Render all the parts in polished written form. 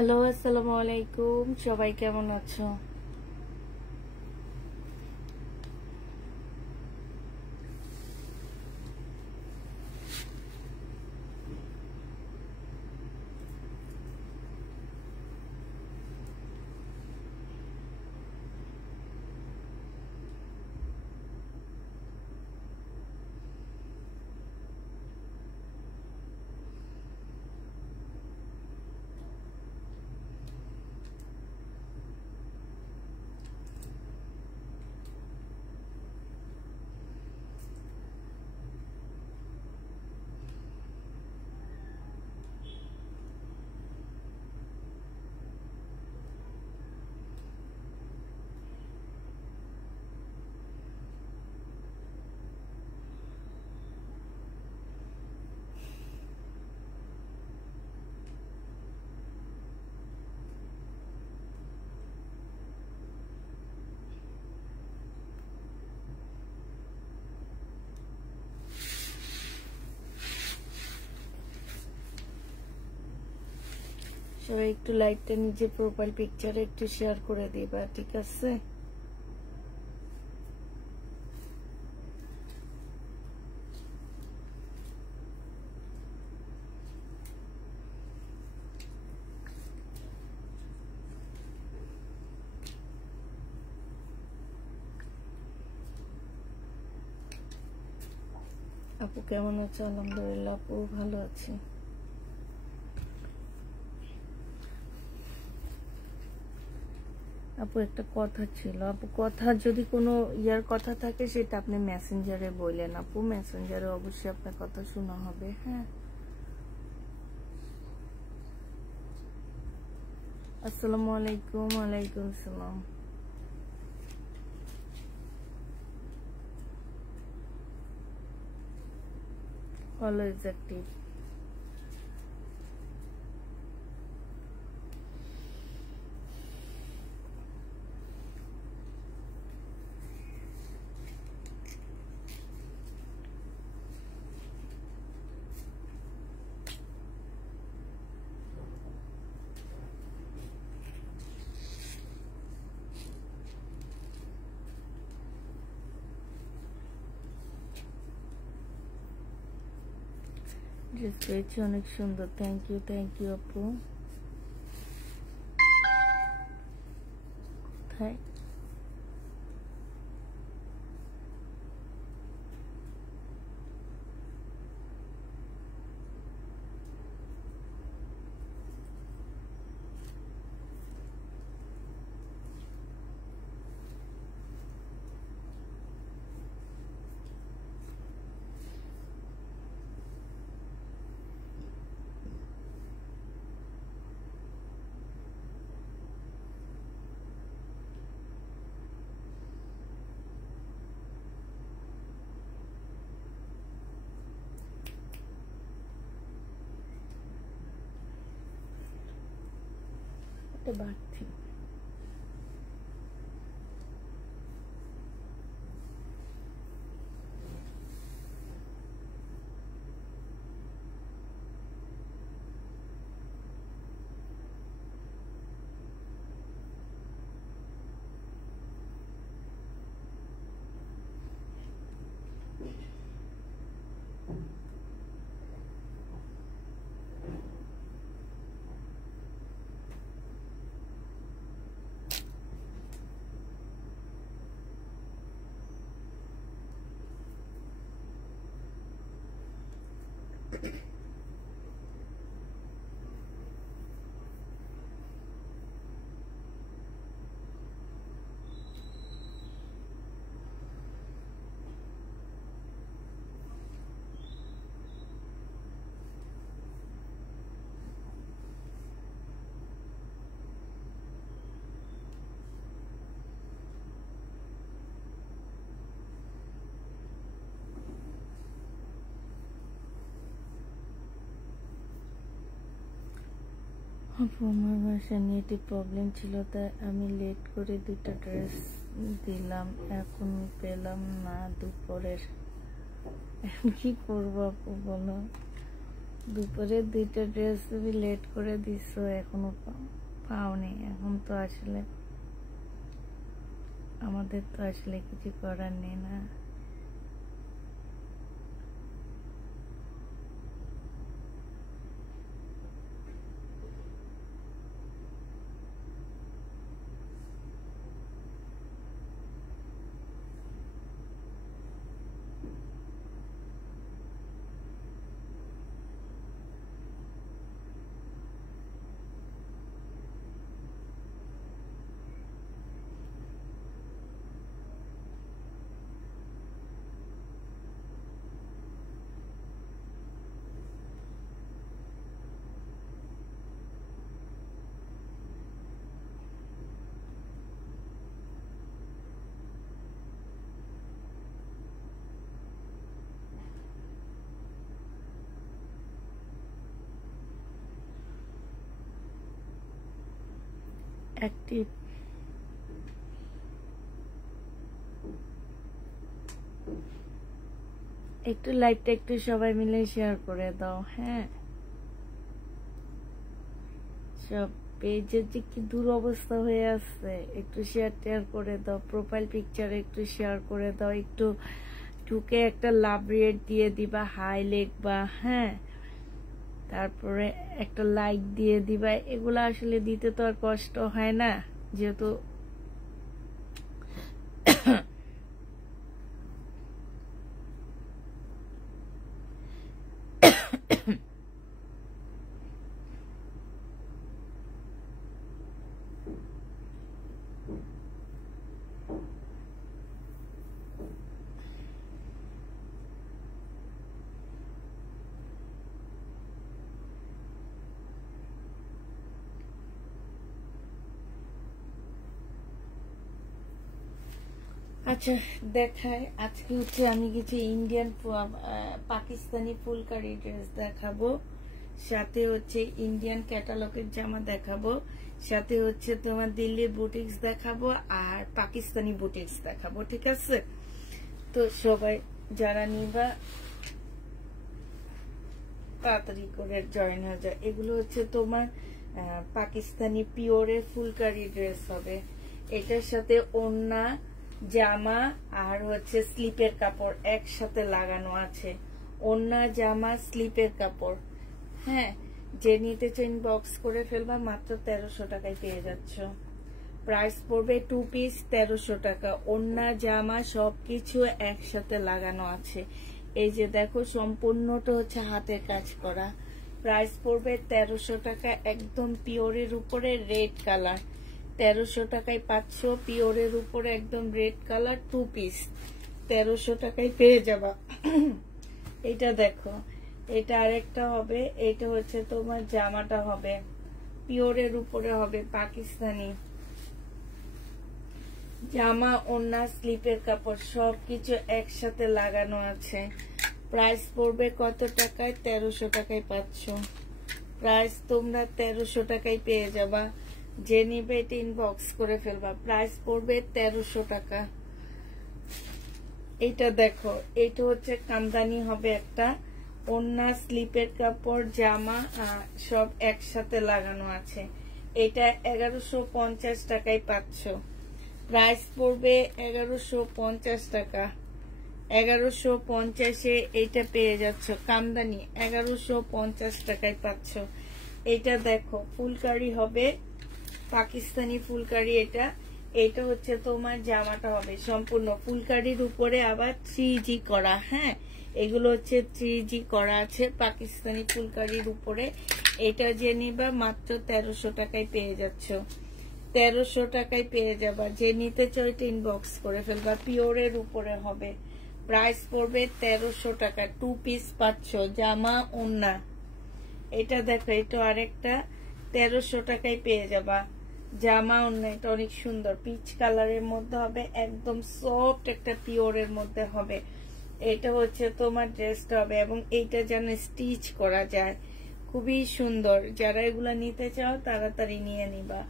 Hello, আসসালামু আলাইকুম। সবাই কেমন আছো? সবাই একটু লাইভটা নিজের প্রোফাইল পিকচারে একটু শেয়ার করে দিবা, ঠিক আছে? আপু কেমন আছো? আলহামদুলিল্লাহ আপু ভালো আছি। আপু একটা কথা ছিল আপু, কথা যদি কোনো ইয়ার কথা থাকে সেটা আপনি মেসেঞ্জারে বললেন আপু, মেসেঞ্জারে অবশ্যই আপনার কথা শোনা হবে। হ্যাঁ, আসসালামু আলাইকুম। ওয়ালাইকুম আসসালাম। Always active. ড্রেস পেয়েছি অনেক সুন্দর। থ্যাংক ইউ আপু। কোথায়? এটা বাড়ছি। আপু আমার বাসায় নেটে প্রবলেম ছিল, তাই আমি লেট করে 2টা ড্রেস দিলাম, এখন পেলাম না দুপুরের। এখন কি করবো আপু বলো? দুপুরে 2টা ড্রেস তুমি লেট করে দিছো, এখনো পাওনি। এখন তো আসলে আমাদের তো আসলে কিছু করার নেই না। অ্যাক্টিভ একটু লাইভটা একটু সবাই মিলে শেয়ার করে দাও। হ্যাঁ, সব পেজের যে কি দুরবস্থা হয়ে আছে, একটু শেয়ার করে দাও। প্রোফাইল পিকচার একটু শেয়ার করে দাও। একটু ঢুকে একটা লাভ রেট দিয়ে দিবা, হাই লিখবা। হ্যাঁ, তারপরে একটা লাইক দিয়ে দিবা। এগুলা আসলে দিতে তো আর কষ্ট হয় না, যেহেতু আচ্ছা দেখায়। আজকে হচ্ছে আমি কিছু ইন্ডিয়ান পাকিস্তানি ফুলকারি ড্রেস দেখাবো, সাথে হচ্ছে ইন্ডিয়ান ক্যাটালগের জামা দেখাবো, সাথে হচ্ছে তোমার দিল্লি বুটিক্স দেখাবো, আর পাকিস্তানি বুটিক্স দেখাবো। ঠিক আছে, তো সবাই যারা নিবা তাড়াতাড়ি করে জয়েন হয়ে যায়। এগুলো হচ্ছে তোমার পাকিস্তানি পিওরের ফুলকারি ড্রেস হবে। এটার সাথে ওড়না, জামা আর হচ্ছে স্লিপের কাপড় একসাথে লাগানো আছে। ওড়না, জামা, স্লিপের কাপড়। হ্যাঁ, যে নিতে চাই ইনবক্স করে ফেলবা, মাত্র 1300 টাকায় পেয়ে যাচ্ছ। প্রাইস পড়বে 2 পিস 1300 টাকা। ওড়না, জামা সবকিছু একসাথে লাগানো আছে। এই যে দেখো, সম্পূর্ণটা হচ্ছে হাতের কাজ করা। প্রাইস পড়বে 1300 টাকা, একদম পিওরের উপরে রেড কালার। 1300 টাকায় পাচ্ছ, পিওরের উপরে একদম রেড কালার 2 পিস 1300 টাকায় পেয়ে যাবা। এটা দেখো, এটা আরেকটা হবে। এটা হচ্ছে তোমার জামাটা হবে পিওরের উপরে হবে পাকিস্তানি জামা, ওড়না, স্লিপের কাপড় সবকিছু একসাথে লাগানো আছে। প্রাইস পড়বে কত টাকায়? 1300 টাকায় পাচ্ছ। প্রাইস তোমরা 1300 টাকায় পেয়ে যাবা। যে নিবে এটা ইনবক্স করে ফেলবা। প্রাইস পড়বে 1300 টাকা। এটা দেখো, এটা হচ্ছে কামদানি হবে একটা। ওড়না, স্লিপের কাপড়, জামা সব একসাথে লাগানো আছে। এটা 1150 টাকায় পাচ্ছ। প্রাইস পড়বে 1150 টাকা। 1150-এ এটা পেয়ে যাচ্ছ। কামদানি 1150 টাকায় পাচ্ছ। এটা দেখো, ফুলকারি হবে পাকিস্তানি ফুলকারি। এটা হচ্ছে তোমার জামাটা হবে সম্পূর্ণ ফুলকারির উপরে আবার 3G করা। হ্যাঁ, এগুলো হচ্ছে 3G করা আছে পাকিস্তানি ফুলকারির উপরে। এটা যে নিবা মাত্র 1300 টাকায় পেয়ে যাচ্ছ। 1300 টাকায় পেয়ে যাবা। যে নিতে চাও এটা ইনবক্স করে ফেলবা। পিওরের উপরে হবে। প্রাইস পড়বে 1300 টাকা। 2 পিস পাচ্ছ, জামা, ওড়না। এটা দেখো, এটা আরেকটা 1300 টাকায় পেয়ে যাবা। জামা, ওড়না। এটা অনেক সুন্দর পিচ কালারের মধ্যে হবে, একদম সফট একটা পিওরের মধ্যে হবে। এটা হচ্ছে তোমার ড্রেসটা হবে, এবং এইটা যেন স্টিচ করা যায়, খুবই সুন্দর। যারা এগুলা নিতে চাও তাড়াতাড়ি নিয়ে নিবা।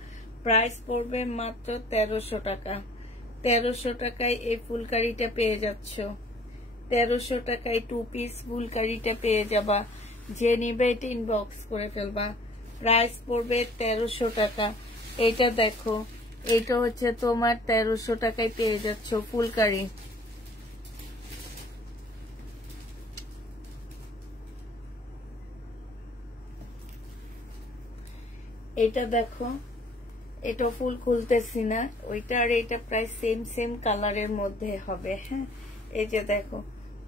প্রাইস পড়বে মাত্র 1300 টাকা। 1300 টাকায় এই ফুলকারিটা পেয়ে যাচ্ছ। 1300 টাকায় 2 পিস ফুলকারিটা পেয়ে যাবা। যে নিবে এটা ইনবক্স করে ফেলবা। প্রাইস পড়বে 1300 টাকা। এটা দেখো, এটা হচ্ছে তোমার 1300 টাকায় পেয়ে যাচ্ছ ফুলকারি। এটা দেখো, এটা ফুল খুলতেছি না, ওইটা আর এটা প্রায় সেম কালারের মধ্যে হবে। হ্যাঁ, এই যে দেখো,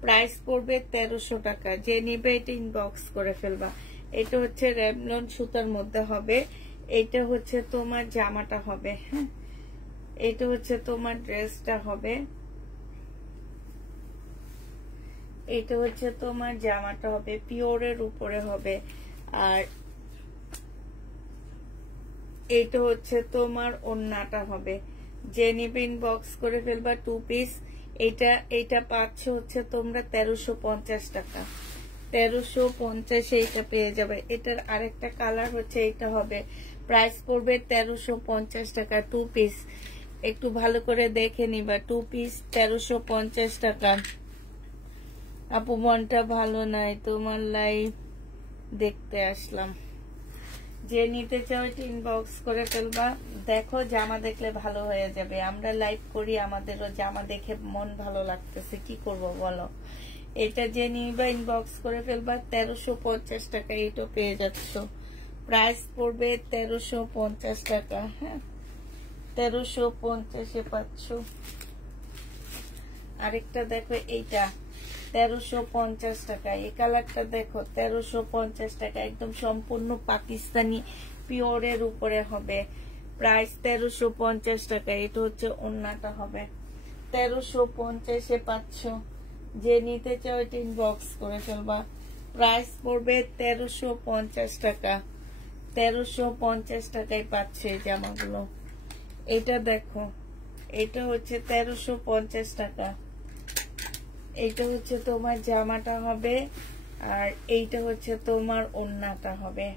প্রাইস পড়বে 1300 টাকা। যে নিবে এটা ইনবক্স করে ফেলবা। এটা হচ্ছে রেমলন সুতার মধ্যে হবে। এটা হচ্ছে তোমার জামাটা হবে। হ্যাঁ, এটা হচ্ছে তোমার ড্রেসটা হবে। এটা হচ্ছে তোমার জামাটা হবে, পিওরের উপরে হবে। আর এটা হচ্ছে তোমার ওড়নাটা হবে। যে নিবে ইনবক্স করে ফেলবা 2 পিস। এটা পাচ্ছ হচ্ছে তোমরা 1350 টাকা। 1350 এইটা পেয়ে যাবে। এটার আরেকটা কালার হচ্ছে এইটা হবে। প্রাইস পড়বে 1350 টাকা 2 পিস। একটু ভালো করে দেখে নিবা। 2 পিস 1350 টাকা। আপু মনটা ভালো নাই, তোমার লাইভ দেখতে আসলাম। যে নিতে চাও এটা ইনবক্স করে ফেলবা। দেখো, জামা দেখলে ভালো হয়ে যাবে। আমরা লাইভ করি, আমাদেরও জামা দেখে মন ভালো লাগতেছে, কি করব বলো। এটা যে নিবা ইনবক্স করে ফেলবা। 1350 টাকা এটা পেয়ে যাচ্ছ। প্রাইস পড়বে 1350 টাকা। হ্যাঁ, 1350 পাচ্ছ। আরেকটা দেখো, এইটা 1350 টাকা। এই কালারটা দেখো, 1350 টাকা। একদম সম্পূর্ণ পাকিস্তানি পিওরের উপরে হবে। প্রাইস 1350 টাকা। এটা হচ্ছে ওড়নাটা হবে। 1350 পাচ্ছ। যে নিতে চাও এটা ইনবক্স করে ফেলবা। প্রাইস পড়বে 1350 টাকা। 1350 টাকায় পাচ্ছে এই জামাগুলো। এটা দেখো, এটা হচ্ছে 1350 টাকা। এইটা হচ্ছে তোমার জামাটা হবে, আর এইটা হচ্ছে তোমার ওড়নাটা হবে।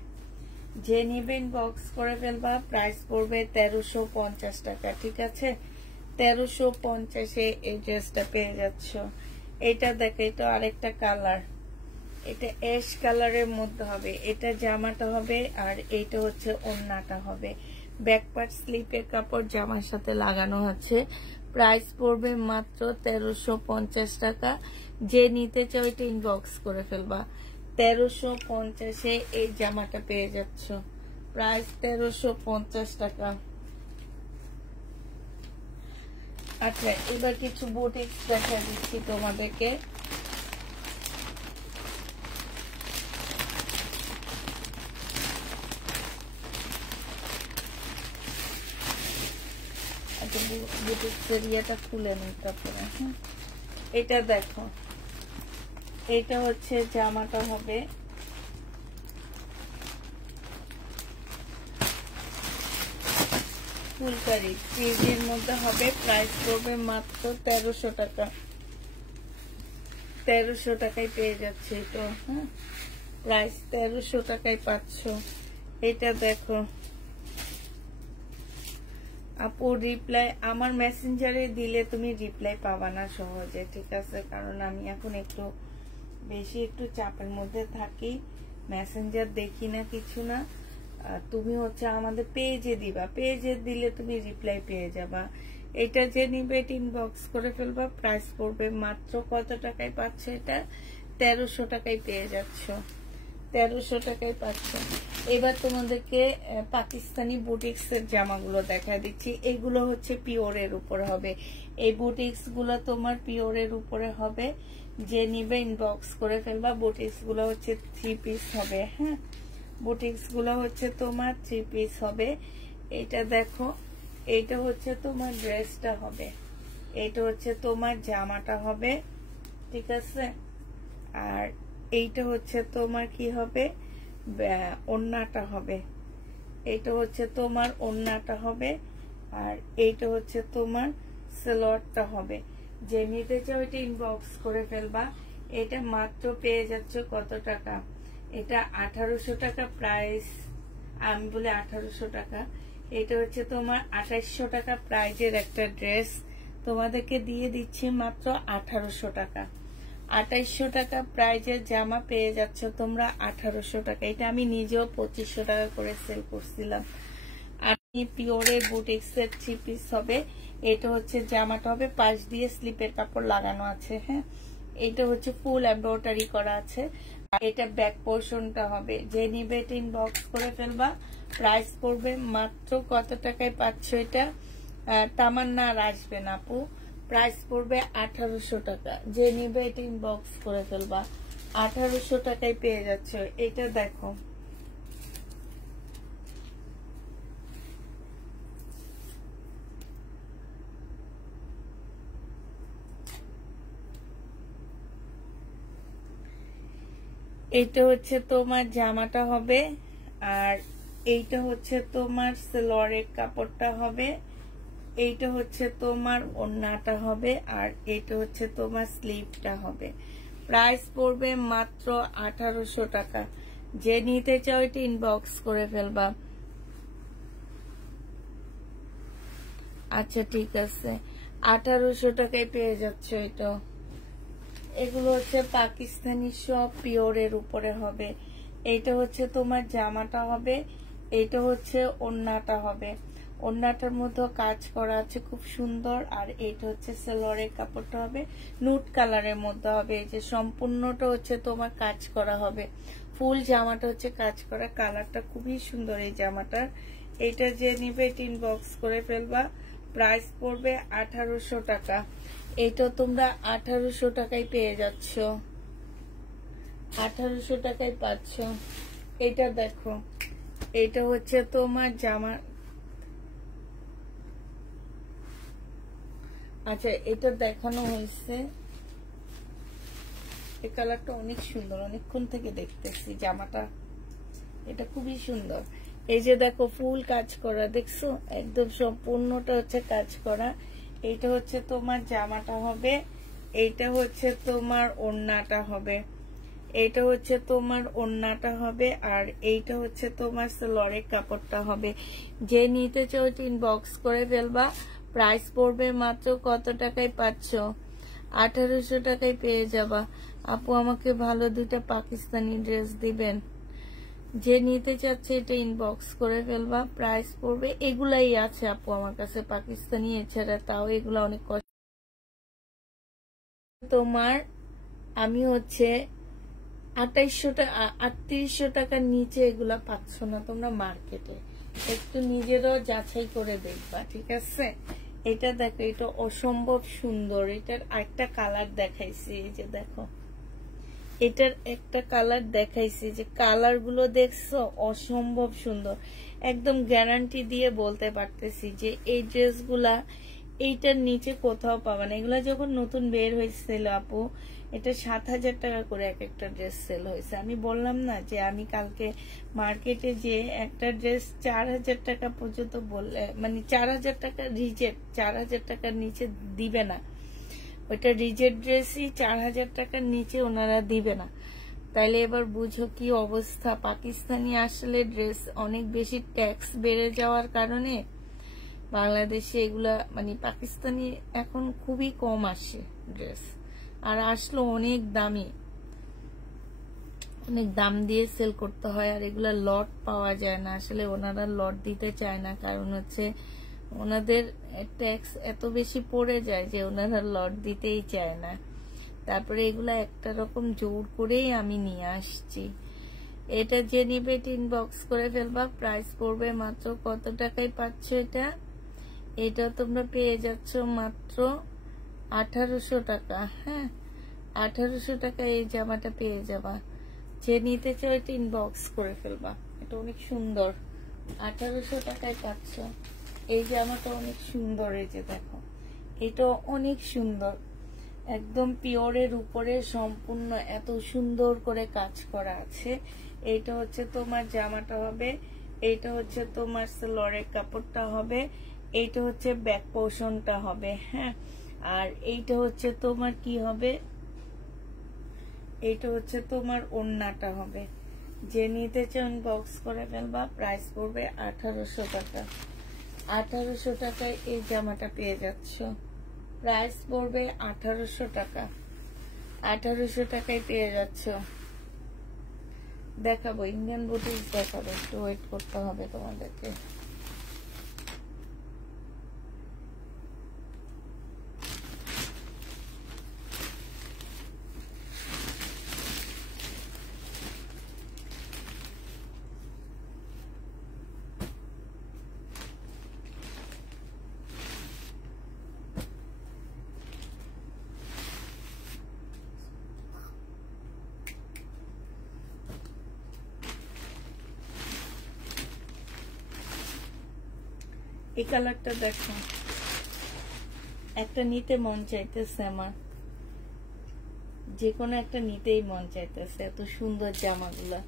যে নিবে ইনবক্স করে ফেলবা। প্রাইস পড়বে 1350 টাকা। ঠিক আছে, 1350 এই ড্রেসটা পেয়ে যাচ্ছ। এটা দেখো, এটা আরেকটা কালার। এটা অ্যাশ কালারের মধ্যে হবে। এটা জামাটা হবে, আর এইটা হচ্ছে ওড়নাটা হবে। ব্যাক পার্ট স্লিপের কাপড় জামার সাথে লাগানো আছে। প্রাইস পড়বে মাত্র 1350 টাকা। যে নিতে চাও এটা ইনবক্স করে ফেলবা। 1350 এই জামাটা পেয়ে যাচ্ছ। প্রাইস 1350 টাকা। আচ্ছা, এবার কিছু বুটিক্স দেখা দিচ্ছি তোমাদেরকে। বুটিক্সের ইয়েটা খুলে নিই তারপরে। এটা দেখো, এটা হচ্ছে জামাটা হবে। ফুলকারি থ্রিজির মধ্যে হবে। প্রাইস পড়বে মাত্র 1300 টাকা। 1300 টাকায় পেয়ে যাচ্ছে এটা। হ্যাঁ, প্রাইস 1300 টাকায় পাচ্ছ। এটা দেখো আপু, রিপ্লাই আমার মেসেঞ্জারে দিলে তুমি রিপ্লাই পাবা না সহজে। ঠিক আছে, কারণ আমি এখন একটু চাপের মধ্যে থাকি, মেসেঞ্জার দেখি না, কিছু না। তুমি হচ্ছে আমাদের পেজে দিবা। পেজে দিলে তুমি রিপ্লাই পেয়ে যাবা। এটা যে নিবে এটা ইনবক্স করে ফেলবা। প্রাইস পড়বে মাত্র কত টাকায় পাচ্ছ? এটা 1300 টাকায় পেয়ে যাচ্ছ। 1300 টাকায় পাচ্ছ। এবার তোমাদেরকে পাকিস্তানি বুটিক্স এর জামাগুলো দেখা দিচ্ছি। এগুলো হচ্ছে পিওরের উপর হবে। এই বুটিক্স গুলো তোমার পিওরের উপরে হবে। যে নিবে ইনবক্স করে ফেলবা। বুটিক্স গুলো হচ্ছে 3 পিস হবে। হ্যাঁ, বুটিক্স গুলো হচ্ছে তোমার 3 পিস হবে। এটা দেখো, এইটা হচ্ছে তোমার ড্রেসটা হবে, এইটা হচ্ছে তোমার জামাটা হবে। ঠিক আছে, আর এইটা হচ্ছে তোমার কি হবে, ওড়নাটা হবে। এইটা হচ্ছে তোমার ওড়নাটা হবে, আর এইটা হচ্ছে তোমার সালোয়ারটা হবে। যে নিতে চাও এটা ইনবক্স করে ফেলবা। এটা মাত্র পেয়ে যাচ্ছ কত টাকা? এটা 1800 টাকা প্রাইস। আমি বলি 1800 টাকা। এটা হচ্ছে তোমার 2800 টাকা প্রাইজের একটা ড্রেস। তোমাদেরকে দিয়ে দিচ্ছি মাত্র 1800 টাকা। 2800 টাকা প্রাইজের জামা পেয়ে যাচ্ছ তোমরা 1800 টাকা। এটা আমি নিজেও 2500 টাকা করে সেল করছিলাম। আর পিওরের বুটিক্সের 3 পিস হবে। এটা হচ্ছে জামাটা হবে পাশ দিয়ে স্লিপের কাপড় লাগানো আছে। হ্যাঁ, এটা হচ্ছে ফুল এমব্রয়ডারি করা আছে। এটা ব্যাক পোর্শনটা হবে। যে নিবে এটা ইনবক্স করে ফেলবা। প্রাইস পড়বে মাত্র কত টাকায় পাচ্ছ এটা? তামান্না আর আসবে না আপু। প্রাইস পড়বে 1800 টাকা। যে নিবে এটা ইনবক্স করে ফেলবা। 1800 টাকায় পেয়ে যাচ্ছ। এটা দেখো, এইটা হচ্ছে তোমার জামাটা হবে, আর এইটা হচ্ছে তোমার সেলোয়ারের কাপড়টা হবে, এইটা হচ্ছে তোমার ওড়নাটা হবে, আর এইটা হচ্ছে তোমার স্লিভটা হবে। প্রাইস পড়বে মাত্র 1800 টাকা। যে নিতে চাও এটা ইনবক্স করে ফেলবা। আচ্ছা ঠিক আছে, 1800 টাকায় পেয়ে যাচ্ছ এটা। এগুলো হচ্ছে পাকিস্তানি সব পিওরের উপরে হবে। এইটা হচ্ছে তোমার জামাটা হবে, এইটা হচ্ছে ওড়নাটা হবে। ওড়নাটার মধ্যে কাজ করা আছে খুব সুন্দর। আর এইটা হচ্ছে সালোয়ারের কাপড়টা হবে, নুট কালারের মধ্যে হবে। এই যে সম্পূর্ণটা হচ্ছে তোমার কাজ করা হবে। ফুল জামাটা হচ্ছে কাজ করা। কালারটা খুবই সুন্দর এই জামাটার। এইটা যে নিবে ইনবক্স করে ফেলবা। প্রাইস পড়বে 1800 টাকা। এটা তোমরা 1800 টাকায় পেয়ে যাচ্ছ। 1800 টাকায় পাচ্ছ। এটা দেখো, এটা হচ্ছে তোমার জামা। আচ্ছা, এটা দেখানো হয়েছে। এই কালারটা অনেক সুন্দর, অনেকক্ষণ থেকে দেখতেছি জামাটা। এটা খুবই সুন্দর। এই যে দেখো ফুল কাজ করা, দেখছো? একদম সম্পূর্ণটা হচ্ছে কাজ করা। এইটা হচ্ছে তোমার জামাটা হবে, এইটা হচ্ছে তোমার ওড়নাটা হবে, এইটা হচ্ছে তোমার ওড়নাটা হবে, আর এইটা হচ্ছে তোমার সালোয়ারের কাপড়টা হবে। যে নিতে চাও ইনবক্স করে ফেলবা। প্রাইস পড়বে মাত্র কত টাকায় পাচ্ছ? 1800 টাকায় পেয়ে যাবা। আপু আমাকে ভালো দুইটা পাকিস্তানি ড্রেস দিবেন। যে নিতে চাচ্ছে এটা ইনবক্স করে ফেলবা। প্রাইস পড়বে, এগুলাই আছে আপু আমার কাছে পাকিস্তানি, এছাড়া তাও এগুলা অনেক কষ্ট। তোমার আমি হচ্ছে 2800 টাকা 3800 টাকার নিচে এগুলা পাচ্ছ না তোমরা মার্কেটে। একটু নিজেরও যাচাই করে দেখবা, ঠিক আছে? এটা দেখো, এটা অসম্ভব সুন্দর। এটার একটা কালার দেখাইছি, এই যে দেখো, এটার একটা কালার দেখাইছি। যে কালার গুলো দেখছো অসম্ভব সুন্দর। একদম গ্যারান্টি দিয়ে বলতে পারতেছি যে এই ড্রেসগুলা এইটার নিচে কোথাও পাবে না। এগুলা যখন নতুন বের হয়েছিল আপু, এটা 7000 টাকা করে এক একটা ড্রেস সেল হয়েছে। আমি বললাম না যে আমি কালকে মার্কেটে যে একটা ড্রেস 4000 টাকা পর্যন্ত বললে, মানে 4000 টাকা রিজেক্ট, 4000 টাকার নিচে দিবে না। ওইটা রিজেক্ট ড্রেসই 4000 টাকার নিচে ওনারা দিবে না। তাইলে এবার বুঝো কি অবস্থা। পাকিস্তানি আসলে ড্রেস অনেক বেশি ট্যাক্স বেড়ে যাওয়ার কারণে বাংলাদেশে এগুলা, মানে পাকিস্তানি এখন খুবই কম আসে ড্রেস। আর আসলো অনেক দামি, অনেক দাম দিয়ে সেল করতে হয়। আর এগুলা লট পাওয়া যায় না। আসলে ওনারা লট দিতে চায় না, কারণ হচ্ছে ওনাদের ট্যাক্স এত বেশি পড়ে যায় যে ওনারা লট দিতেই চায় না। তারপরে এগুলা একটা রকম জোর করেই আমি নিয়ে আসছি। এটা যে নিবে ইনবক্স করে ফেলবা। প্রাইস পড়বে মাত্র কত টাকায় পাচ্ছ এটা? এটা তোমরা পেয়ে যাচ্ছ মাত্র 1800 টাকা। হ্যাঁ, 1800 টাকা এই জামাটা পেয়ে যাবা। যে নিতে চাও এটা ইনবক্স করে ফেলবা। এটা অনেক সুন্দর, 1800 টাকায় পাচ্ছ। এই জামাটা অনেক সুন্দর। এই যে দেখো, এটা অনেক সুন্দর, একদম পিওরের উপরে সম্পূর্ণ এত সুন্দর করে কাজ করা আছে। এইটা হচ্ছে তোমার জামাটা হবে, এইটা হচ্ছে তোমার সালোয়ারের কাপড়টা হবে, এইটা হচ্ছে ব্যাক পোর্শনটা হবে। হ্যাঁ, আর এইটা হচ্ছে তোমার কি হবে, এইটা হচ্ছে তোমার ওড়নাটা হবে। যে নিতে চান বক্স করে ফেলবা। প্রাইস পড়বে 1800 টাকা। 1800 টাকায় এই জামাটা পেয়ে যাচ্ছ। প্রাইস পড়বে 1800 টাকা। 1800 টাকায় পেয়ে যাচ্ছ। দেখাবো ইন্ডিয়ান বুটিক্স, দেখাবো, একটু ওয়েট করতে হবে তোমাদেরকে। এই কালারটা দেখো, একটা নিতে মন চাইতেছে আমার, যে কোনো একটা নিতেই মন চাইতেছে, এত সুন্দর জামাগুলা।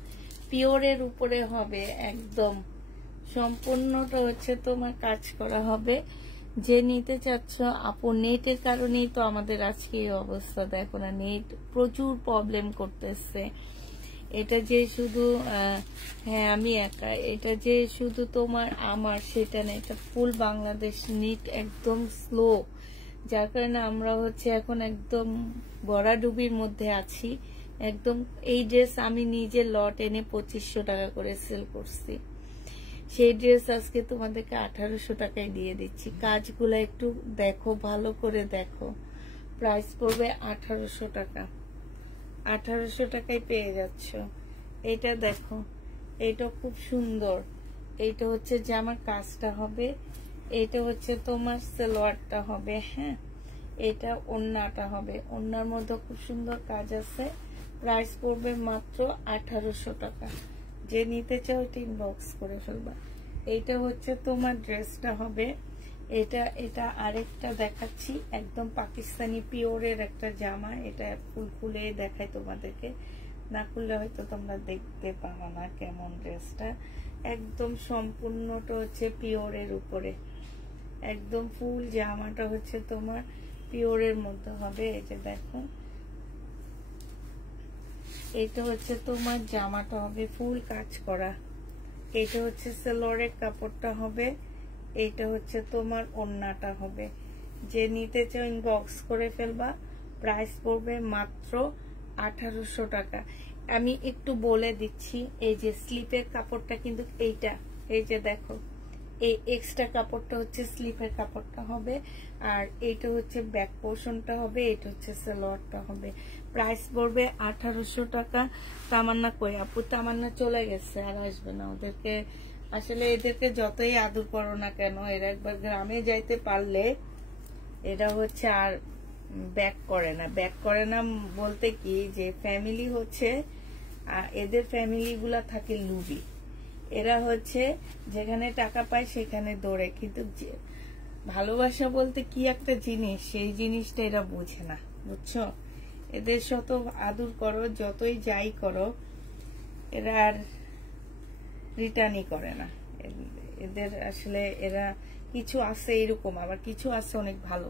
পিওরের উপরে হবে একদম, সম্পূর্ণটা হচ্ছে তোমার কাজ করা হবে। যে নিতে চাচ্ছ আপু, নেটের কারণেই তো আমাদের আজকে এই অবস্থা, দেখো না, নেট প্রচুর প্রবলেম করতেছে। এটা যে শুধু হ্যাঁ আমি একা, এটা যে শুধু তোমার আমার সেটা না, এটা ফুল বাংলাদেশ নেট একদম স্লো, যার কারণে আমরা হচ্ছে এখন একদম গড়াডুবির মধ্যে আছি একদম। এই ড্রেস আমি নিজে লট এনে 2500 টাকা করে সেল করছি, সেই ড্রেস আজকে তোমাদেরকে 1800 টাকায় দিয়ে দিচ্ছি। কাজগুলো একটু দেখো, ভালো করে দেখো, প্রাইস পড়বে 1800 টাকা। 1800 টাকায় পেয়ে যাচ্ছ। এটা দেখো, এটা খুব সুন্দর, এইটা হচ্ছে জামার কাজটা হবে, এটা হচ্ছে তোমার সালোয়ারটা হবে, হ্যাঁ এটা ওড়নাটা হবে, ওড়নার মধ্যে খুব সুন্দর কাজ আছে। প্রাইস পড়বে মাত্র 1800 টাকা। যে নিতে চাও এটা ইনবক্স করে ফেলবা। এইটা হচ্ছে তোমার ড্রেসটা হবে, এটা আরেকটা দেখাচ্ছি, একদম পাকিস্তানি পিওরের একটা জামা। এটা ফুল খুলে দেখাই তোমাদেরকে, না খুললে হয়তো তোমরা দেখতে পাবা না কেমন ড্রেসটা। একদম সম্পূর্ণটা হচ্ছে পিওরের উপরে, একদম ফুল জামাটা হচ্ছে তোমার পিওরের মধ্যে হবে। এই যে দেখো, এটা হচ্ছে তোমার জামাটা হবে ফুল কাজ করা, এটা হচ্ছে সালোয়ারের কাপড়টা হবে, এইটা হচ্ছে তোমার ওড়নাটা হবে। যে নিতে চাও ইনবক্স করে ফেলবা। প্রাইস পড়বে মাত্র 1800 টাকা। আমি একটু বলে দিচ্ছি, এই যে স্লিপের কাপড়টা কিন্তু এইটা, এই যে দেখো, এই এক্সট্রা কাপড়টা হচ্ছে স্লিপের কাপড়টা হবে, আর এইটা হচ্ছে ব্যাক পোর্শনটা হবে, এটা হচ্ছে সালোয়ারটা হবে। প্রাইস পড়বে 1800 টাকা। তামান্না কই আপু? তামান্না চলে গেছে, আর আসবে না। ওদেরকে আসলে এদেরকে যতই আদর করো না কেন, এরা একবার গ্রামে যাইতে পারলে এরা হচ্ছে আর ব্যাক করে না। ব্যাক করে না বলতে কি, যে ফ্যামিলি হচ্ছে এদের ফ্যামিলি গুলা থাকে লুবি, এরা হচ্ছে যেখানে টাকা পায় সেখানে দৌড়ে, কিন্তু ভালোবাসা বলতে কি একটা জিনিস, সেই জিনিসটা এরা বোঝে না, বুঝছো? এদের শত আদর করো, যতই যাই করো, এরা আর রিটার্নই করে না। এদের আসলে এরা কিছু আছে এরকম, আবার কিছু আছে অনেক ভালো।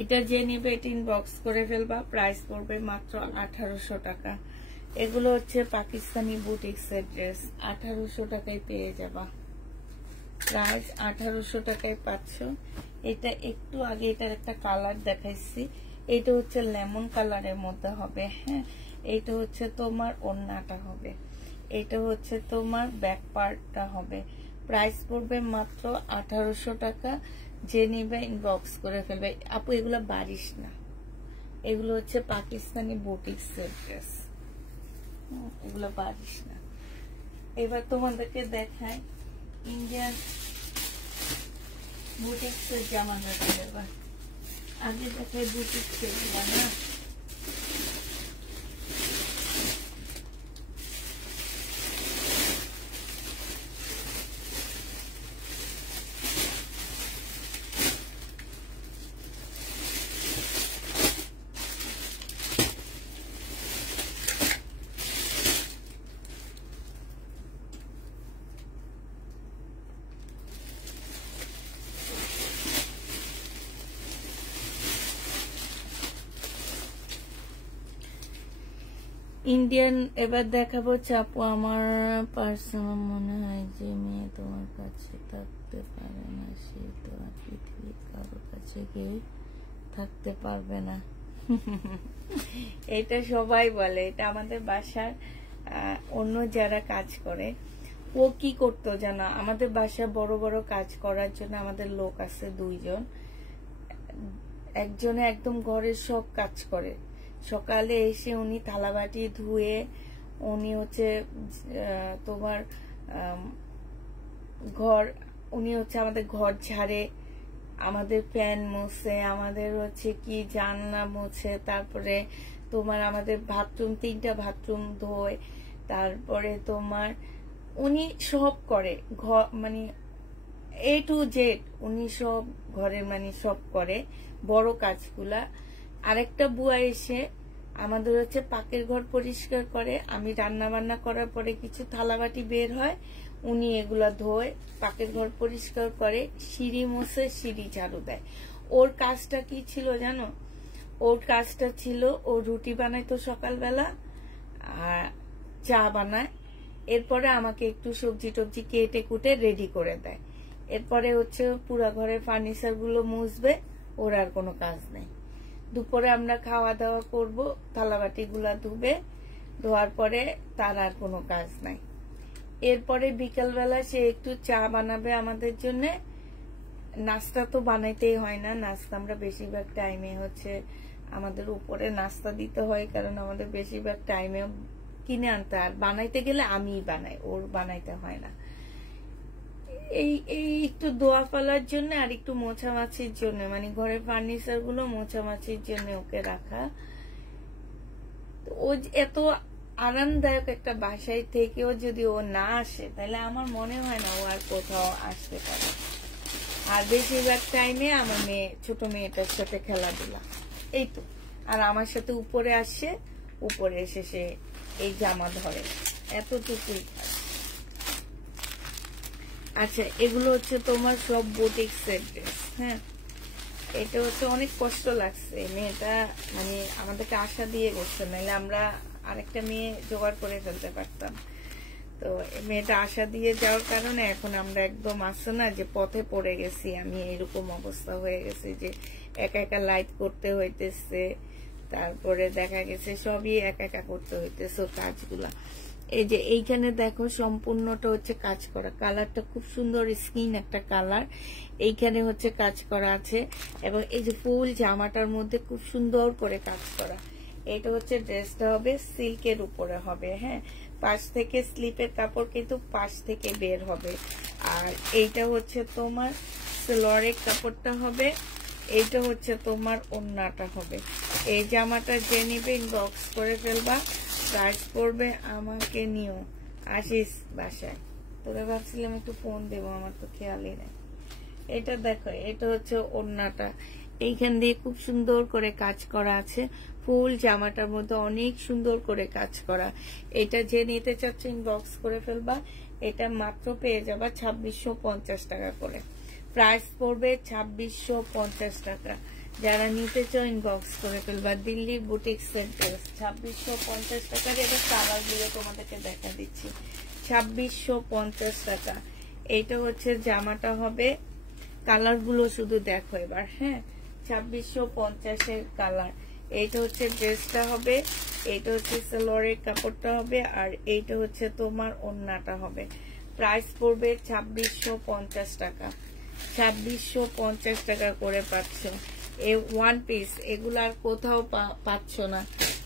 এটা যে নেবে এটা ইনবক্স করে ফেলবা। প্রাইস পড়বে মাত্র 1800 টাকা। এগুলো হচ্ছে পাকিস্তানি বুটিক্সের ড্রেস, 1800 টাকায় পেয়ে যাবা। প্রাইস 1800 টাকায় পাচ্ছ। এটা একটু আগে এটার একটা কালার দেখাইছি, এটা হচ্ছে লেমন কালারের মধ্যে হবে, হ্যাঁ এটা হচ্ছে তোমার ওড়নাটা হবে, এটা হচ্ছে তোমার ব্যাক পার্টটা হবে। প্রাইস পড়বে মাত্র 1800 টাকা। যে নিবে ইনবক্স করে ফেলবে। আপু এগুলো বারিশ না, এগুলো হচ্ছে পাকিস্তানি বুটিক্সের ড্রেস, এগুলো বারিশ না। এবার তোমাদেরকে দেখাই ইন্ডিয়ান বুটিক্সের জামা। এবার আগে দেখাই বুটিক্সের জামা। ইন্ডিয়ান এবার দেখাবো চাপু। আমার পার্সোনাল মনে হয় যে মেয়ে তোমার কাছে থাকতে পারে না, সে তো আর পৃথিবীর কারোর কাছে গিয়ে থাকতে পারবে না। এটা সবাই বলে, এটা আমাদের বাসার অন্য যারা কাজ করে ও কি করতো জানো, আমাদের বাসায় বড় বড় কাজ করার জন্য আমাদের লোক আছে 2 জন। একজনে একদম ঘরের সব কাজ করে, সকালে এসে উনি থালাবাটি ধুয়ে উনি হচ্ছে তোমার উনি হচ্ছে আমাদের ঘর ঝাড়ে, আমাদের ফ্যান মোছে, আমাদের হচ্ছে কি জানলা মোছে, তারপরে তোমার আমাদের বাথরুম 3টা বাথরুম ধোয়, তারপরে তোমার উনি সব করে, মানে A to Z উনি সব ঘরের মানে সব করে বড় কাজগুলা। আরেকটা বুয়া এসে আমাদের হচ্ছে পাকের ঘর পরিষ্কার করে, আমি রান্না বান্না করার পরে কিছু থালাবাটি বের হয়, উনি এগুলা ধোয়, পাকের ঘর পরিষ্কার করে, সিঁড়ি মোছে, সিঁড়ি ঝাড়ু দেয়। ওর কাজটা কি ছিল জানো, ওর কাজটা ছিল ও রুটি বানাইতো সকালবেলা আর চা বানায়, এরপরে আমাকে একটু সবজি টবজি কেটে কুটে রেডি করে দেয়, এরপরে হচ্ছে পুরা ঘরের ফার্নিচার গুলো মুছবে, ওর আর কোনো কাজ নেই। দুপুরে আমরা খাওয়া দাওয়া করব, থালাবাটি গুলা ধুবে, ধোয়ার পরে তার আর কোনো কাজ নাই। এরপরে বিকালবেলা সে একটু চা বানাবে আমাদের জন্য। নাস্তা তো বানাইতেই হয় না, নাস্তা আমরা বেশিরভাগ টাইমে হচ্ছে আমাদের উপরে নাস্তা দিতে হয়, কারণ আমাদের বেশিরভাগ টাইমে কিনে আনতে, আর বানাইতে গেলে আমিই বানাই, ওর বানাইতে হয় না। এই একটু দোয়া ফেলার জন্য আর একটু মোছামাছির জন্য, মানে ঘরের ফার্নিচার গুলো মোছামাছির জন্য ওকে রাখা। ও এত আরামদায়ক একটা বাসায় থেকেও যদি ও না আসে, তাহলে আমার মনে হয় না ও আর কোথাও আসতে পারে। আর বেশিরভাগ টাইমে আমার ছোট মেয়েটার সাথে খেলাধুলা, এই তো। আর আমার সাথে উপরে আসে, উপরে এসে সে এই জামা ধরে, এতটুকুই। আচ্ছা, এগুলো হচ্ছে তোমার সব বুটিক্সের ড্রেস। হ্যাঁ, এটা হচ্ছে অনেক কষ্ট লাগছে, মেয়েটা মানে আমাদেরকে আশা দিয়ে গেছে, নাহলে আমরা আরেকটা মেয়ে জোগাড় করে ফেলতে পারতাম। তো মেয়েটা আশা দিয়ে যাওয়ার কারণে এখন আমরা একদম আসছে না যে পথে পড়ে গেছি, আমি এরকম অবস্থা হয়ে গেছে যে একা একা লাইট করতে হইতেছে, তারপরে দেখা গেছে সবই একা একা করতে হইতেছে কাজগুলা। এই যে এইখানে দেখো সম্পূর্ণটা হচ্ছে কাজ করা, কালারটা খুব সুন্দর স্কিন একটা কালার, এইখানে হচ্ছে কাজ করা আছে, এবং এই যে ফুল জামাটার মধ্যে খুব সুন্দর করে কাজ করা। এটা হচ্ছে ড্রেসটা হবে সিল্কের উপরে হবে। হ্যাঁ, পাশ থেকে স্লিপের কাপড় কিন্তু পাশ থেকে বের হবে। আর এইটা হচ্ছে তোমার সালোয়ারের কাপড়টা হবে, এইটা হচ্ছে তোমার ওড়নাটা হবে। এই জামাটা যে নিবে ইনবক্স করে ফেলবা, প্রাইস পড়বে, আমাকে নিও, আসিস বাসায়। তোরা ভাবছিলাম একটু ফোন দেবো, আমার তো খেয়ালই নেই। এটা দেখো, এটা হচ্ছে ওড়নাটা, এইখান দিয়ে খুব সুন্দর করে কাজ করা আছে, ফুল জামাটার মধ্যে অনেক সুন্দর করে কাজ করা। এটা যে নিতে চাচ্ছে ইনবক্স করে ফেলবা, এটা মাত্র পেয়ে যাবা 2650 টাকা করে, প্রাইস পড়বে 2650 টাকা। যারা নিতে চাও ইনবক্স করে ফেলবা। দিল্লি বুটিক্সের ড্রেস 2650 টাকার, এটা কালার গুলো তোমাদেরকে দেখা দিচ্ছি, 2650 টাকা। এইটা হচ্ছে জামাটা হবে, কালার গুলো শুধু দেখো এবার। হ্যাঁ, 2650-এর কালার। এইটা হচ্ছে ড্রেসটা হবে, এইটা হচ্ছে সালোয়ারের কাপড়টা হবে, আর এইটা হচ্ছে তোমার ওড়নাটা হবে। প্রাইস পড়বে 2650 টাকা, 2650 টাকা করে পাচ্ছ। এই ওয়ান পিস এগুলো আর কোথাও পাচ্ছ না,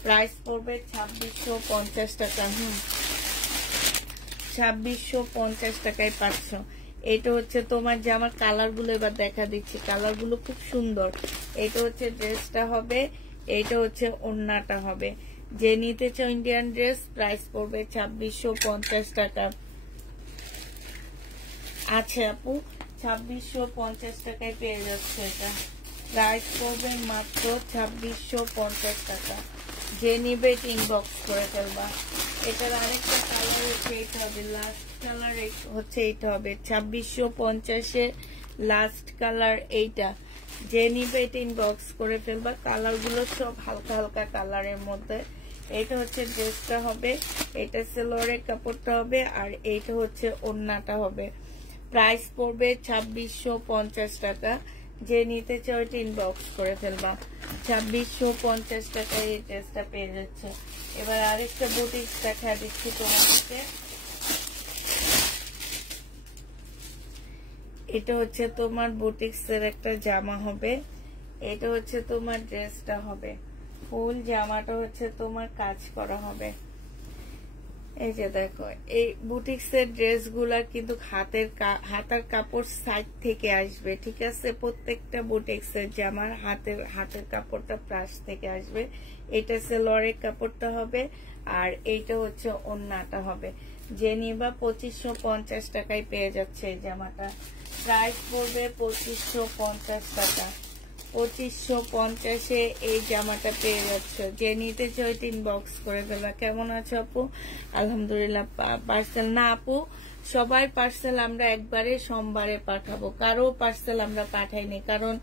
প্রাইস পড়বে 2650 টাকা। 2650 টাকায় পাচ্ছ। এটা হচ্ছে তোমার জামার কালার গুলো এবার দেখা দিচ্ছি, কালার গুলো খুব সুন্দর। এটা হচ্ছে ড্রেসটা হবে, এইটা হচ্ছে ওড়নাটা হবে। যে নিতে চাও ইন্ডিয়ান ড্রেস, প্রাইস পড়বে 2650 টাকা। আচ্ছা আপু, 2650 টাকায় পেয়ে যাচ্ছে, এটা প্রাইস পড়বে মাত্র 2650 টাকা। যে নিবে ইনবক্স করে ফেলবা। এটার আরেকটা কালার হচ্ছে এইটা হবে, লাস্ট কালার হচ্ছে এইটা হবে 2650-এর লাস্ট কালার এইটা। যে নিবে এটা ইনবক্স করে ফেলবা। কালার গুলো সব হালকা হালকা কালারের মধ্যে। এইটা হচ্ছে ড্রেসটা হবে, এটা সালোয়ারের কাপড়টা হবে, আর এইটা হচ্ছে ওড়নাটা হবে। প্রাইস পড়বে 2650 টাকা। যে নিতে চাও এটা ইনবক্স করে ফেলবা। 2650 টাকায় এই ড্রেসটা পেয়ে যাচ্ছে। এবার আরেকটা বুটিক্স দেখা দিচ্ছি তোমাদেরকে। এটা হচ্ছে তোমার বুটিক্সের একটা জামা হবে, এটা হচ্ছে তোমার ড্রেসটা হবে, ফুল জামাটা হচ্ছে তোমার কাজ করা হবে। এই যে দেখো এই বুটিক্সের ড্রেসগুলা কিন্তু হাতার কাপড় সাইড থেকে আসবে, ঠিক আছে? প্রত্যেকটা বুটিক্সের জামার হাতের কাপড়টা প্লাস থেকে আসবে। এটা সেলোয়ারের কাপড়টা হবে, আর এইটা হচ্ছে ওড়নাটা হবে। যে নিবা 2550 টাকায় পেয়ে যাচ্ছে এই জামাটা। প্রাইস পড়বে 2550 টাকা। 2550-এ এই জামাটা পেয়ে যাচ্ছ। যে নিতে চাও ইনবক্স করে ফেলবা। কেমন আছো আপু? আলহামদুলিল্লাহ। পার্সেল না আপু, সবাই পার্সেল আমরা একবারে সোমবারে পাঠাবো, কারো পার্সেল আমরা পাঠাইনি, কারণ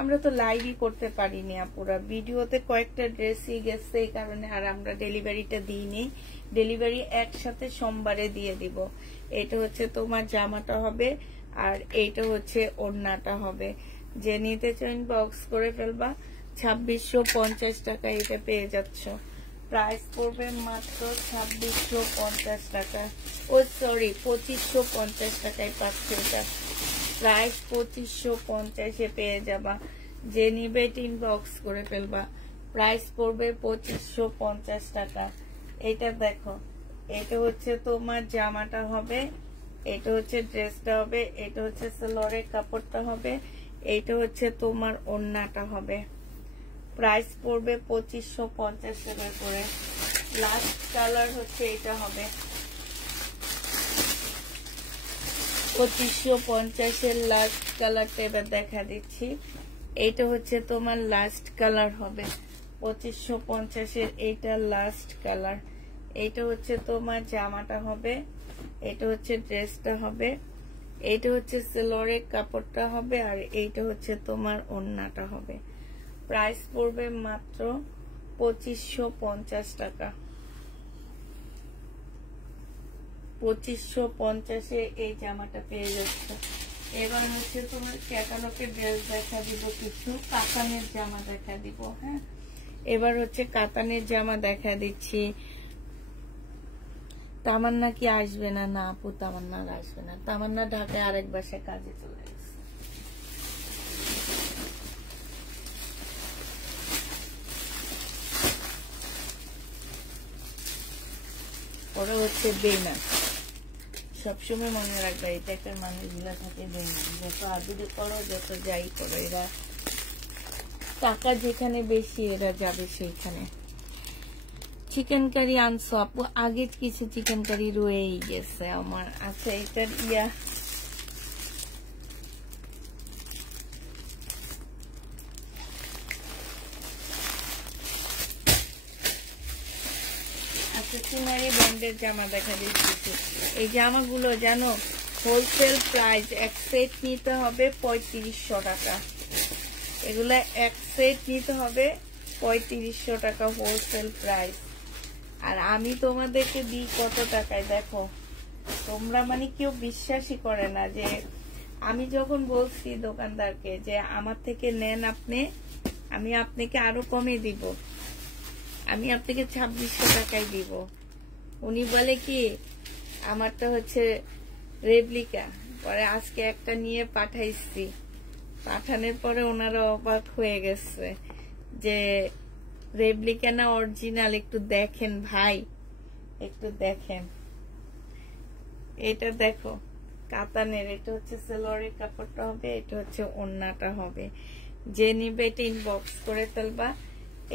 আমরা তো লাইভই করতে পারিনি আপুরা। ভিডিওতে কয়েকটা ড্রেসই গেছে এই কারণে, আর আমরা ডেলিভারিটা দিইনি। ডেলিভারি একসাথে সোমবারে দিয়ে দিব। এটা হচ্ছে তোমার জামাটা হবে, আর এইটা হচ্ছে ওড়নাটা হবে। যে নিতে চাও ইনবক্স করে ফেলবা। 2650 টাকা এটা পেয়ে যাচ্ছ। প্রাইস পড়বে মাত্র 2650 টাকা। ও সরি, 2550 টাকায় পাচ্ছ এটা। প্রাইস 2550-এ পেয়ে যাবা। যে নিবে ইনবক্স করে ফেলবা। প্রাইস পড়বে 2550 টাকা। এটা দেখো, এটা হচ্ছে তোমার জামাটা হবে, এটা হচ্ছে ড্রেসটা হবে, এটা হচ্ছে সেলোয়ারের কাপড়টা হবে, এইটা হচ্ছে তোমার ওড়নাটা হবে। প্রাইস পড়বে 2550 টাকা করে। লাস্ট কালার হচ্ছে এটা হবে। 2550-এর লাস্ট কালারটা এবার দেখা দিচ্ছি। এইটা হচ্ছে তোমার লাস্ট কালার হবে 2550-এর। এইটা লাস্ট কালার। এইটা হচ্ছে তোমার জামাটা হবে, এটা হচ্ছে ড্রেসটা হবে, এইটা হচ্ছে সেলোয়ারের কাপড়টা হবে, আর এইটা হচ্ছে তোমার ওড়নাটা হবে। প্রাইস পড়বে মাত্র 2550 টাকা। 2550-এ এই জামাটা পেয়ে যাচ্ছে। এবার হচ্ছে তোমার ক্যাটালগের ড্রেস দেখা দিব, কিছু কাতানের জামা দেখা দিব। হ্যাঁ, এবার হচ্ছে কাতানের জামা দেখা দিচ্ছি। তামান্না কি আসবে না? না আপু, তামান্না আসবে না। তামান্না ঢাকায় আরেক বাসায় কাজে চলে গেছে। ওরা হচ্ছে বেইমান। সবসময় মনে রাখবে এই টাইপের মানুষগুলা থাকে বেইমান। যত আদুরি করো, যত যাই করো, এরা টাকা যেখানে বেশি এরা যাবে সেইখানে। চিকেন কারি আনছো আপু? আগে কিছু চিকেন কারি রয়েই গেছে আমার। আচ্ছা, এটার আচ্ছা, সিনারি ব্র্যান্ডের জামা দেখা দিচ্ছি। এই জামাগুলো জানো হোলসেল প্রাইস, এক সেট নিতে হবে 3500 টাকা। এগুলা এক সেট নিতে হবে 3500 টাকা হোলসেল প্রাইস। আর আমি তোমাদেরকে দিই কত টাকায় দেখো। তোমরা মানে কেউ বিশ্বাসই করে না যে আমি যখন বলছি দোকানদারকে যে আমার থেকে নেন আপনি, আমি আপনাকে আরো কমে দিব, আমি আপনাকে 2600 টাকায় দিব। উনি বলে কি আমারটা হচ্ছে রেপ্লিকা। পরে আজকে একটা নিয়ে পাঠাইছি, পাঠানোর পরে ওনারা অবাক হয়ে গেছে যে রেপ্লিকা না অরিজিনাল, একটু দেখেন ভাই, একটু দেখেন। এটা দেখো কাতানের, এটা হচ্ছে সেলোয়ারের কাপড়টা হবে, এটা হচ্ছে ওড়নাটা হবে। যে নিবে এটা ইনবক্স করে ফেলবা।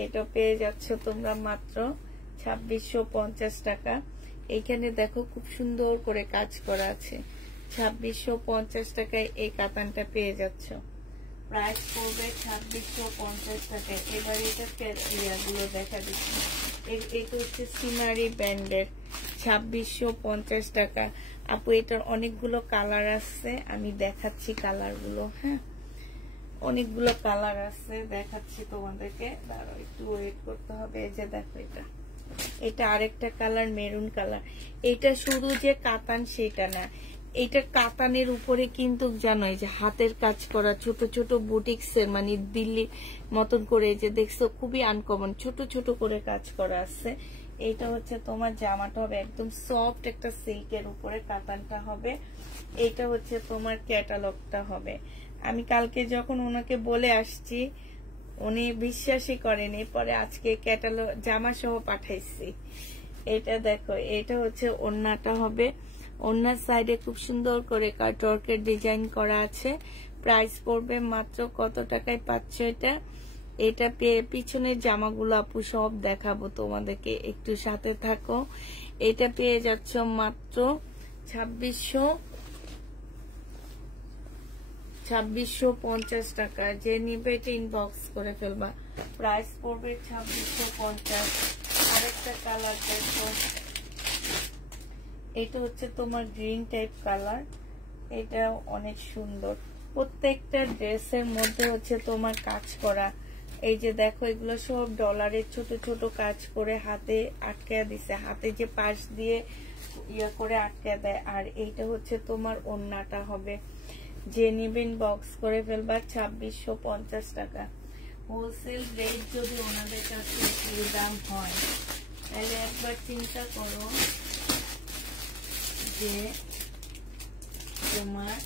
এটা পেয়ে যাচ্ছ তোমরা মাত্র 2650 টাকা। এইখানে দেখো খুব সুন্দর করে কাজ করা আছে। 2650 টাকায় এই কাতানটা পেয়ে যাচ্ছ। প্রাইস পড়বে 2650 টাকায়। এবার এটা ইয়াগুলো দেখা দিচ্ছি। এটা হচ্ছে সিনারি ব্র্যান্ডের, 2650 টাকা। আপু এটার অনেকগুলো কালার আছে, আমি দেখাচ্ছি কালারগুলো। হ্যাঁ, অনেকগুলো কালার আছে, দেখাচ্ছি তোমাদেরকে। দাঁড়াও, একটু ওয়েট করতে হবে। এই যে দেখো, এটা আরেকটা কালার, মেরুন কালার। এটা শুধু যে কাতান সেটা না, এইটা কাতানের উপরে কিন্তু জানো এই যে হাতের কাজ করা ছোট ছোট বুটিক্সের মানে দিল্লি মতন করে যে দেখছো খুবই আনকমন ছোট ছোট করে কাজ করা আছে। এইটা হচ্ছে তোমার জামাটা হবে একদম সফট একটা সিল্কের উপরে কাতানটা হবে। এইটা হচ্ছে তোমার ক্যাটালগটা হবে। আমি কালকে যখন ওনাকে বলে আসছি উনি বিশ্বাসই করেনি, পরে আজকে ক্যাটালগ জামা সহ পাঠাইছি। এটা দেখো এটা হচ্ছে ওড়নাটা হবে। ওড়নার সাইডে খুব সুন্দর করে কাটওয়ার্কের ডিজাইন করা আছে। প্রাইস পড়বে মাত্র কত টাকায় পাচ্ছ এটা? এটা পিছনের জামাগুলো আপু সব দেখাবো তোমাদেরকে, একটু সাথে থাকো। এটা পেয়ে যাচ্ছ মাত্র 2650 টাকা। যে নিবে এটা ইনবক্স করে ফেলবা। প্রাইস পড়বে 2650। আরেকটা কালার দেখো, এটা হচ্ছে তোমার গ্রিন টাইপ কালার। এটা অনেক সুন্দর। প্রত্যেকটা ড্রেসের মধ্যে হচ্ছে তোমার কাজ করা। এই যে দেখো এগুলো সব ডলারের ছোট ছোট কাজ করে হাতে আটকে দিছে, হাতে যে পাশ দিয়ে ইয়ে করে আটকে দেয়। আর এইটা হচ্ছে তোমার ওড়নাটা হবে। যে নিবেন বক্স করে ফেলবা 2650 টাকা। হোলসেল রেট যদি ওনাদের কাছে এই দাম হয় তাহলে একবার চিন্তা করো যে তোমার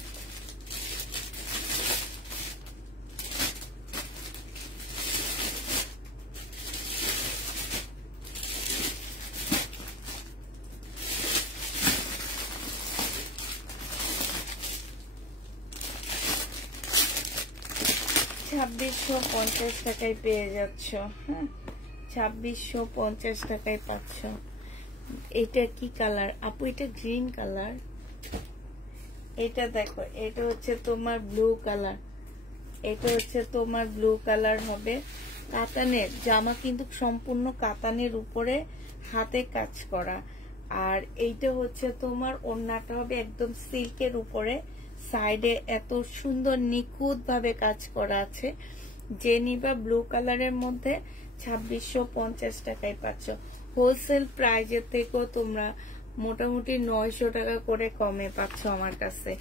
2650 টাকায় পেয়ে যাচ্ছ। হ্যাঁ 2650 টাকায় পাচ্ছ। এটা কি কালার আপু? এটা গ্রিন কালার। এটা দেখো এটা হচ্ছে তোমার ব্লু কালার। এটা হচ্ছে তোমার ব্লু কালার হবে। কাতানের জামা কিন্তু সম্পূর্ণ কাতানের উপরে হাতে কাজ করা। আর এইটা হচ্ছে তোমার ওড়নাটা হবে একদম সিল্কের উপরে, সাইডে এত সুন্দর নিখুঁত ভাবে কাজ করা আছে। যে নিবা ব্লু কালারের মধ্যে 2650 টাকায় পাচ্ছ। হোলসেল প্রাইজের থেকেও তোমরা মোটামুটি 900 টাকা করে কমে পাচ্ছ আমার কাছে।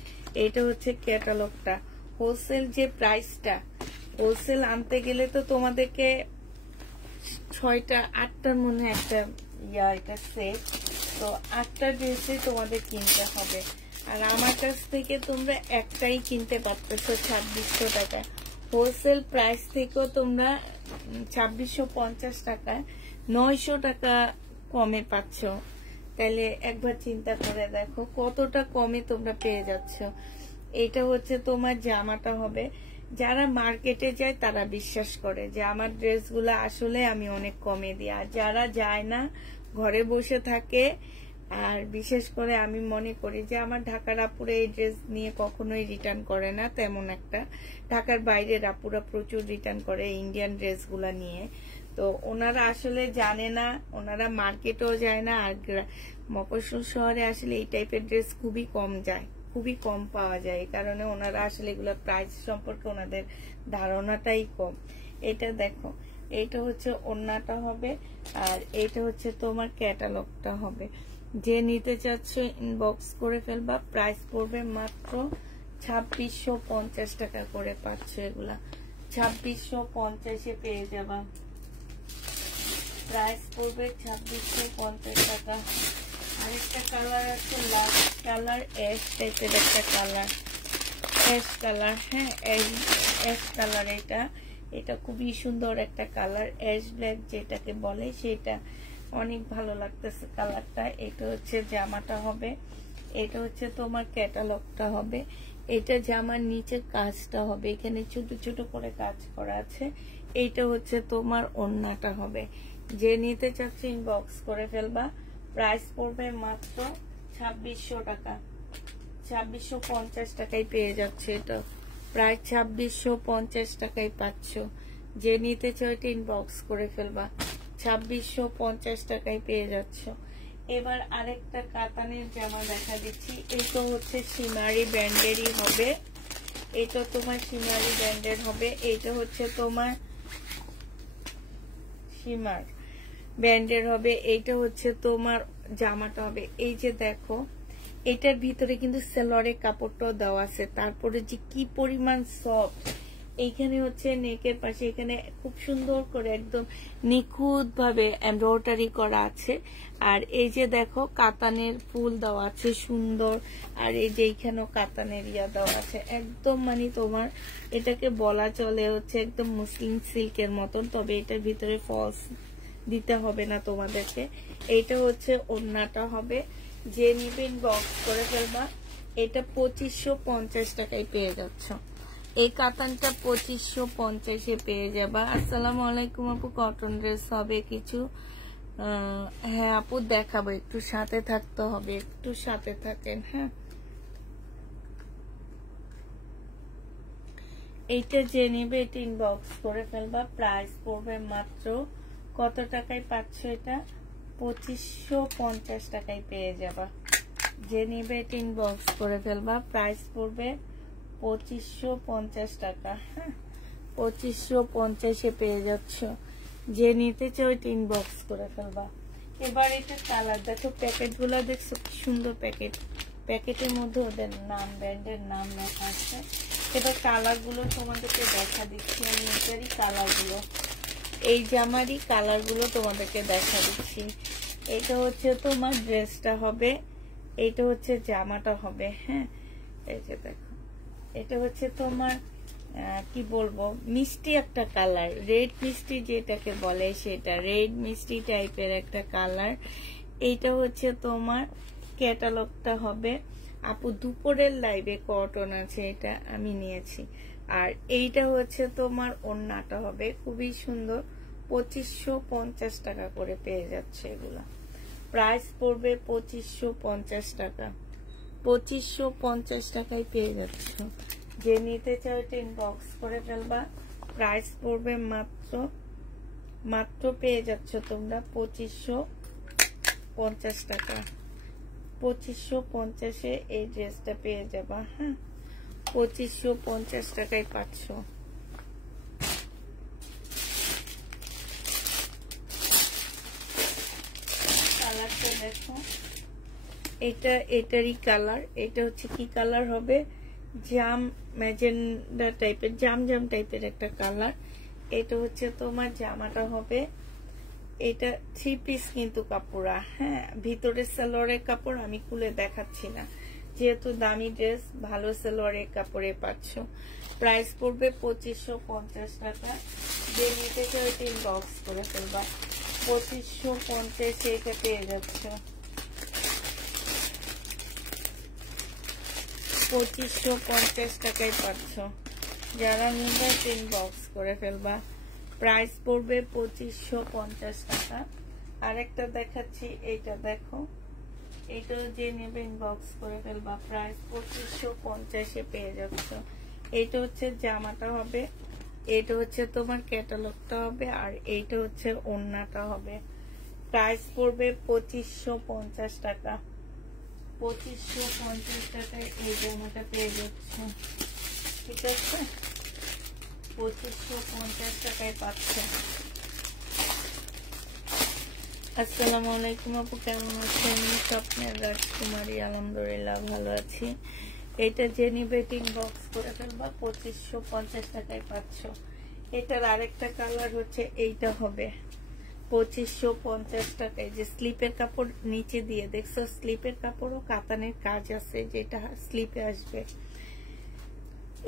এটা হচ্ছে ক্যাটালগটা। হোলসেল যে প্রাইসটা, হোলসেল আনতে গেলে তো তোমাদেরকে 6টা 8টার মনে একটা এটা সেট, তো 8টা ড্রেসে তোমাদের কিনতে হবে। আর আমার কাছ থেকে তোমরা একটাই কিনতে পারতেছো 2600 টাকা। হোলসেল প্রাইস থেকেও তোমরা 2650 টাকায় 900 টাকা কমে পাচ্ছ। তাহলে একবার চিন্তা করে দেখো কতটা কমে তোমরা পেয়ে যাচ্ছ। এটা হচ্ছে তোমার জামাটা হবে। যারা মার্কেটে যায় তারা বিশ্বাস করে যে আমার ড্রেসগুলো আসলে আমি অনেক কমে দিই। আর যারা যায় না ঘরে বসে থাকে, আর বিশেষ করে আমি মনে করি যে আমার ঢাকার আপুরা এই ড্রেস নিয়ে কখনোই রিটার্ন করে না তেমন একটা। ঢাকার বাইরের আপুরা প্রচুর রিটার্ন করে ইন্ডিয়ান ড্রেসগুলা নিয়ে। তো ওনারা আসলে জানে না, ওনারা মার্কেটেও যায় না। আর মফস্বল শহরে আসলে এই টাইপের ড্রেস খুবই কম যায়, খুবই কম পাওয়া যায়। এই কারণে ওনারা আসলে এগুলোর প্রাইস সম্পর্কে ওনাদের ধারণাটাই কম। এটা দেখো এইটা হচ্ছে ওড়নাটা হবে। আর এইটা হচ্ছে তোমার ক্যাটালগটা হবে। যে নিতে চাচ্ছ ইনবক্স করে ফেলবা। প্রাইস পড়বে মাত্র 2650 টাকা করে পাচ্ছ। এগুলা 2650-এ পেয়ে যাবা। প্রাইস পড়বে 2650 টাকা। আরেকটা কালার আছে লাস্ট কালার, অ্যাশ টাইপের একটা কালার, অ্যাশ কালার। হ্যাঁ অ্যাশ কালার। এটা খুবই সুন্দর একটা কালার, অ্যাশ ব্ল্যাক যেটাকে বলে, সেটা অনেক ভালো লাগতেছে কালারটা। এটা হচ্ছে জামাটা হবে। এটা হচ্ছে তোমার ক্যাটালগটা হবে। এটা জামার নিচের কাজটা হবে, এখানে ছোট ছোট করে কাজ করা আছে। এইটা হচ্ছে তোমার ওড়নাটা হবে। যে নিতে চাচ্ছে ইনবক্স করে ফেলবা। প্রাইস পড়বে মাত্র 2600 টাকা। 2650 টাকায় পেয়ে যাচ্ছে এটা। প্রায় 2650 টাকায় পাচ্ছ। যে নিতে চাও এটা ইনবক্স করে ফেলবা। 2650 টাকায় পেয়ে যাচ্ছ। এবার আরেকটা কাতানের জামা দেখা দিচ্ছি। এটা হচ্ছে সিমারি ব্র্যান্ডেরই হবে। এটা তোমার সিমারি ব্র্যান্ডের হবে। এটা হচ্ছে তোমার সিমার ব্র্যান্ডের হবে। এইটা হচ্ছে তোমার জামাটা হবে। এই যে দেখো এটার ভিতরে কিন্তু সেলরের কাপড়টাও দেওয়া আছে, তারপরে যে কি পরিমাণ সফট। এইখানে হচ্ছে নেকের পাশে এখানে খুব সুন্দর করে একদম নিখুঁত ভাবে এমব্রয়ডারি করা আছে। আর এই যে দেখো কাতানের ফুল দেওয়া আছে সুন্দর, আর এই যে এইখানেও কাতানের ইয়া দেওয়া আছে একদম, মানে তোমার এটাকে বলা চলে হচ্ছে একদম মুসলিম সিল্কের মতন। তবে এটার ভিতরে ফলস দিতে হবে না তোমাদেরকে। এইটা হচ্ছে ওড়নাটা হবে, যে নিবেন বক্স করে ফেলবা। এটা 2550 টাকায় পেয়ে যাচ্ছ। এই কাতানটা 2550-এ পেয়ে যাবা। আসসালামু আলাইকুম আপু, কটন ড্রেস হবে কিছু? হ্যাঁ আপু দেখাবো, একটু সাথে থাকতে হবে, একটু সাথে থাকেন। হ্যাঁ, এইটা যে নিবে এটা ইনবক্স করে ফেলবা। প্রাইস পড়বে মাত্র কত টাকায় পাচ্ছ? এটা 2550 টাকায় পেয়ে যাবা। যে নিবে এটা ইনবক্স করে ফেলবা। প্রাইস পড়বে 2550 টাকা। হ্যাঁ, 2550-এ পেয়ে যাচ্ছ। যে নিতে চাও এটা ইনবক্স করে ফেলবা। এবার এটা কালার দেখো, প্যাকেট গুলা দেখছো কি সুন্দর প্যাকেট, প্যাকেটের মধ্যে ওদের নাম, ব্র্যান্ডের নাম লেখা আছে। এবার কালার গুলো তোমাদেরকে দেখা দিচ্ছি আমি, এটারই কালার গুলো, এই জামারই কালার গুলো তোমাদেরকে দেখা দিচ্ছি। এটা হচ্ছে তোমার ড্রেসটা হবে, এইটা হচ্ছে জামাটা হবে। হ্যাঁ, এই যে দেখো, এটা হচ্ছে তোমার কি বলবো, মিষ্টি একটা কালার, রেড মিষ্টি যেটাকে বলে সেটা, রেড মিষ্টি টাইপের একটা কালার। এইটা হচ্ছে তোমার ক্যাটালগটা হবে। আপু দুপুরের লাইভে কটন আছে, এটা আমি নিয়েছি। আর এইটা হচ্ছে তোমার ওড়নাটা হবে, খুবই সুন্দর। 2550 টাকা করে পেয়ে যাচ্ছে এগুলা। প্রাইস পড়বে 2550 টাকা। 2550 টাকায় পেয়ে যাচ্ছ। যে নিতে চাও এটা ইনবক্স করে ফেলবা। প্রাইস পড়বে মাত্র পেয়ে যাচ্ছ তোমরা 2550 টাকা। 2550-এ এই ড্রেসটা পেয়ে যাবা। হ্যাঁ, 2550 টাকায় পাচ্ছ। কালারটা দেখো, এটা এটারই কালার। এটা হচ্ছে কি কালার হবে, জাম ম্যাজেন্ডা টাইপের, জাম টাইপের একটা কালার। এটা হচ্ছে তোমার জামাটা হবে। এটা 3 পিস কিন্তু কাপড়া। হ্যাঁ, ভিতরে সালোয়ারের কাপড় আমি খুলে দেখাচ্ছি না, যেহেতু দামি ড্রেস, ভালো সালোয়ারের কাপড়ে পাচ্ছ। প্রাইস পড়বে 2550 টাকা। যে নিতে চাও এটা ইনবক্স করে ফেলবা। 2550 এটা পেয়ে যাচ্ছ। 2550 টাকায় পাচ্ছ। যারা নিবে ইনবক্স করে ফেলবা। প্রাইস পড়বে 2550 টাকা। আরেকটা দেখাচ্ছি, এইটা দেখো, এইটা যে নেবে ইনবক্স করে ফেলবা। প্রাইস 2550-এ পেয়ে যাচ্ছ। এইটা হচ্ছে জামাটা হবে, এইটা হচ্ছে তোমার ক্যাটালগটা হবে, আর এইটা হচ্ছে ওড়নাটা হবে। প্রাইস পড়বে 2550 টাকা। 2550 টাকায় এই জামাটা পেয়ে যাচ্ছ। ঠিক আছে, 2550 টাকায় পাচ্ছ। আসসালামু আলাইকুম আপু, কেমন আছেন? স্বপ্নের রাজকুমারী, আলহামদুলিল্লাহ ভালো আছি। এটা যে নিবে ইনবক্স করে ফেলবা। 2550 টাকায় পাচ্ছ। এটার আরেকটা কালার হচ্ছে এইটা হবে 2550 টাকায়। যে স্লিপের কাপড় নিচে দিয়ে দেখছো, স্লিপের কাপড়ও কাতানের কাজ আছে, যেটা স্লিপে আসবে।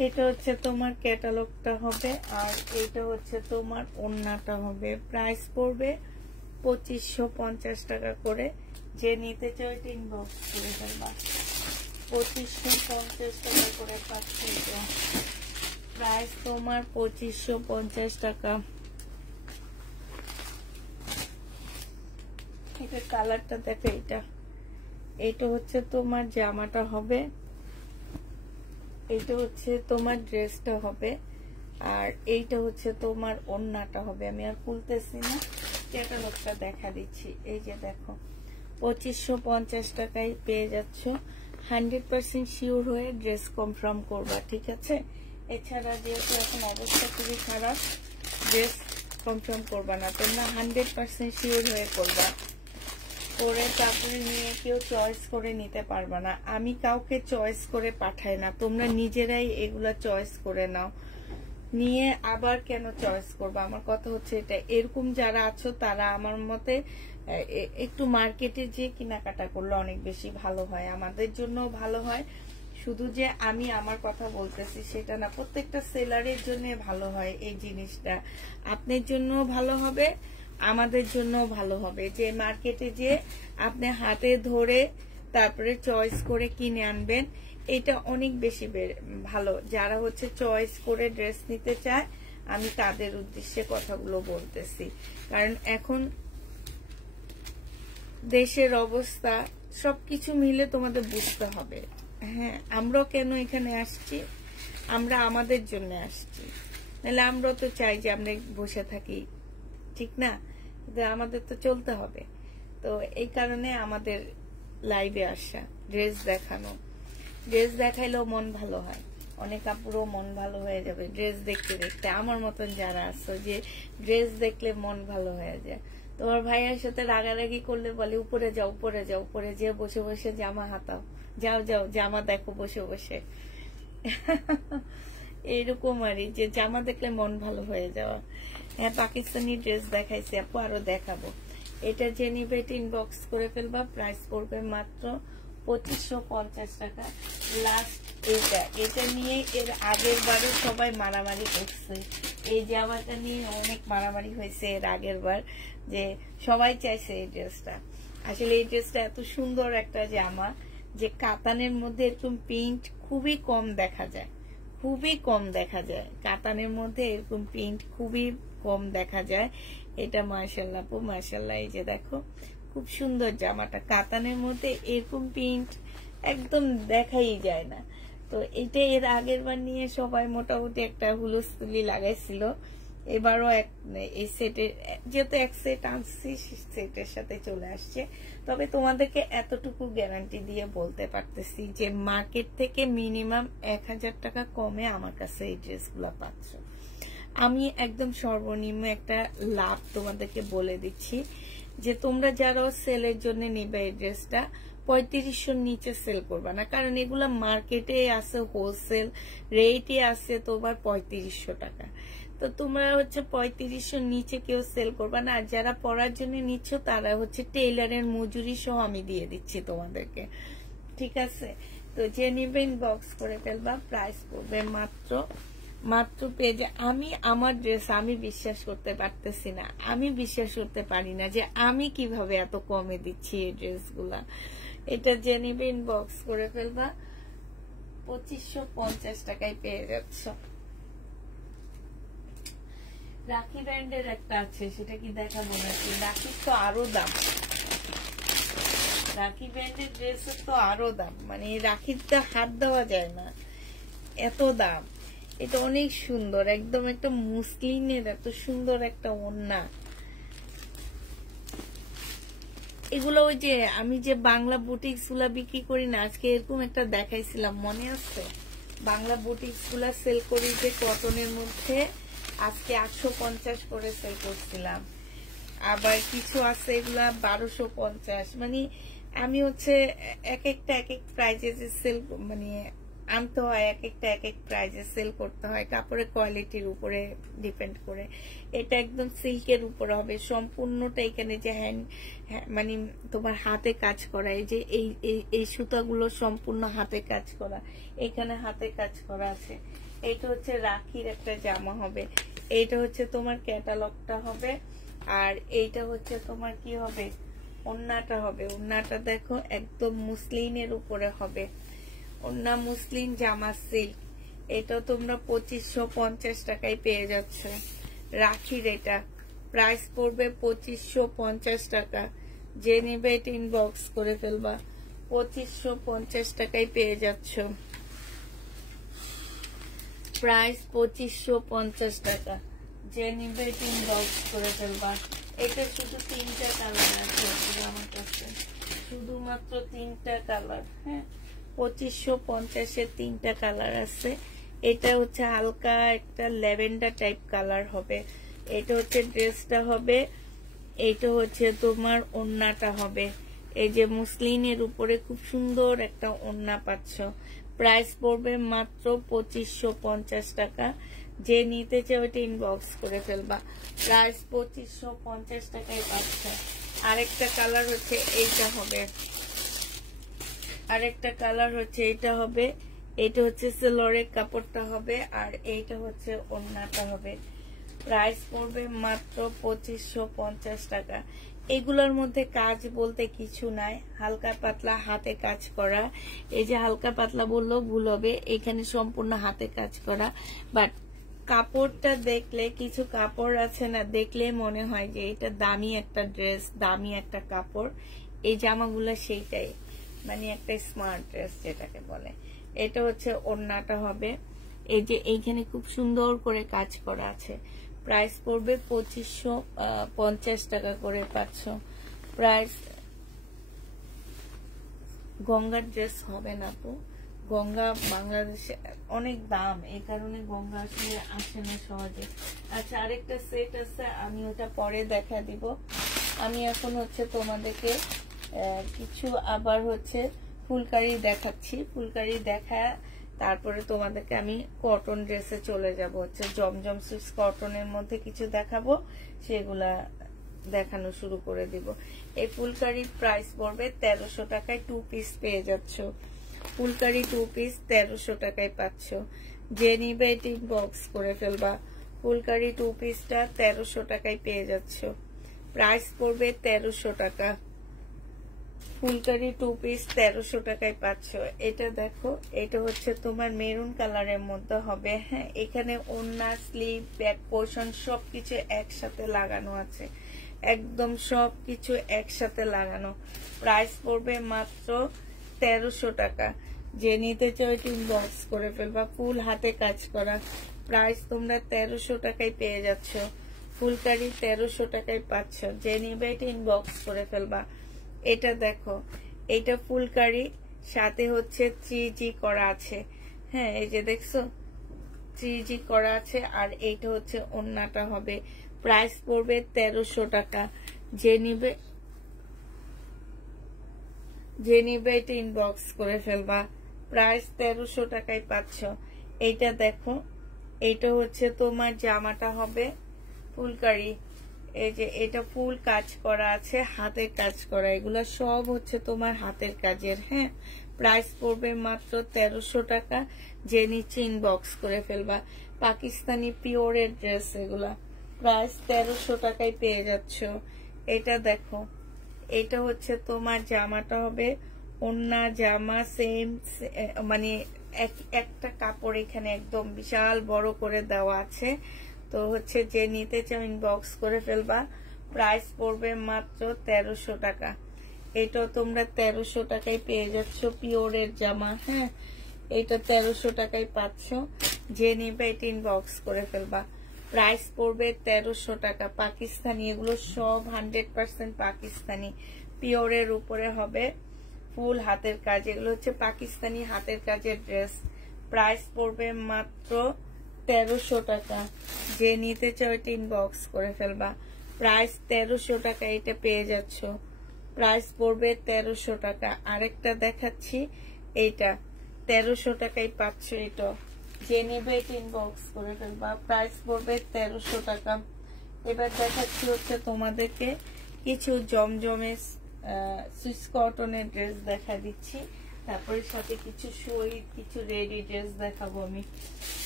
এটা হচ্ছে তোমার ক্যাটালগটা হবে, আর এটা হচ্ছে তোমার ওড়নাটা হবে। প্রাইস পড়বে 2550 টাকা করে। যে নিতে চাও এটা ইনবক্স করে ফেলবা। 2550 টাকা করে পাচ্ছে। এটা প্রাইস তোমার 2550 টাকা। এটা কালারটা দেখো, এটা হচ্ছে তোমার জামাটা হবে, এইটা হচ্ছে তোমার ড্রেসটা হবে, আর এইটা হচ্ছে তোমার ওড়নাটা হবে। আমি আর খুলতেছি না, ক্যাটালগটা দেখা দিচ্ছি। এই যে দেখো, 2550 টাকায় পেয়ে যাচ্ছ। 100% শিওর হয়ে ড্রেস কনফার্ম করবা, ঠিক আছে? এছাড়া যেহেতু এখন অবস্থা খুবই খারাপ, ড্রেস কনফার্ম করবা না তোমরা, 100% শিওর হয়ে করবা। করে তারপরে নিয়ে কেউ চয়েস করে নিতে পারবে না। আমি কাউকে চয়েস করে পাঠাই না, তোমরা নিজেরাই এগুলা চয়েস করে নাও। নিয়ে আবার কেন চয়েস করবো? আমার কথা হচ্ছে এটা, এরকম যারা আছো তারা আমার মতে একটু মার্কেটে যে কেনাকাটা করলে অনেক বেশি ভালো হয়, আমাদের জন্য ভালো হয়। শুধু যে আমি আমার কথা বলতেছি সেটা না, প্রত্যেকটা সেলারের জন্য ভালো হয় এই জিনিসটা। আপনার জন্য ভালো হবে, আমাদের জন্য ভালো হবে, যে মার্কেটে যে আপনি হাতে ধরে তারপরে চয়েস করে কিনে আনবেন, এটা অনেক বেশি ভালো। যারা হচ্ছে চয়েস করে ড্রেস নিতে চায়, আমি তাদের উদ্দেশ্যে কথাগুলো বলতেছি। কারণ এখন দেশের অবস্থা সবকিছু মিলে তোমাদের বুঝতে হবে। হ্যাঁ, আমরাও কেন এখানে আসছি, আমরা আমাদের জন্য আসছি, নাহলে আমরা তো চাই যে আমরা বসে থাকি, ঠিক না? আমাদের তো চলতে হবে। তো এই কারণে আমাদের লাইভে আসা, ড্রেস দেখানো। ড্রেস দেখাইলেও মন ভালো হয়, অনেক আপুরও মন ভালো হয়ে যাবে ড্রেস দেখতে দেখতে। আমার মতন যারা আছো যে ড্রেস দেখলে মন ভালো হয়ে যায়, তোমার ভাইয়ের সাথে রাগারাগি করলে বলে উপরে যাও, উপরে যাও, উপরে যেয়ে বসে বসে জামা হাতাও, যাও যাও জামা দেখো বসে বসে। এইরকম আরই, যে জামা দেখলে মন ভালো হয়ে যাওয়া। হ্যাঁ, পাকিস্তানি ড্রেস দেখাইছি আপু, আরো দেখাবো। এটা যে নিবে ইনবক্স করে ফেলবা, প্রাইস পড়বে মাত্র 2550 টাকা। লাস্ট এটা নিয়ে এর আগের বারে সবাই মারামারি করছে, এই জামাটা নিয়ে অনেক মারামারি হয়েছে এর আগের বার, যে সবাই চাইছে এই ড্রেসটা। আসলে এই ড্রেসটা এত সুন্দর একটা জামা, যে কাতানের মধ্যে এরকম প্রিন্ট খুবই কম দেখা যায়, খুবই কম দেখা যায় কাতানের মধ্যে এরকম প্রিন্ট খুবই কম দেখা যায়। এটা মাশাআল্লাহ আপু, মাশাআল্লাহ। এই যে দেখো খুব সুন্দর জামাটা, কাতানের মধ্যে এরকম প্রিন্ট একদম দেখাই যায় না। তো এটা এর আগের বার নিয়ে সবাই মোটামুটি একটা হুলস্থুলি লাগাইছিল। এবারও এই সেটের যেহেতু এক সেট আনছি, সেটের সাথে চলে আসছে। তবে তোমাদেরকে এতটুকু গ্যারান্টি দিয়ে বলতে পারতেছি যে মার্কেট থেকে মিনিমাম 1000 টাকা কমে আমার কাছে এই ড্রেসগুলো পাচ্ছ। আমি একদম সর্বনিম্ন একটা লাভ তোমাদেরকে বলে দিচ্ছি, যে তোমরা যারা সেলের জন্য নিবে এই ড্রেসটা 3500 নিচে সেল করবা না, কারণ এগুলা মার্কেটে আছে হোলসেল রেটে আছে তোমার 3500 টাকা। তো তোমরা হচ্ছে 3500 নিচে কেউ সেল করবা না। আর যারা পরার জন্য নিচ্ছ তারা হচ্ছে টেইলারের মজুরি সহ আমি দিয়ে দিচ্ছি তোমাদেরকে, ঠিক আছে? তো যে নিবে ইনবক্স করে ফেলবা, প্রাইস পড়বে মাত্র পেজে। আমি আমার ড্রেস আমি বিশ্বাস করতে পারতেছি না, আমি বিশ্বাস করতে পারি না যে আমি কিভাবে এত কমে দিচ্ছি এই ড্রেসগুলা। এটা যে নিবে ইনবক্স করে ফেলবা, 2550 টাকায় পেয়ে যাচ্ছ। রাখি ব্র্যান্ডের একটা আছে, সেটা কি দেখাবো নাকি? রাখির তো আরো দাম, রাখি ব্র্যান্ডের ড্রেসের তো আরো দাম, মানে রাখিরটা হাত দেওয়া যায় না, এত দাম। এটা অনেক সুন্দর, একদম একটা মুসলিনের এত সুন্দর একটা ওড়না। এগুলো ওই যে আমি যে বাংলা বুটিক্স গুলা বিক্রি করি না, আজকে এরকম একটা দেখাইছিলাম, মনে আছে? বাংলা বুটিক্স গুলা সেল করি যে কটনের মধ্যে, আজকে 850 করে সেল করছিলাম। আবার কিছু আছে এগুলা 1250। মানে আমি হচ্ছে এক একটা এক এক প্রাইজে সেল, মানে আনতে হয়, এক একটা এক এক প্রাইজে সেল করতে হয়, কাপড়ের কোয়ালিটির উপরে ডিপেন্ড করে। এটা একদম সিল্কের উপরে হবে সম্পূর্ণটা। এখানে যে মানে তোমার হাতে কাজ করা, এই যে এই সুতাগুলো সম্পূর্ণ হাতে কাজ করা, এখানে হাতে কাজ করা আছে। এইটা হচ্ছে রাখির একটা জামা হবে, এইটা হচ্ছে তোমার ক্যাটালগটা হবে, আর এইটা হচ্ছে তোমার কি হবে, ওড়নাটা হবে। ওড়নাটা দেখো একদম মুসলিনের উপরে হবে, ওড়না মুসলিন জামা সিল্ক। এটা তোমরা 2550 টাকায় পেয়ে যাচ্ছ। রাখির এটা প্রাইস পড়বে 2550 টাকা। যে নেবে এটা ইনবক্স করে ফেলবা, 2550 টাকায় পেয়ে যাচ্ছ। প্রাইস 2550 টাকা। যে নিবে এটা ইনবক্স করে ফেলবা। এটা শুধু 3টা কালার আছে আমার কাছে, শুধুমাত্র 3টা কালার। হ্যাঁ, 2550-এর 3টা কালার আছে। এটা হচ্ছে হালকা একটা ল্যাভেন্ডার টাইপ কালার হবে। এটা হচ্ছে ড্রেসটা হবে, এইটা হচ্ছে তোমার ওড়নাটা হবে। এই যে মুসলিনের উপরে খুব সুন্দর একটা ওড়না পাচ্ছ। প্রাইস পড়বে মাত্র 2550 টাকা। যে নিতে চাও এটা ইনবক্স করে ফেলবা। প্রাইস 2550 টাকায় পাচ্ছ। আরেকটা কালার হচ্ছে এইটা হবে, আরেকটা কালার হচ্ছে এইটা হবে। এইটা হচ্ছে সিলরের কাপড়টা হবে, আর এইটা হচ্ছে ওড়নাটা হবে। প্রাইস পড়বে মাত্র 2550 টাকা। এগুলোর মধ্যে কাজ বলতে কিছু নাই, হালকা পাতলা হাতে কাজ করা। এই যে হালকা পাতলা বললেও ভুল হবে, এখানে সম্পূর্ণ হাতে কাজ করা। বাট কাপড়টা দেখলে, কিছু কাপড় আছে না, দেখলে মনে হয় যে এটা দামি একটা ড্রেস, দামি একটা কাপড়। এই জামাগুলো সেইটাই, মানে একটা স্মার্ট ড্রেস যেটাকে বলে। এটা হচ্ছে ওড়নাটা হবে। এই যে এইখানে খুব সুন্দর করে কাজ করা আছে। প্রাইস পড়বে 2550 টাকা করে পাচ্ছ। প্রাইস গঙ্গার ড্রেস হবে না তো, গঙ্গা বাংলাদেশে অনেক দাম, এই কারণে গঙ্গা আসলে আসে না সহজে। আচ্ছা, আরেকটা সেট আছে, আমি ওটা পরে দেখা দিব। আমি এখন হচ্ছে তোমাদেরকে কিছু আবার হচ্ছে ফুলকারি দেখাচ্ছি। ফুলকারি দেখা তারপরে তোমাদেরকে আমি কটন ড্রেসে চলে যাব। হচ্ছে জমজম সুইস কটনের মধ্যে কিছু দেখাবো, সেগুলা দেখানো শুরু করে দিব। এই ফুলকারির প্রাইস পড়বে 1300 টাকায়। 2 পিস পেয়ে যাচ্ছ। ফুলকারি 2 পিস 1300 টাকায় পাচ্ছ। যে নিবে এটি বক্স করে ফেলবা। ফুলকারি 2 পিসটা 1300 টাকায় পেয়ে যাচ্ছ। প্রাইস পড়বে 1300 টাকা। ফুলকারি 2 পিস 1300 টাকায় পাচ্ছ। এটা দেখো, এটা হচ্ছে তোমার মেরুন কালারের মধ্যে হবে। হ্যাঁ, এখানে ওড়না, স্লিভ, ব্যাক পোর্শন সবকিছু একসাথে লাগানো আছে, একদম সবকিছু একসাথে লাগানো। প্রাইস পড়বে মাত্র 1300 টাকা। যে নিতে চাও এটি বক্স করে ফেলবা। ফুল হাতে কাজ করা। প্রাইস তোমরা 1300 টাকায় পেয়ে যাচ্ছ। ফুলকারি 1300 টাকায় পাচ্ছ। যে নিবে এটি ইনবক্স করে ফেলবা। এটা দেখো, এটা ফুলকারি, সাথে হচ্ছে 3G করা আছে। হ্যাঁ, এই যে দেখছো 3G করা আছে। আর এইটা হচ্ছে ওড়নাটা হবে। প্রাইস পড়বে 1300 টাকা। যে নিবে এটা ইনবক্স করে ফেলবা। প্রাইস 1300 টাকায় পাচ্ছ। এইটা দেখো, এইটা হচ্ছে তোমার জামাটা হবে ফুলকারি। এই যে এটা ফুল কাজ করা আছে, হাতের কাজ করা, এগুলা সব হচ্ছে তোমার হাতের কাজের। হ্যাঁ, প্রাইস পড়বে মাত্র 1300 টাকা। যে নিচে ইনবক্স করে ফেলবা। পাকিস্তানি পিওরের ড্রেস এগুলা। প্রাইস 1300 টাকায় পেয়ে যাচ্ছ। এটা দেখো, এটা হচ্ছে তোমার জামাটা হবে ওড়না জামা সেম, মানে একটা কাপড় এখানে একদম বিশাল বড় করে দেওয়া আছে। তো হচ্ছে যে নিতে চাও ইনবক্স করে ফেলবা। প্রাইস পড়বে মাত্র 1300 টাকা। এটাও তোমরা 1300 টাকায় পেয়ে যাচ্ছ, পিওরের জামা। হ্যাঁ, এটা 1300 টাকায় পাচ্ছ। যে নিবে এটা ইনবক্স করে ফেলবা। প্রাইস পড়বে 1300 টাকা। পাকিস্তানি, এগুলো সব 100% পাকিস্তানি পিওরের উপরে হবে, ফুল হাতের কাজ। এগুলো হচ্ছে পাকিস্তানি হাতের কাজের ড্রেস। প্রাইস পড়বে মাত্র 1300 টাকা। যে নিতে চাও এটা ইনবক্স করে ফেলবা। প্রাইস 1300 টাকা, এটা পেয়ে যাচ্ছ। প্রাইস পড়বে 1300 টাকা। আরেকটা দেখাচ্ছি, এইটা 1300 টাকায় পাচ্ছ। এটা যে নেবে এটা ইনবক্স করে ফেলবা। প্রাইস পড়বে 1300 টাকা। এবার দেখাচ্ছি হচ্ছে তোমাদেরকে কিছু জমজমে সুইস কটনের ড্রেস দেখা দিচ্ছি। তারপরে সাথে কিছু শহীদ, কিছু রেডি ড্রেস দেখাবো আমি।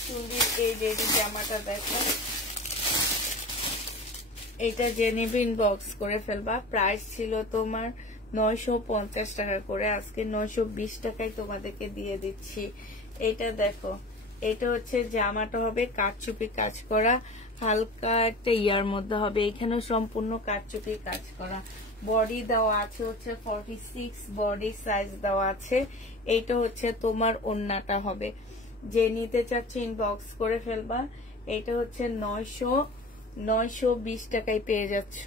চুন্ডির এই রেডি জামাটা দেখো, এটা যে নেবে ইনবক্স করে ফেলবা। প্রাইস ছিল তোমার 950 টাকা করে, আজকে 920 টাকায় তোমাদেরকে দিয়ে দিচ্ছি। এটা দেখো, এটা হচ্ছে জামাটা হবে কারচুপি কাজ করা, হালকা একটা ইয়ার মধ্যে হবে। এখানেও সম্পূর্ণ কারচুপি কাজ করা। বডি দেওয়া আছে হচ্ছে 46 বডি সাইজ দেওয়া আছে। এইটা হচ্ছে তোমার ওড়নাটা হবে। যে নিতে চাচ্ছে ইনবক্স করে ফেলবা। এটা হচ্ছে 920 টাকায় পেয়ে যাচ্ছ।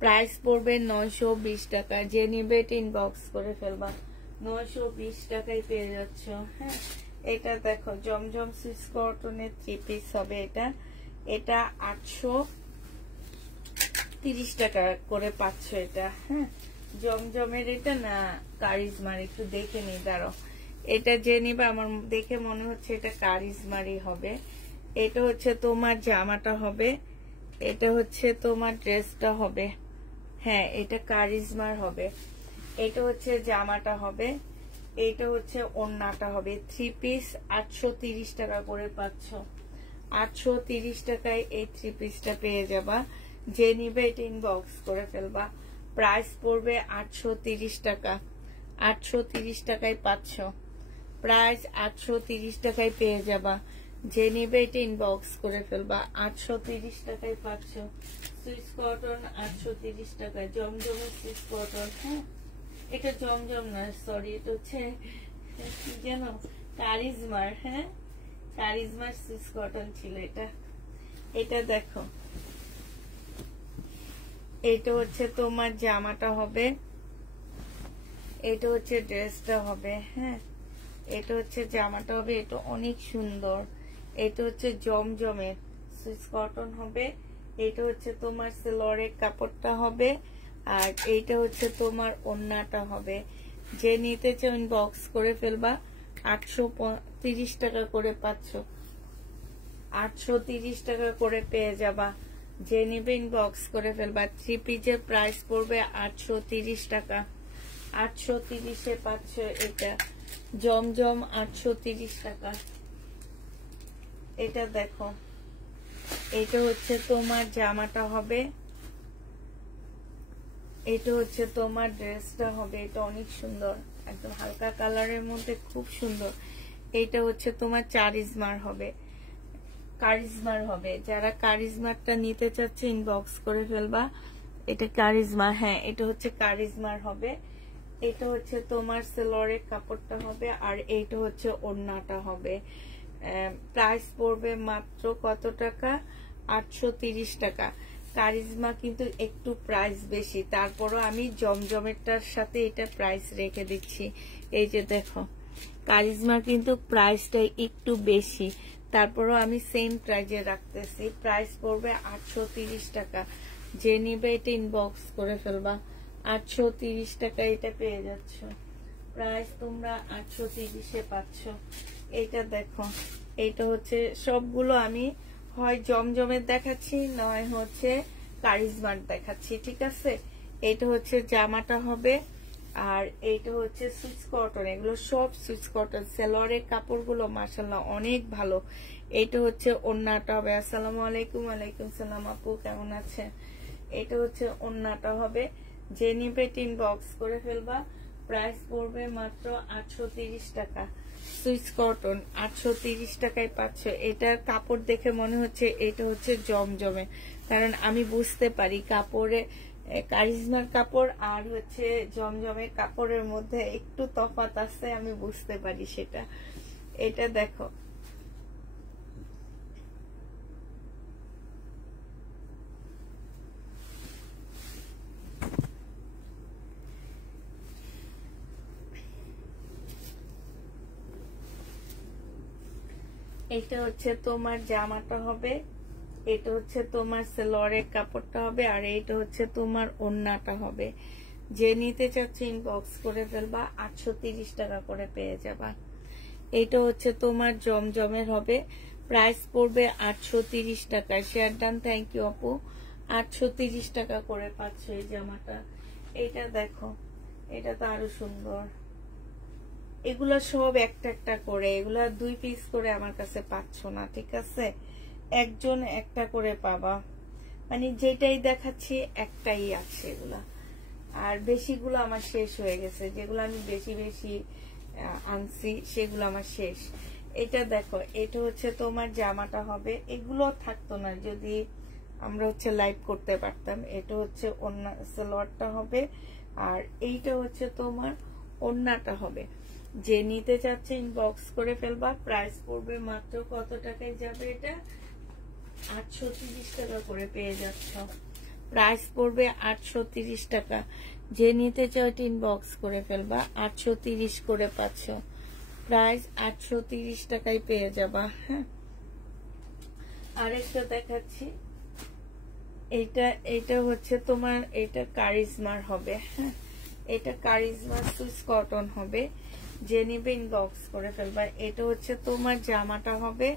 প্রাইস পড়বে 920 টাকা। যে নিবে এটা ইনবক্স করে ফেলবা। 920 টাকায় পেয়ে যাচ্ছ। হ্যাঁ, এটা দেখো জমজম সুইস কটনের 3 পিস হবে। এটা 830 টাকা করে পাচ্ছ। এটা হ্যাঁ, জমজমের এটা না কারিজমার, একটু দেখে নিই দাঁড়াও। এটা যে নিবা আমার দেখে মনে হচ্ছে এটা কারিজমারই হবে। এটা হচ্ছে তোমার জামাটা হবে, এটা হচ্ছে তোমার ড্রেসটা হবে। হ্যাঁ এটা কারিজমার হবে। এটা হচ্ছে জামাটা হবে, এটা হচ্ছে ওড়নাটা হবে। 3 পিস 830 টাকা করে পাচ্ছ। 830 টাকায় এই 3 পিসটা পেয়ে যাবা। যে নিবে এটা ইনবক্স করে ফেলবা। প্রাইস পড়বে 830 টাকা। 830 টাকায় পাচ্ছ। প্রাইস 830 টাকায় পেয়ে যাবা। যে নিবে এটা ইনবক্স করে ফেলবা। 830 টাকায় পাচ্ছ। সুইস কটন 830 টাকায়, জমজমের সুইস কটন। হ্যাঁ এটা জমজম না, সরি, এটা হচ্ছে কি জানো, কারিজমার। হ্যাঁ কারিজমার সুইস কটন ছিল এটা। এটা দেখো, এটা হচ্ছে তোমার জামাটা হবে, এটা হচ্ছে ড্রেসটা হবে। হ্যাঁ এটা হচ্ছে জামাটা হবে, এটা অনেক সুন্দর। এটা হচ্ছে জমজমের সুইস কটন হবে। এটা হচ্ছে তোমার সেলরের কাপড়টা হবে, আর এইটা হচ্ছে তোমার ওড়নাটা হবে। যে নিতে চাও ইনবক্স করে ফেলবা। 830 টাকা করে পাচ্ছ। 830 টাকা করে পেয়ে যাবা। যে নিবে ইনবক্স করে ফেলবা। 3 পিসের প্রাইস পড়বে 830 টাকা। 830-এ পাচ্ছ এটা জমজম 830 টাকা। এটা দেখো, এটা হচ্ছে তোমার জামাটা হবে, এটা হচ্ছে তোমার ড্রেসটা হবে। এটা অনেক সুন্দর, একদম হালকা কালারের মধ্যে খুব সুন্দর। এটা হচ্ছে তোমার কারিজমার হবে, কারিজমার হবে। যারা কারিজমারটা নিতে চাচ্ছে ইনবক্স করে ফেলবা। এটা কারিজমার, হ্যাঁ এটা হচ্ছে কারিজমার হবে। এটা হচ্ছে তোমার সেলরের কাপড়টা হবে, আর এইটা হচ্ছে ওড়নাটা হবে। প্রাইস পড়বে মাত্র কত টাকা? 830 টাকা। কারিজমা কিন্তু একটু প্রাইস বেশি, তারপরও আমি জমজমেরটার সাথে এটা প্রাইস রেখে দিচ্ছি। এই যে দেখো, কারিজমা কিন্তু প্রাইসটা একটু বেশি, তারপরও আমি সেম প্রাইজে রাখতেছি। প্রাইস পড়বে 830 টাকা। যে নিবে এটা ইনবক্স করে ফেলবা। 830 টাকা এটা পেয়ে যাচ্ছ। প্রাইস তোমরা 830-এ পাচ্ছ। এটা দেখো, এটা হচ্ছে সবগুলো আমি হয় জমজমের দেখাচ্ছি, নয় হচ্ছে কারিজমার দেখাচ্ছি, ঠিক আছে। এটা হচ্ছে জামাটা হবে, আর এইটা হচ্ছে সুইচ কটন। এগুলো সব সুইচ কটন। সেলরের কাপড়গুলো মাশাআল্লাহ অনেক ভালো। এইটা হচ্ছে ওড়নাটা হবে। আসসালামু আলাইকুম। ওয়ালাইকুম সালাম আপু, কেমন আছেন? এটা হচ্ছে ওড়নাটা হবে। যে নিবে ইনবক্স করে ফেলবা। প্রাইস পড়বে মাত্র 830 টাকা। সুইচ কটন 830 টাকায় পাচ্ছ। এটার কাপড় দেখে মনে হচ্ছে এটা হচ্ছে জমজমে, কারণ আমি বুঝতে পারি কাপড়ে কারিজমার কাপড় আর হচ্ছে জমজমের কাপড়ের মধ্যে একটু তফাৎ আছে, আমি বুঝতে পারি সেটা। এটা দেখো, এটা হচ্ছে তোমার জামাটা হবে, এটা হচ্ছে তোমার সেলরের কাপড়টা হবে, আর এইটা হচ্ছে তোমার ওড়নাটা হবে। যে নিতে চাচ্ছে ইনবক্স করে ফেলবা। 830 টাকা করে পেয়ে যাবা। এইটা হচ্ছে তোমার জমজমের হবে। প্রাইস পড়বে 830 টাকা। শেয়ার ডান, থ্যাংক ইউ আপু। 830 টাকা করে পাচ্ছ এই জামাটা। এটা দেখো, এটা তো আরো সুন্দর। এগুলা সব একটা একটা করে, এগুলা 2 পিস করে আমার কাছে পাচ্ছ না, ঠিক আছে। একজন একটা করে পাবা, মানে যেটাই দেখাচ্ছি একটাই আছে এগুলা। আর বেশিগুলো আমার শেষ হয়ে গেছে, যেগুলো আমি বেশি বেশি আনছি সেগুলো আমার শেষ। এটা দেখো, এটা হচ্ছে তোমার জামাটা হবে। এগুলো থাকতো না যদি আমরা হচ্ছে লাইভ করতে পারতাম। এটা হচ্ছে ওড়না সালোয়ারটা হবে, আর এইটা হচ্ছে তোমার ওড়নাটা হবে। যে নিতে চাচ্ছে ইনবক্স করে ফেলবা। প্রাইস পড়বে মাত্র কত টাকায় যাবে এটা? 830 টাকা করে পেয়ে যাচ্ছ। প্রাইস পড়বে 830 টাকা। যে নিতে চাও ইনবক্স করে ফেলবা। 830 করে পাচ্ছ। প্রাইস 830 টাকায় পেয়ে যাবা। হ্যাঁ, আরেকটা দেখাচ্ছি। এটা হচ্ছে তোমার, এটা কারিজমার হবে। হ্যাঁ, এটা কারিজমা সুইস কটন হবে, যে নিবে ইনবক্স করে ফেলবা। এটা হচ্ছে তোমার জামাটা হবে,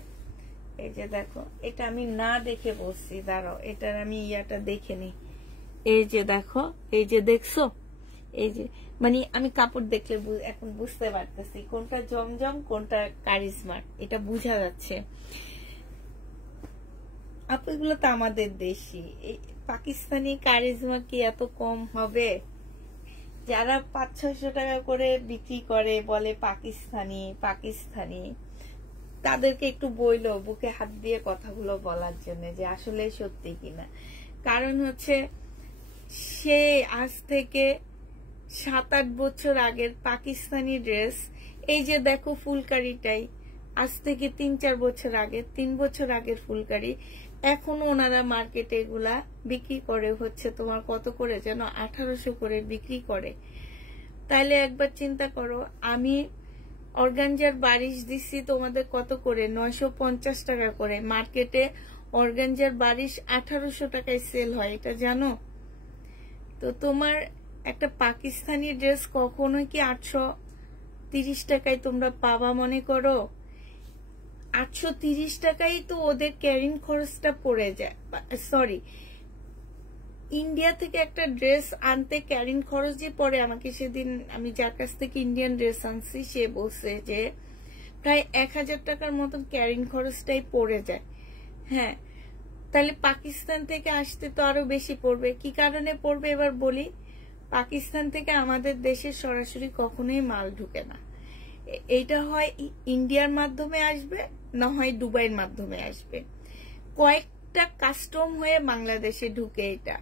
এই যে দেখো, এটা আমি না দেখে বসছি, দাঁড়াও এটার আমি ইয়াটা দেখে নি। এই যে দেখো, এই যে দেখছো, এই যে মানে আমি কাপড় দেখলে এখন বুঝতে পারতেছি কোনটা জমজম কোনটা কারিজমা, এটা বোঝা যাচ্ছে। আপু এগুলো তো আমাদের দেশি, পাকিস্তানি কারিজমা কি এত কম হবে? যারা 500-600 টাকা করে বিক্রি করে বলে পাকিস্তানি পাকিস্তানি, তাদেরকে একটু বইলো বুকে হাত দিয়ে কথাগুলো বলার জন্য যে আসলে সত্যি কিনা। কারণ হচ্ছে সে আজ থেকে 7-8 বছর আগের পাকিস্তানি ড্রেস, এই যে দেখো ফুলকারিটাই আজ থেকে 3-4 বছর আগে, 3 বছর আগের ফুলকারি, এখনো ওনারা মার্কেটে এগুলা বিক্রি করে হচ্ছে তোমার কত করে যেন 1800 করে বিক্রি করে। তাইলে একবার চিন্তা করো, আমি অর্গানজার বারিশ দিচ্ছি তোমাদের কত করে, 950 টাকা করে, মার্কেটে অর্গানজার বারিশ 1800 টাকায় সেল হয়, এটা জানো? তো তোমার একটা পাকিস্তানি ড্রেস কখনোই কি 830 টাকায় তোমরা পাবা মনে করো? 830 টাকায় তো ওদের ক্যারিং খরচটা পড়ে যায়। সরি, ইন্ডিয়া থেকে একটা ড্রেস আনতে ক্যারিং খরচ যে পড়ে, আমাকে সেদিন আমি যার কাছ থেকে ইন্ডিয়ান ড্রেস আনছি সে বলছে যে প্রায় 1000 টাকার মতন ক্যারিং খরচটাই পড়ে যায়। হ্যাঁ, তাহলে পাকিস্তান থেকে আসতে তো আরো বেশি পড়বে। কি কারণে পড়বে এবার বলি। পাকিস্তান থেকে আমাদের দেশে সরাসরি কখনোই মাল ঢুকে না, এইটা হয় ইন্ডিয়ার মাধ্যমে আসবে, না হয় দুবাইয়ের মাধ্যমে আসবে, কয়েকটা কাস্টম হয়ে বাংলাদেশে ঢুকে এটা।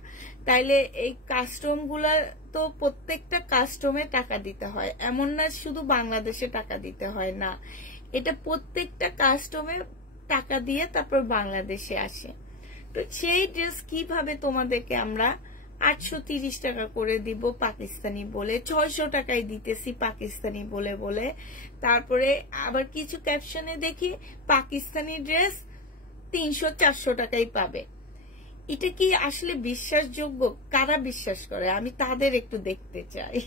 তাইলে এই কাস্টম গুলা তো প্রত্যেকটা কাস্টমে টাকা দিতে হয়, এমন না শুধু বাংলাদেশে টাকা দিতে হয়, না, এটা প্রত্যেকটা কাস্টমে টাকা দিয়ে তারপর বাংলাদেশে আসে। তো সেই ড্রেস কিভাবে তোমাদেরকে আমরা 830 টাকা করে দিব পাকিস্তানি বলে, 600 টাকায় দিতেছি পাকিস্তানি বলে বলে, তারপরে আবার কিছু ক্যাপশনে দেখি পাকিস্তানি ড্রেস 300-400 টাকায় পাবে। এটা কি আসলে বিশ্বাসযোগ্য? কারা বিশ্বাস করে আমি তাদের একটু দেখতে চাই।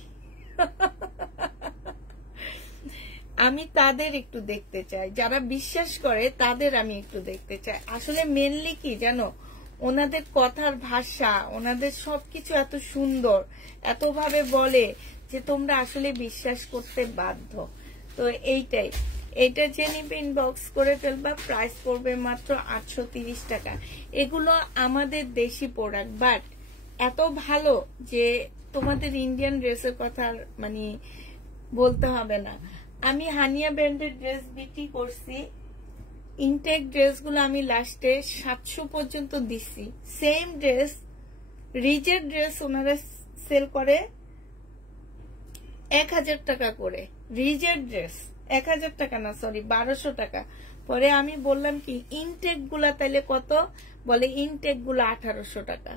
আমি তাদের একটু দেখতে চাই, যারা বিশ্বাস করে তাদের আমি একটু দেখতে চাই। আসলে মেনলি কি জানো, ওনাদের কথার ভাষা, ওনাদের সবকিছু এত সুন্দর, এত ভাবে বলে যে তোমরা আসলে বিশ্বাস করতে বাধ্য। তো এইটাই, এটা যে নিবে ইনবক্স করে ফেলবা, প্রাইস পড়বে মাত্র 830 টাকা। এগুলো আমাদের দেশি প্রোডাক্ট, বাট এত ভালো যে তোমাদের ইন্ডিয়ান ড্রেসের কথা মানে বলতে হবে না। আমি হানিয়া ব্র্যান্ডের ড্রেস বিক্রি করছি, ইনটেক ড্রেসগুলো আমি লাস্টে 700 পর্যন্ত দিছি। সেম ড্রেস, রিজের ড্রেস ওনারা সেল করে 1000 টাকা করে, রিজের ড্রেস 1000 টাকা না, সরি 1200 টাকা। পরে আমি বললাম কি ইনটেক গুলা তাইলে কত, বলে ইনটেক গুলা 1800 টাকা।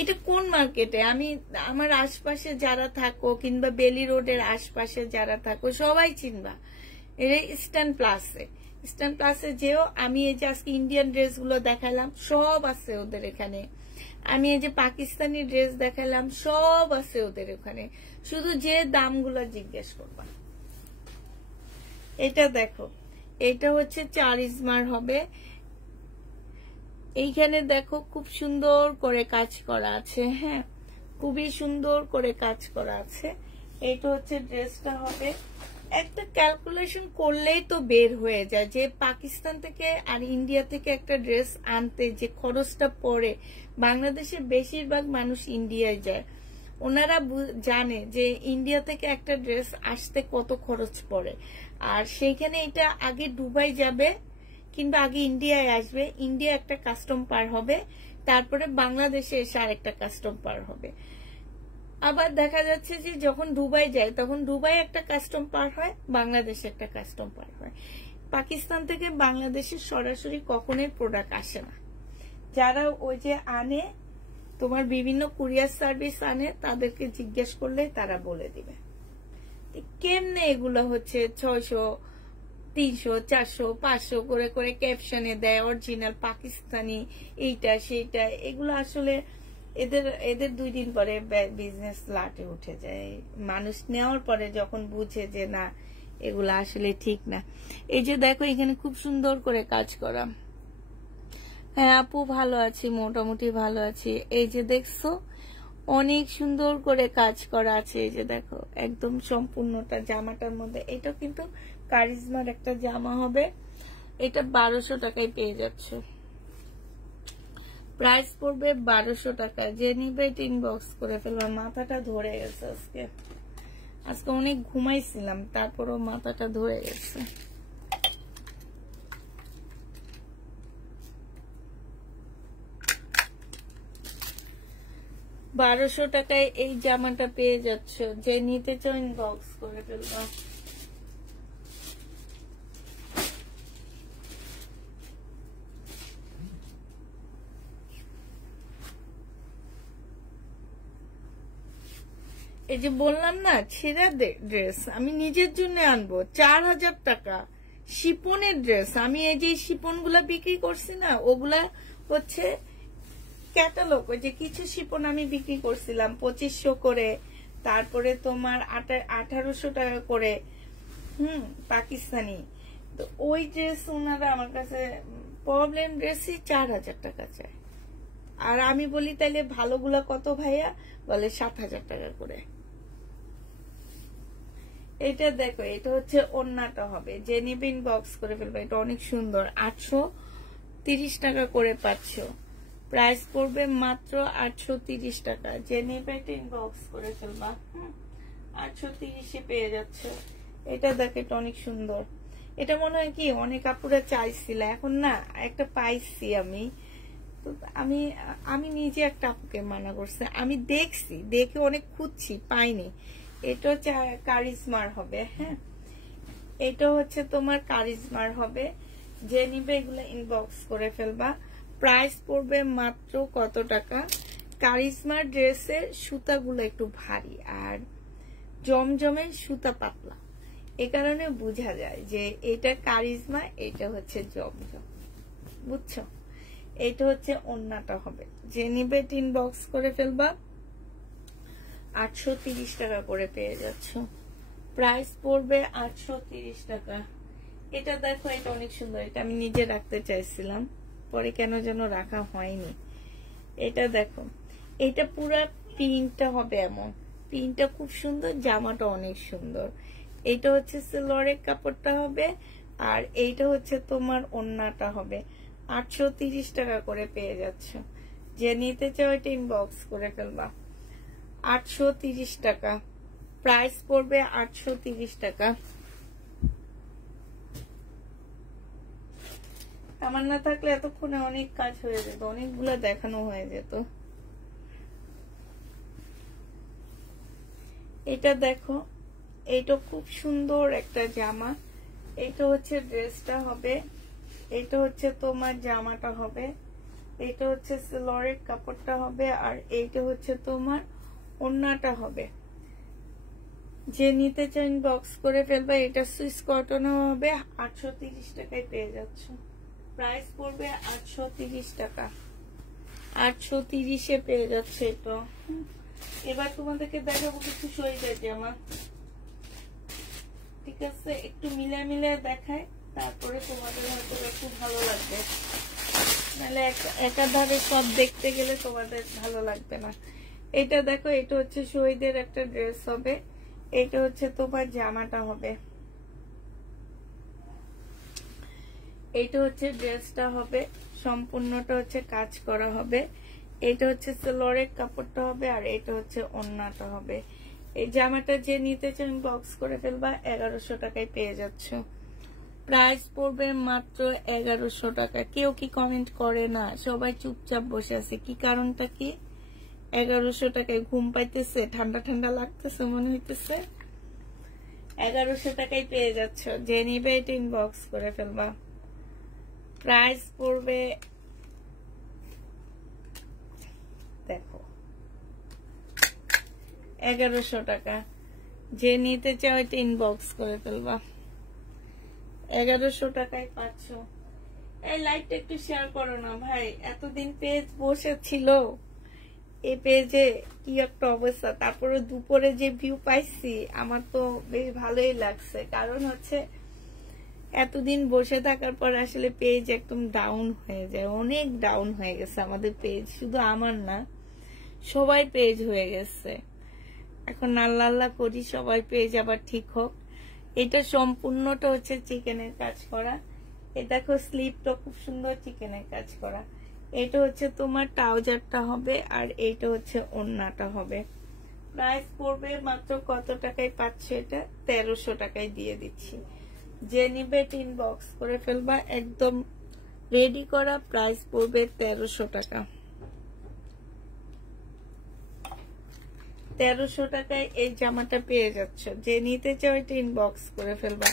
এটা কোন মার্কেটে? আমি আমার আশপাশে যারা থাকো কিংবা বেলি রোডের আশপাশে যারা থাকো সবাই চিনবা, এটা ইস্টার্ন প্লাসে। ইস্টার্ন প্লাসে যেও, আমি এই যে আজকে ইন্ডিয়ান ড্রেস গুলো দেখালাম সব আছে ওদের এখানে, আমি এই যে পাকিস্তানি ড্রেস দেখালাম সব আছে ওদের ওখানে, শুধু যে দামগুলো জিজ্ঞেস করবা। এটা দেখো, এটা হচ্ছে চারিজমার হবে, এইখানে দেখো খুব সুন্দর করে কাজ করা আছে, হ্যাঁ খুবই সুন্দর করে কাজ করা আছে। এটা হচ্ছে ড্রেসটা হবে, একটা ক্যালকুলেশন করলেই তো বের হয়ে যায় যে পাকিস্তান থেকে আর ইন্ডিয়া থেকে একটা ড্রেস আনতে যে খরচটা পড়ে। বাংলাদেশে বেশিরভাগ মানুষ ইন্ডিয়ায় যায়, ওনারা জানে যে ইন্ডিয়া থেকে একটা ড্রেস আসতে কত খরচ পড়ে, আর সেইখানে এটা আগে দুবাই যাবে কিংবা আগে ইন্ডিয়ায় আসবে, ইন্ডিয়া একটা কাস্টম পার হবে, তারপরে বাংলাদেশে এসে আরেকটা কাস্টম পার হবে। আবার দেখা যাচ্ছে যে যখন দুবাই যায় তখন দুবাই একটা কাস্টম পার হয়, বাংলাদেশে একটা কাস্টম পার হয়। পাকিস্তান থেকে বাংলাদেশে সরাসরি কখনোই প্রোডাক্ট আসে না। যারা ওই যে আনে তোমার বিভিন্ন কুরিয়ার সার্ভিস আনে, তাদেরকে জিজ্ঞেস করলে তারা বলে দিবে কেমনে এগুলো হচ্ছে 600, 300, 400, 500 করে করে ক্যাপশনে দেয় অরিজিনাল পাকিস্তানি এইটা সেইটা। এগুলো আসলে এদের এদের 2 দিন পরে বিজনেস লাটে উঠে যায়, মানুষ নেওয়ার পরে যখন বুঝে যে না এগুলা আসলে ঠিক না। এই যে দেখো এখানে খুব সুন্দর করে কাজ করা। হ্যাঁ আপু ভালো আছি, মোটামুটি ভালো আছি। এই যে দেখছো অনেক সুন্দর করে কাজ করা আছে। এই যে দেখো একদম সম্পূর্ণটা জামাটার মধ্যে। এটা কিন্তু কারিজমার একটা জামা হবে। এটা 1200 টাকায় পেয়ে যাচ্ছ। প্রাইস পড়বে 1200 টাকা। যে নিবে ইনবক্স করে ফেলবে। মাথাটা ধরে গেছে আজকে, আজকে অনেক ঘুমাইছিলাম, তারপরও মাথাটা ধরে গেছে। বারোশো টাকায় এই জামাটা পেয়ে যাচ্ছ। যে নিতে চাও ইনবক্স করে ফেলবা। এই যে বললাম না ছেঁড়া ড্রেস আমি নিজের জন্য আনবো, 4000 টাকা শিপনের ড্রেস। আমি এই যে শিপন গুলা বিক্রি করছি না, ওগুলা হচ্ছে ক্যাটালগ। ওই যে কিছু শিপন আমি বিক্রি করছিলাম 2500 করে, তারপরে তোমার 1800 টাকা করে, পাকিস্তানি। তো ওই ড্রেস ওনারা আমার কাছে প্রবলেম ড্রেসই 4000 টাকা চায়। আর আমি বলি তাইলে ভালোগুলা কত ভাইয়া, বলে 7000 টাকা করে। এটা দেখো এটা হচ্ছে ওন্নাটা হবে। যে নিবে ইনবক্স করে ফেলবে। এটা অনেক সুন্দর, 830 টাকা করে পাচ্ছ। প্রাইস পড়বে মাত্র 830 টাকা। যে নিবে এটা ইনবক্স করে ফেলবা। 830-এ পেয়ে যাচ্ছে। এটা দেখো এটা অনেক সুন্দর। এটা মনে হয় কি অনেক আপুরা চাইছিল, এখন না একটা পাইছি আমি। তো আমি নিজে একটা আপুকে মানা করছি, আমি দেখছি, দেখে অনেক খুঁজছি পাইনি। এটা হচ্ছে কারিজমার হবে। হ্যাঁ এটা হচ্ছে তোমার কারিজমার হবে। যে নিবে এগুলো ইনবক্স করে ফেলবা। প্রাইস পড়বে মাত্র কত টাকা। কারিজমার ড্রেসের সুতাগুলো একটু ভারী আর জমজমের সুতা পাতলা, এ কারণে বোঝা যায় যে এটা কারিজমা, এটা হচ্ছে জমজম, বুঝছো। এটা হচ্ছে ওন্নাটা হবে। যে নিবে ইনবক্স করে ফেলবা। 830 টাকা করে পেয়ে যাচ্ছ। প্রাইস পড়বে 830 টাকা। এটা দেখো এটা অনেক সুন্দর। এটা আমি নিজে রাখতে চাইছিলাম, পরে কেন যেন রাখা হয়নি। এটা দেখো এটা পুরা প্রিন্টটা হবে এমন, প্রিন্টটা খুব সুন্দর, জামাটা অনেক সুন্দর। এটা হচ্ছে সিলভারের কাপড়টা হবে, আর এইটা হচ্ছে তোমার ওন্নাটা হবে। 830 টাকা করে পেয়ে যাচ্ছ। যে নিতে চাও এটা ইনবক্স করে ফেলবা। 830 টাকা। প্রাইস পড়বে 830 টাকা। আমার না থাকলে এতক্ষণে অনেক কাজ হয়ে যেত, অনেকগুলো দেখানো হয়ে যেত। এটা দেখো এটা খুব সুন্দর একটা জামা। এটা হচ্ছে ড্রেসটা হবে, এটা হচ্ছে তোমার জামাটা হবে, এটা হচ্ছে সিলভারের কাপড়টা হবে, আর এইটা হচ্ছে তোমার ওন্নাটা হবে। যে নিতে চান ইনবক্স করে ফেলবে। এটা সুইস কটনও হবে। 830 টাকায় পেয়ে যাচ্ছ। প্রাইস পড়বে 830 টাকা। 830-এ পেয়ে যাচ্ছে এটা। এবার তোমাদেরকে দেখাবো কিছু শরীরের জামা, ঠিক আছে। একটু মিলে দেখায়, তারপরে তোমাদের হয়তো একটু ভালো লাগবে, নাহলে একাধারে সব দেখতে গেলে তোমাদের ভালো লাগবে না। এটা দেখো এটা হচ্ছে শহীদের একটা ড্রেস হবে। এটা হচ্ছে তোমার জামাটা হবে। এটা হচ্ছে ড্রেসটা হবে, সম্পূর্ণটা হচ্ছে কাজ করা হবে। এটা হচ্ছে সিলভারের কাপড়টা হবে, আর এটা হচ্ছে ওন্নাটা হবে। এই জামাটা যে নিতে চান বক্স করে ফেলবা। 1100 টাকায় পেয়ে যাচ্ছ। প্রাইস পড়বে মাত্র 1100 টাকা। কেউ কি কমেন্ট করে না, সবাই চুপচাপ বসে আছে, কি কারণটা কি? 1100 টাকায় ঘুম পাইতেছে, ঠান্ডা ঠান্ডা লাগতেছে মনে হইতেছে। 1100 টাকায় পেয়ে যাচ্ছ। যে নিবে এটা ইনবক্স করে ফেলবা। প্রাইস পড়বে দেখো 1100 টাকা। যে নিতে চাও এটা ইনবক্স করে ফেলবা। 1100 টাকায় পাচ্ছ। এই লাইভটা একটু শেয়ার করো না ভাই, এতদিন পেজ বসে ছিল, এই পেজে কি একটা অবস্থা। তারপরে দুপুরে যে ভিউ পাইছি আমার তো বেশ ভালোই লাগছে, কারণ হচ্ছে এতদিন বসে থাকার পর আসলে পেজ একদম ডাউন হয়ে যায়, অনেক ডাউন হয়ে গেছে আমাদের পেজ, শুধু আমার না সবাই পেজ হয়ে গেছে। এখন আল্লাহ আল্লাহ করি সবাই পেজ আবার ঠিক হোক। এটা সম্পূর্ণটা হচ্ছে চিকেনের কাজ করা। এ দেখো স্লিপটা খুব সুন্দর চিকেনের কাজ করা। এটা হচ্ছে তোমার ট্রাউজারটা হবে, আর এইটা হচ্ছে ওড়নাটা হবে। প্রাইস পড়বে মাত্র কত টাকায় পাচ্ছ? এটা 1300 টাকায় দিয়ে দিচ্ছি। যে নিবে ইনবক্স করে ফেলবা, একদম রেডি করা। প্রাইস পড়বে 1300 টাকা। 1300 টাকায় এই জামাটা পেয়ে যাচ্ছ। যে নিতে চাও এটা ইনবক্স করে ফেলবা।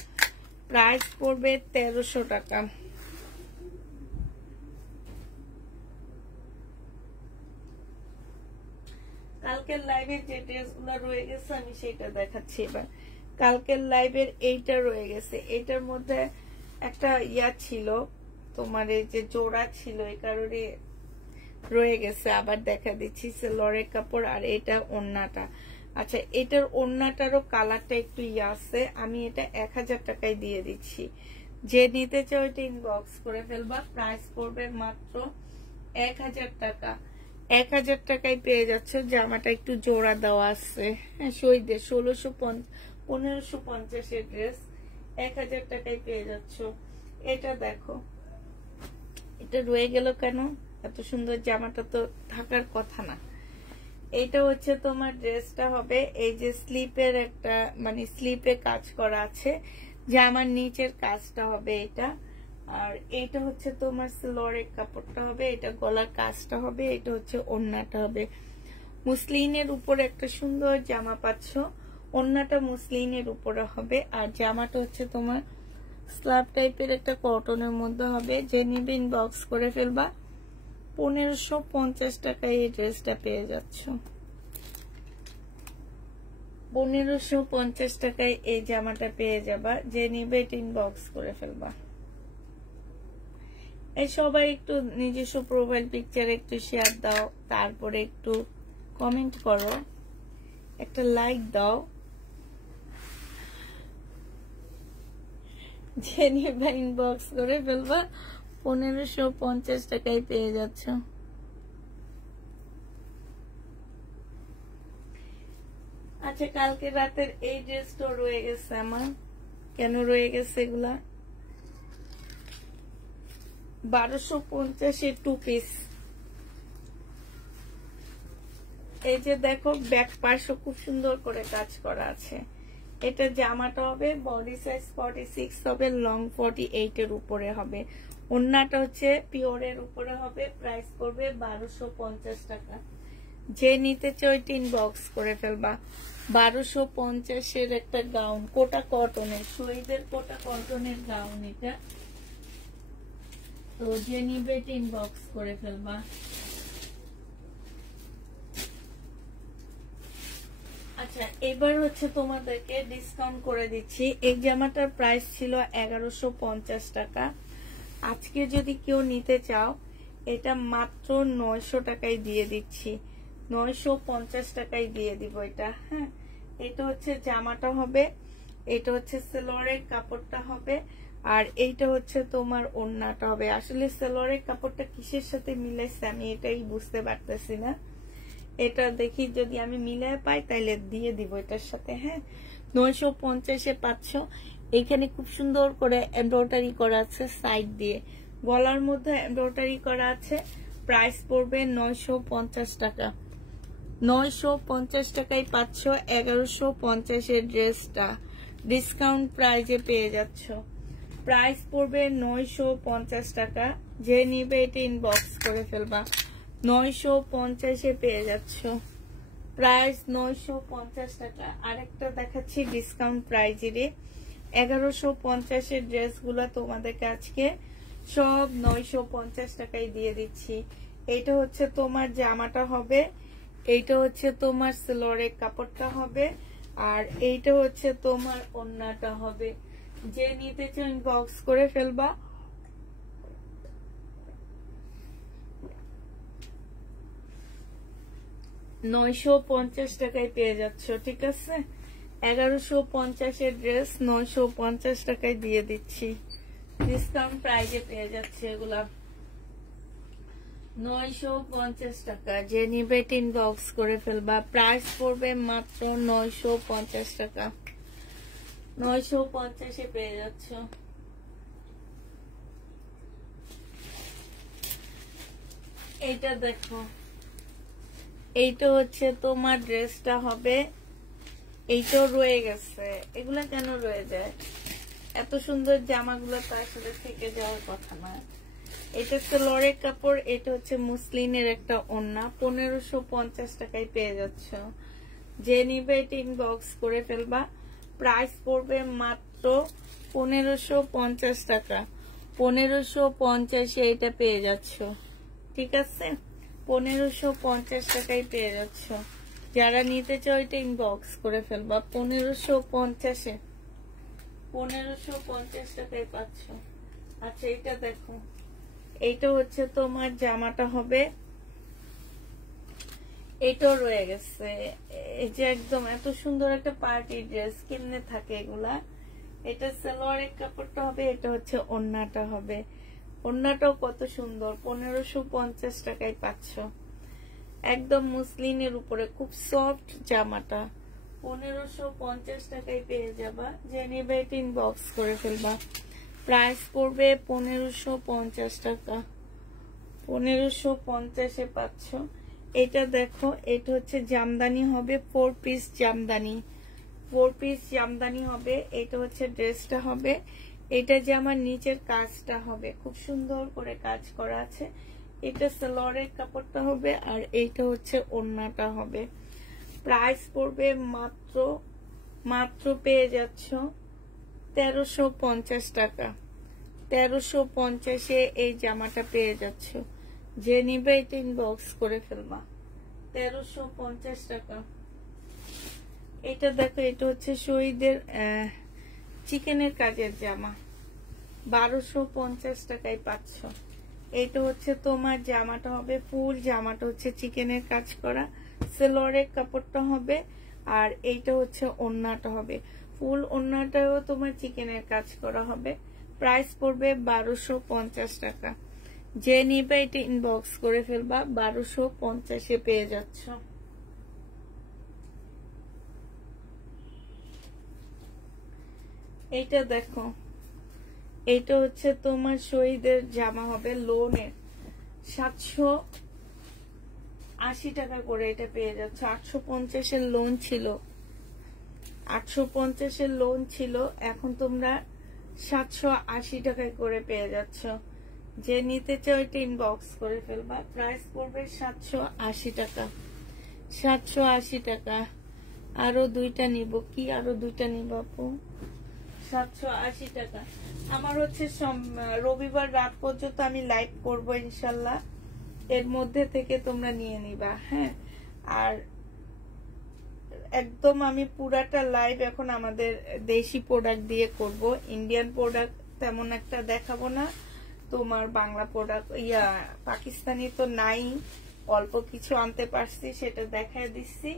প্রাইস পড়বে 1300 টাকা। কালকের লাইভের যে ড্রেসগুলো রয়ে গেছে আমি সেটা দেখাচ্ছি এবার। কালকের লাইভের এইটা রয়ে গেছে, এটার মধ্যে একটা ইয়া ছিল তোমার, এই যে জোড়া ছিল, এই কারণে রয়ে গেছে। আবার দেখা দিচ্ছি সেলরের কাপড়, আর এটা ওড়নাটা। আচ্ছা, এটার ওড়নাটারও কালারটা একটু ইয়া আছে। আমি এটা 1000 টাকায় দিয়ে দিচ্ছি। যে নিতে চাও এটা ইনবক্স করে ফেলবা। প্রাইস পড়বে মাত্র 1000 টাকা। 1000 টাকায় পেয়ে যাচ্ছ। জামাটা একটু জোড়া দেওয়া আছে, হ্যাঁ শহীদের 1550 এর ড্রেস 1000 টাকায় পেয়ে যাচ্ছ। এটা দেখো, এটা রয়ে গেল কেন? এত সুন্দর জামাটা তো থাকার কথা না। এটা হচ্ছে তোমার ড্রেসটা হবে এই যে স্লিপের একটা, মানে স্লিপে কাজ করা আছে। জামার নিচের কাজটা হবে এটা, আর এইটা হচ্ছে তোমার সিলরের কাপড়টা হবে, এটা গলার কাজটা হবে, এটা হচ্ছে ওড়নাটা হবে। মুসলিনের উপরে একটা সুন্দর জামা পাচ্ছ। ওড়নাটা মুসলিনের উপরে হবে, আর জামাটা হচ্ছে তোমার স্ল্যাব টাইপের একটা কটনের মধ্যে হবে। যে নিবে ইনবক্স করে ফেলবা। 1550 টাকায় এই ড্রেসটা পেয়ে যাচ্ছ। 1550 টাকায় এই জামাটা পেয়ে যাবা। যে নিবে ইনবক্স করে ফেলবা। এই সবাই একটু নিজস্ব প্রোফাইল পিকচার একটু শেয়ার দাও, তারপরে একটু কমেন্ট করো, একটা লাইক দাও। যে নিবে ইনবক্স করে ফেলবা। 1550 টাকায় পেয়ে যাচ্ছ। আচ্ছা, কালকে রাতের এই ড্রেসটা রয়ে গেছে আমার। কেন রয়ে গেছে এগুলা? 1250 টু পিস। এই যে দেখো ব্যাক পাশও খুব সুন্দর করে কাজ করা আছে। এটা জামাটা হবে বডি সাইজ 46 হবে, লং 48 এর উপরে হবে। ওড়নাটা হচ্ছে পিওরের উপরে হবে। প্রাইস পড়বে 1250 টাকা। যে নিতে চাও এটা ইনবক্স করে ফেলবা। 1250 এর একটা গাউন, কোটা কটনের, শহীদের কোটা কটনের গাউন এটা। তো যে নিবে এটা ইনবক্স করে ফেলবা। আচ্ছা, এবার হচ্ছে তোমাদেরকে ডিসকাউন্ট করে দিচ্ছি। এই জামাটার প্রাইস ছিল 1150 টাকা। আজকে যদি কেউ নিতে চাও এটা মাত্র 900 টাকায় দিয়ে দিচ্ছি। 950 টাকায় দিয়ে দিব এটা। হ্যাঁ, এটা হচ্ছে জামাটা হবে, এটা হচ্ছে সেলরের কাপড়টা হবে, আর এইটা হচ্ছে তোমার ওড়নাটা হবে। আসলে সেলরের কাপড়টা কিসের সাথে মিলাইছে আমি এটাই বুঝতে পারতেছি না। এটা দেখি যদি আমি মিলায় পাই তাইলে দিয়ে দিব এটার সাথে। হ্যাঁ, 950-এ পাচ্ছ। এখানে খুব সুন্দর করে এমব্রয়ডারি করা আছে সাইড দিয়ে, গলার মধ্যে এমব্রয়ডারি করা আছে। প্রাইস পড়বে 950 টাকা। 950 টাকায় পাচ্ছ 1150-এর ড্রেসটা। ডিসকাউন্ট প্রাইজে পেয়ে যাচ্ছ। প্রাইস পড়বে 950 টাকা। যে নিবে এটা ইনবক্স করে ফেলবা। 950-এ পেয়ে যাচ্ছ। প্রাইস 950 টাকা। আরেকটা দেখাচ্ছি ডিসকাউন্ট প্রাইজের। 1150-এর ড্রেসগুলো তোমাদেরকে আজকে সব 950 টাকায় দিয়ে দিচ্ছি। এইটা হচ্ছে তোমার জামাটা হবে, এইটা হচ্ছে তোমার সেলরের কাপড়টা হবে, আর এইটা হচ্ছে তোমার ওড়নাটা হবে। যে নিতে চাও ইনবক্স করে ফেলবা। 950 টাকায় পেয়ে যাচ্ছ, ঠিক আছে। 1150-এর ড্রেস 950 টাকায় দিয়ে দিচ্ছি, ডিসকাউন্ট প্রাইজে পেয়ে যাচ্ছে এগুলা 950 টাকা। যে নিবে ইনবক্স করে ফেলবা, প্রাইস পড়বে মাত্র 950 টাকা। 950-এ পেয়ে যাচ্ছ। এইটা দেখো, এইটা হচ্ছে তোমার ড্রেসটা হবে, এইটাও রয়ে গেছে। এগুলা কেন রয়ে যায়? এত সুন্দর জামাগুলো তো আসলে থেকে যাওয়ার কথা না। এটা হচ্ছে লরের কাপড়, এটা হচ্ছে মুসলিনের একটা ওড়না। 1550 টাকায় পেয়ে যাচ্ছ। যে নিবে এটা ইনবক্স করে ফেলবা, প্রাইস পড়বে মাত্র 1550 টাকা। 1550-এ এটা পেয়ে যাচ্ছ, ঠিক আছে। 1550 টাকায় পেয়ে যাচ্ছ। যারা নিতে চাও এটা ইনবক্স করে ফেলবা। 1550-এ 1550 টাকায় পাচ্ছ। আচ্ছা এটা দেখো, এইটা হচ্ছে তোমার জামাটা হবে, এটাও রয়ে গেছে। এই যে একদম এত সুন্দর একটা পার্টি ড্রেস কেমনে থাকে এগুলা। এটা সালোয়ারের কাপড়টা হবে, এটা হচ্ছে ওড়নাটা হবে। ওড়নাটাও কত সুন্দর, 1550 টাকায় পাচ্ছ। একদম মুসলিনের উপরে খুব সফট জামাটা 1550 টাকায় পেয়ে যাবা। যে নিবে এটা ইনবক্স করে ফেলবা, প্রাইস পড়বে 1550 টাকা। 1550-এ পাচ্ছ। এটা দেখো, এটা হচ্ছে জামদানি হবে, 4 পিস জামদানি, 4 পিস জামদানি হবে। এটা হচ্ছে ড্রেসটা হবে, এটা যে আমার নিচের কাজটা হবে, খুব সুন্দর করে কাজ করা আছে। এটা সালোয়ারের কাপড়টা হবে, আর এইটা হচ্ছে ওড়নাটা হবে। প্রাইস পড়বে মাত্র পেয়ে যাচ্ছ 1350 টাকা। 1350-এ এই জামাটা পেয়ে যাচ্ছ। যে নিবে এটা ইনবক্স করে ফেলবা, 1350 টাকা। এটা দেখো, এটা হচ্ছে শহীদের চিকেনের কাজের জামা, 1250 টাকায় পাচ্ছ। এটা হচ্ছে তোমার জামাটা হবে, ফুল জামাটা হচ্ছে চিকেনের কাজ করা, সালোয়ারের কাপড়টা হবে, আর এইটা হচ্ছে ওড়নাটা হবে। ফুল ওড়নাটাও তোমার চিকেনের কাজ করা হবে। প্রাইস পড়বে 1250 টাকা। যে নিবে এটা ইনবক্স করে ফেলবা, 1250-এ পেয়ে যাচ্ছ। এইটা দেখো, এইটা হচ্ছে তোমার শহীদের জামা হবে, লোনের 780 টাকা করে এটা পেয়ে যাচ্ছে। 850-এর লোন ছিল, 850-এর লোন ছিল, এখন তোমরা 780 টাকায় করে পেয়ে যাচ্ছ। যে নিতে চাও এটা ইনবক্স করে ফেলবা, প্রাইস পড়বে 780 টাকা। 780 টাকা। আরো দুইটা নিব, কি আরো দুইটা নিব আপু? 780 টাকা। আমার হচ্ছে রবিবার রাত পর্যন্ত আমি লাইভ করব ইনশাল্লাহ, এর মধ্যে থেকে তোমরা নিয়ে নিবা, হ্যাঁ। আর একদম আমি পুরাটা লাইভ এখন আমাদের দেশি প্রোডাক্ট দিয়ে করব, ইন্ডিয়ান প্রোডাক্ট তেমন একটা দেখাবো না। তোমার বাংলা প্রোডাক্ট পাকিস্তানি তো নাই, অল্প কিছু আনতে পারছি, সেটা দেখায় দিচ্ছি।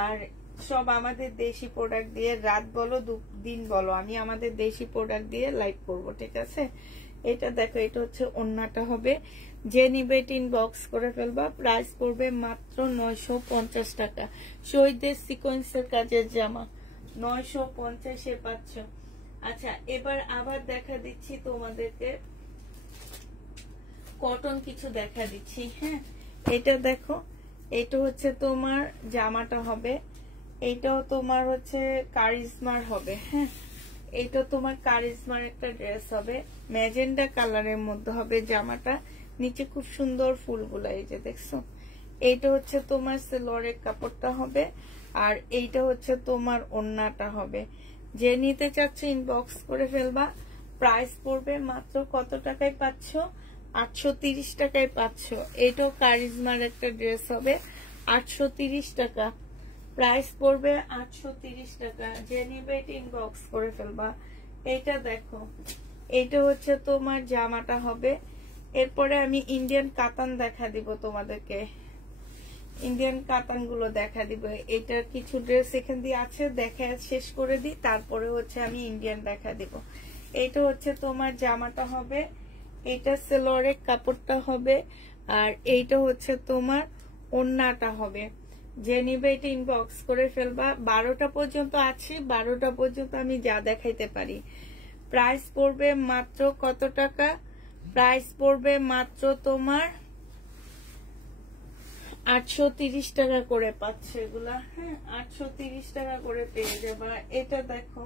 আর সব আমাদের দেশি প্রোডাক্ট দিয়ে, রাত বলো দিন বলো, আমি আমাদের দেশি প্রোডাক্ট দিয়ে লাইভ করব, ঠিক আছে। এটা দেখো, এটা হচ্ছে ওড়নাটা হবে। যে নিবে এটা ইনবক্স করে ফেলবা, প্রাইস পড়বে মাত্র 950 টাকা। শহীদের সিকোয়েন্সের কাজের জামা 950-এ পাচ্ছ। আচ্ছা এবার আবার দেখা দিচ্ছি তোমাদেরকে, কটন কিছু দেখা দিচ্ছি, হ্যাঁ। এটা দেখো, এটা হচ্ছে তোমার জামাটা হবে, এইটাও তোমার হচ্ছে কারিজমার হবে, হ্যাঁ। এইটা তোমার কারিজমার একটা ড্রেস হবে, ম্যাজেন্ডা কালারের মধ্যে হবে জামাটা, নিচে খুব সুন্দর ফুলগুলা, এই যে দেখছো। এইটা হচ্ছে তোমার সালোয়ারের কাপড়টা হবে, আর এইটা হচ্ছে তোমার ওড়নাটা হবে। যে নিতে চাচ্ছে ইনবক্স করে ফেলবা, প্রাইস পড়বে মাত্র কত টাকায় পাচ্ছ? 830 টাকায় পাচ্ছ। এটাও কারিজমার একটা ড্রেস হবে, 830 টাকা। প্রাইস পড়বে 830 টাকা। যে নিবে এটা ইনবক্স করে ফেলবা। এইটা দেখো, এইটা হচ্ছে তোমার জামাটা হবে। এরপরে আমি ইন্ডিয়ান কাতান দেখা দিব তোমাদেরকে। ইন্ডিয়ান কাতানগুলো দেখা দিব। এটা কিছু ড্রেস এখান দিয়ে আছে, দেখা শেষ করে দিই, তারপরে হচ্ছে আমি ইন্ডিয়ান দেখা দিব। এটা হচ্ছে তোমার জামাটা হবে, এটা সেলোয়ারের কাপড়টা হবে, আর এইটা হচ্ছে তোমার ওড়নাটা হবে। যে নিবে এটা ইনবক্স করে ফেলবা। 12টা পর্যন্ত আছে, 12টা পর্যন্ত আমি যা দেখাইতে পারি। প্রাইস পড়বে মাত্র কত টাকা? প্রাইস পড়বে মাত্র তোমার 830 টাকা করে পাচ্ছে এগুলা। হ্যাঁ, 830 টাকা করে পেয়ে যাবা। এটা দেখো,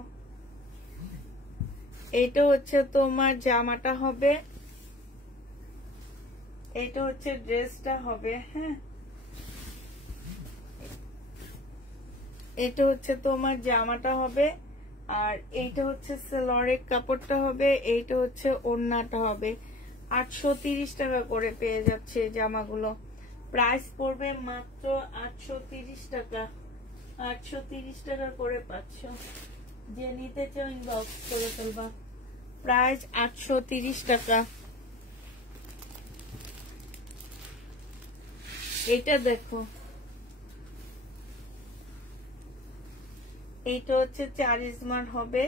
এটা হচ্ছে তোমার জামাটা হবে, এটা হচ্ছে ড্রেসটা হবে। হ্যাঁ, এটা হচ্ছে তোমার জামাটা হবে, আর এইটা হচ্ছে সেলোয়ারের কাপড়টা হবে, এইটা হচ্ছে ওড়নাটা হবে। 830 টাকা করে পেয়ে যাচ্ছে জামাগুলো। প্রাইস পড়বে মাত্র 830 টাকা। 830 টাকা করে পাচ্ছ। যে নিতে চাও ইনবক্স করে ফেলবা। প্রাইস 830 টাকা। এটা দেখো, এইটা হচ্ছে 4 স্মার্ট হবে,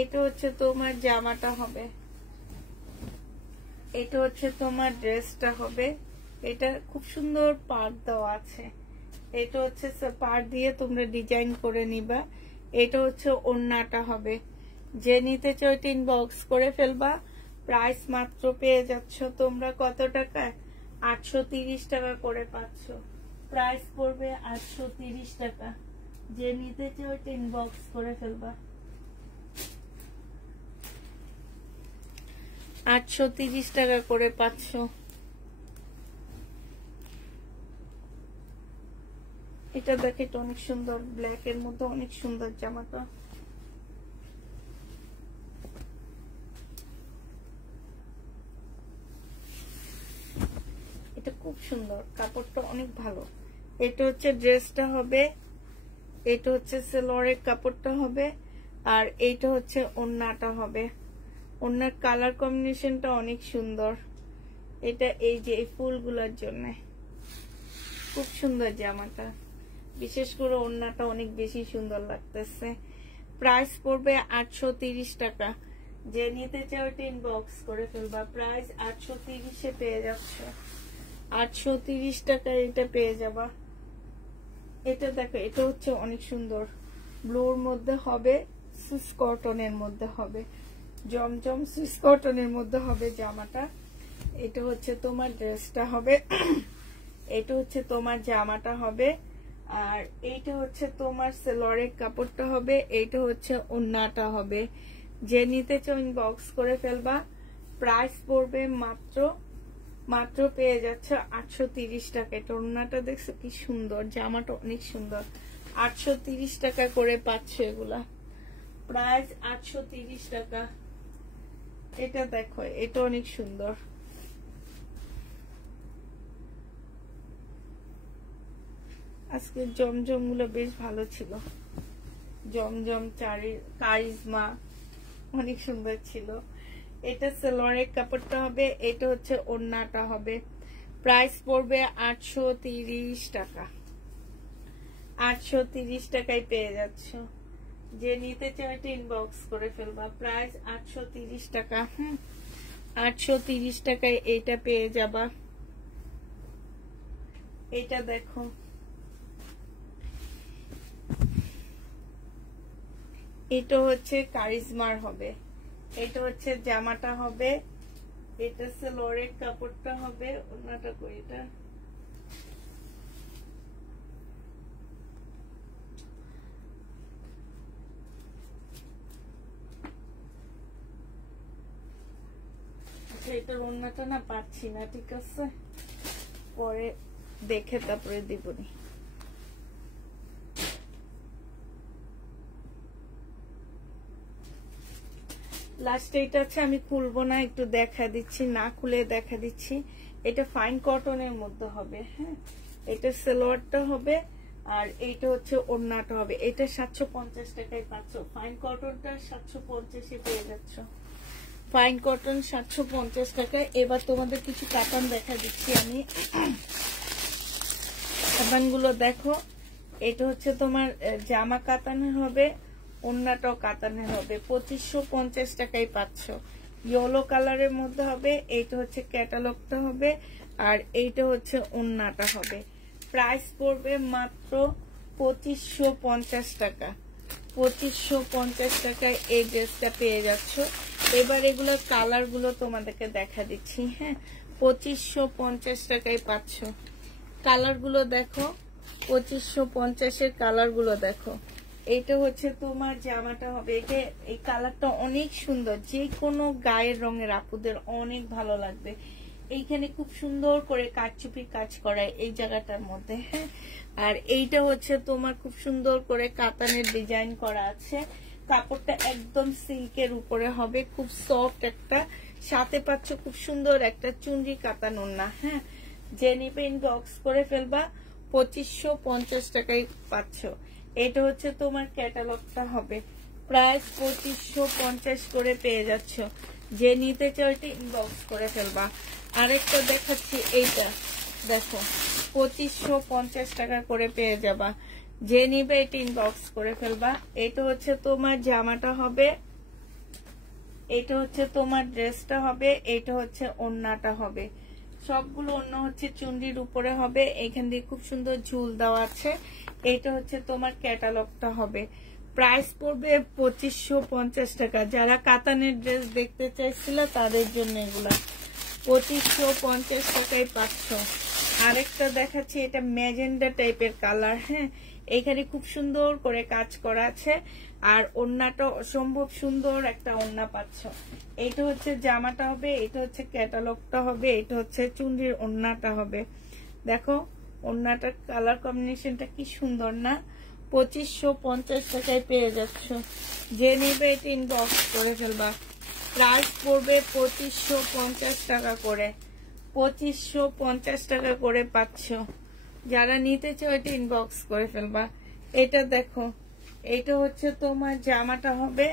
এটা হচ্ছে তোমার জামাটা হবে, এটা হচ্ছে তোমার ড্রেসটা হবে। এটা খুব সুন্দর পাড় দেওয়া আছে, এটা হচ্ছে পাড় দিয়ে তোমরা ডিজাইন করে নিবা। এটা হচ্ছে ওড়নাটা হবে। যে নিতে চাও এটা ইনবক্স করে ফেলবা। প্রাইস মাত্র পেয়ে যাচ্ছ তোমরা কত টাকায়? 830 টাকা করে পাচ্ছ। প্রাইস পড়বে 830 টাকা। যে নিতে চাও এটা ইনবক্স করে ফেলবা। 830 টাকা করে পাচ্ছ। এটা দেখে তো অনেক সুন্দর, ব্ল্যাক এর মধ্যে অনেক সুন্দর জামাটা। এটা খুব সুন্দর, কাপড়টা অনেক ভালো। এটা হচ্ছে ড্রেসটা হবে, এটা হচ্ছে সেলোয়ারের কাপড়টা হবে, আর এইটা হচ্ছে ওড়নাটা হবে। ওড়নার কালার কম্বিনেশনটা অনেক সুন্দর। এটা এই যে এই ফুলগুলোর জন্য খুব সুন্দর জামাটা, বিশেষ করে ওড়নাটা অনেক বেশি সুন্দর লাগতেছে। প্রাইস পড়বে 830 টাকা। যে নিতে চাও এটা ইনবক্স করে ফেলবা। প্রাইস 830 পেয়ে যাচ্ছ। 830 টাকা এটা পেয়ে যাবা। এটা দেখো, এটা হচ্ছে অনেক সুন্দর, ব্লুর মধ্যে হবে, সুইস কটনের মধ্যে হবে, জমজম সুইস কটনের মধ্যে হবে জামাটা। এটা হচ্ছে তোমার ড্রেসটা হবে, এটা হচ্ছে তোমার জামাটা হবে, আর এইটা হচ্ছে তোমার সেলোয়ারের কাপড়টা হবে, এইটা হচ্ছে ওড়নাটা হবে। যে নিতে চাও ইনবক্স করে ফেলবা। প্রাইস পড়বে মাত্র পেয়ে যাচ্ছে 830 টাকা। এটা ওড়নাটা দেখছো কি সুন্দর, জামাটা অনেক সুন্দর। 830 টাকা করে পাচ্ছ এগুলা। প্রাইস 830 টাকা। এটা দেখো, এটা অনেক সুন্দর। আজকে জমজম গুলো বেশ ভালো ছিল। জমজম, কারিজমা অনেক সুন্দর ছিল। এটা সেলোয়ারের কাপড়টা হবে, এটা হচ্ছে ওড়নাটা হবে। প্রাইস পড়বে 830 টাকা। 830 টাকায় পেয়ে যাচ্ছ। যে নিতে চাও এটা ইনবক্স করে ফেলবা। প্রাইস 830 টাকা। 830 টাকায় এইটা পেয়ে যাবা। এটা দেখো, এটা হচ্ছে কারিজমার হবে, এটা হচ্ছে জামাটা হবে, এটা সেলোয়ারের কাপড়টা হবে, ওড়নাটা কই এটা, এটার ওড়নাটা না পাচ্ছি না, ঠিক আছে পরে দেখে তারপরে দিবনি। লাস্টে এটা হচ্ছে, আমি খুলবো না, একটু দেখা দিচ্ছি, না খুলে দেখা দিচ্ছি। এটা ফাইন কটনের মধ্যে হবে। হ্যাঁ, এটা সেলোয়ারটা হবে, আর এইটা হচ্ছে ওড়নাটা হবে। এটা 750 টাকায় পাচ্ছ। ফাইন কটনটা 750 পেয়ে যাচ্ছ। ফাইন কটন 750 টাকায়। এবার তোমাদের কিছু কাতান দেখা দিচ্ছি আমি। সাবানগুলো দেখো, এটা হচ্ছে তোমার জামা কাতানের হবে, ওড়নাটাও কাতানের হবে। 2550 টাকায় পাচ্ছ। ইয়েলো কালারের মধ্যে হবে। এইটা হচ্ছে ক্যাটালগটা হবে, আর এইটা হচ্ছে ওড়নাটা হবে। প্রাইস পড়বে মাত্র 2550 টাকা। 2550 টাকায় এই ড্রেসটা পেয়ে যাচ্ছ। এবার এগুলোর কালার গুলো তোমাদেরকে দেখা দিচ্ছি। হ্যাঁ, 2550 টাকায় পাচ্ছ। কালার গুলো দেখো, 2550-এর কালার গুলো দেখো। এইটা হচ্ছে তোমার জামাটা হবে। এটা এই কালারটা অনেক সুন্দর, যে কোনো গায়ের রঙের আপুদের অনেক ভালো লাগবে। এইখানে খুব সুন্দর করে কারচুপি কাজ করা এই জায়গাটার মধ্যে। হ্যাঁ, আর এইটা হচ্ছে তোমার খুব সুন্দর করে কাতানের ডিজাইন করা আছে। কাপড়টা একদম সিল্কের উপরে হবে, খুব সফট একটা। সাথে পাচ্ছ খুব সুন্দর একটা চুনরি কাতান ওড়না। হ্যাঁ, যে নিবে ইনবক্স করে ফেলবা। 2550 টাকায় পাচ্ছ। এটা হচ্ছে তোমার ক্যাটালগটা হবে। প্রাইস 2550 করে পেয়ে যাচ্ছ। যে নিতে চাও এটা ইনবক্স করে ফেলবা। আরেকটা দেখাচ্ছি, এইটা দেখো 2550 টাকা করে পেয়ে যাবা। যে নিবে এটা ইনবক্স করে ফেলবা। এটা হচ্ছে তোমার জামাটা হবে, এটা হচ্ছে তোমার ড্রেসটা হবে, এটা হচ্ছে ওড়নাটা হবে। সবগুলো অন্য হচ্ছে চুনরির উপরে হবে। এখান দিয়ে খুব সুন্দর ঝুল দেওয়া আছে। এটা হচ্ছে তোমার ক্যাটালগটা হবে। প্রাইস পড়বে 2550 টাকা। যারা কাতানের ড্রেস দেখতে চাইছিল তাদের জন্য এগুলা 2550 টাকায় পাচ্ছ। আরেকটা দেখাচ্ছি, এটা ম্যাজেন্ডা টাইপের কালার। হ্যাঁ, এখানে খুব সুন্দর করে কাজ করা আছে, আর ওড়নাটা অসম্ভব সুন্দর একটা ওড়না পাচ্ছ। এইটা হচ্ছে জামাটা হবে, এটা হচ্ছে ক্যাটালগটা হবে, এটা হচ্ছে চুনরির ওড়নাটা হবে। দেখো ওড়নাটার কালার কম্বিনেশনটা কি সুন্দর না। 2550 টাকায় পেয়ে যাচ্ছ। যে নিবে এটা ইনবক্স করে ফেলবা। প্রাইস পড়বে 2550 টাকা করে। 2550 টাকা করে পাচ্ছ। যারা নিতে চাও এটা ইনবক্স করে ফেলবা। এটা দেখো, এটা হচ্ছে তোমার জামাটা হবে,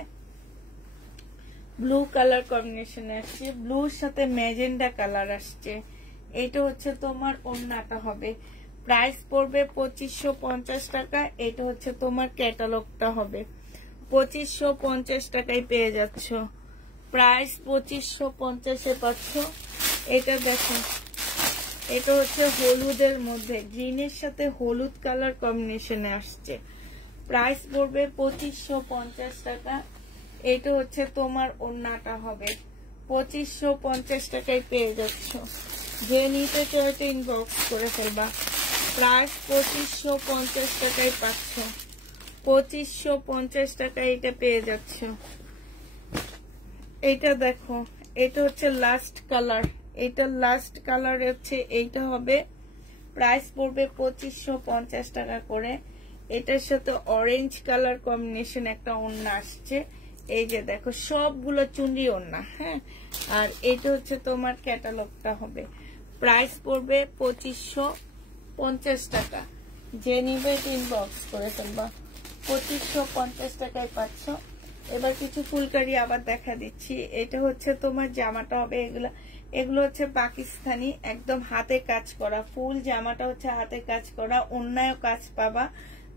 ব্লু কালার কম্বিনেশন আসছে, ব্লুর সাথে ম্যাজেন্ডা কালার আসছে। এটা হচ্ছে তোমার ওড়নাটা হবে। প্রাইস পড়বে 2550 টাকা। এটা হচ্ছে তোমার ক্যাটালগটা হবে। 2550 টাকায় পেয়ে যাচ্ছ। প্রাইস 2550-এ পাচ্ছ। এটা দেখো, এটা হচ্ছে হলুদের মধ্যে, গ্রিনের সাথে হলুদ কালার কম্বিনেশনে আসছে। প্রাইস পড়বে 2550 টাকা। এটা হচ্ছে তোমার ওড়নাটা হবে। 2550 টাকায় পেয়ে যাচ্ছ। যে নিতে চাও এটা ইনবক্স করে ফেলবা। প্রাইস 2550 টাকায় পাচ্ছ। 2550 টাকায় এটা পেয়ে যাচ্ছ। এটা দেখো, এটা হচ্ছে লাস্ট কালার। এটা লাস্ট কালার হচ্ছে, এইটা হবে। প্রাইস পড়বে 2550 টাকা করে। এটার সাথে অরেঞ্জ কালার কম্বিনেশন একটা ওড়না আসছে। এই যে দেখো, সবগুলো চুনরি ওড়না। হ্যাঁ, আর এটা হচ্ছে তোমার ক্যাটালগটা হবে। প্রাইস পড়বে 2550 টাকা। যে নিবে ইনবক্স করে ফেলবা। 2550 টাকায় পাচ্ছ। এবার কিছু ফুলকারি আবার দেখা দিচ্ছি। এটা হচ্ছে তোমার জামাটা হবে। এগুলো হচ্ছে পাকিস্তানি, একদম হাতে কাজ করা ফুল। জামাটা হচ্ছে হাতে কাজ করা, ওড়নায়ও কাজ পাবা,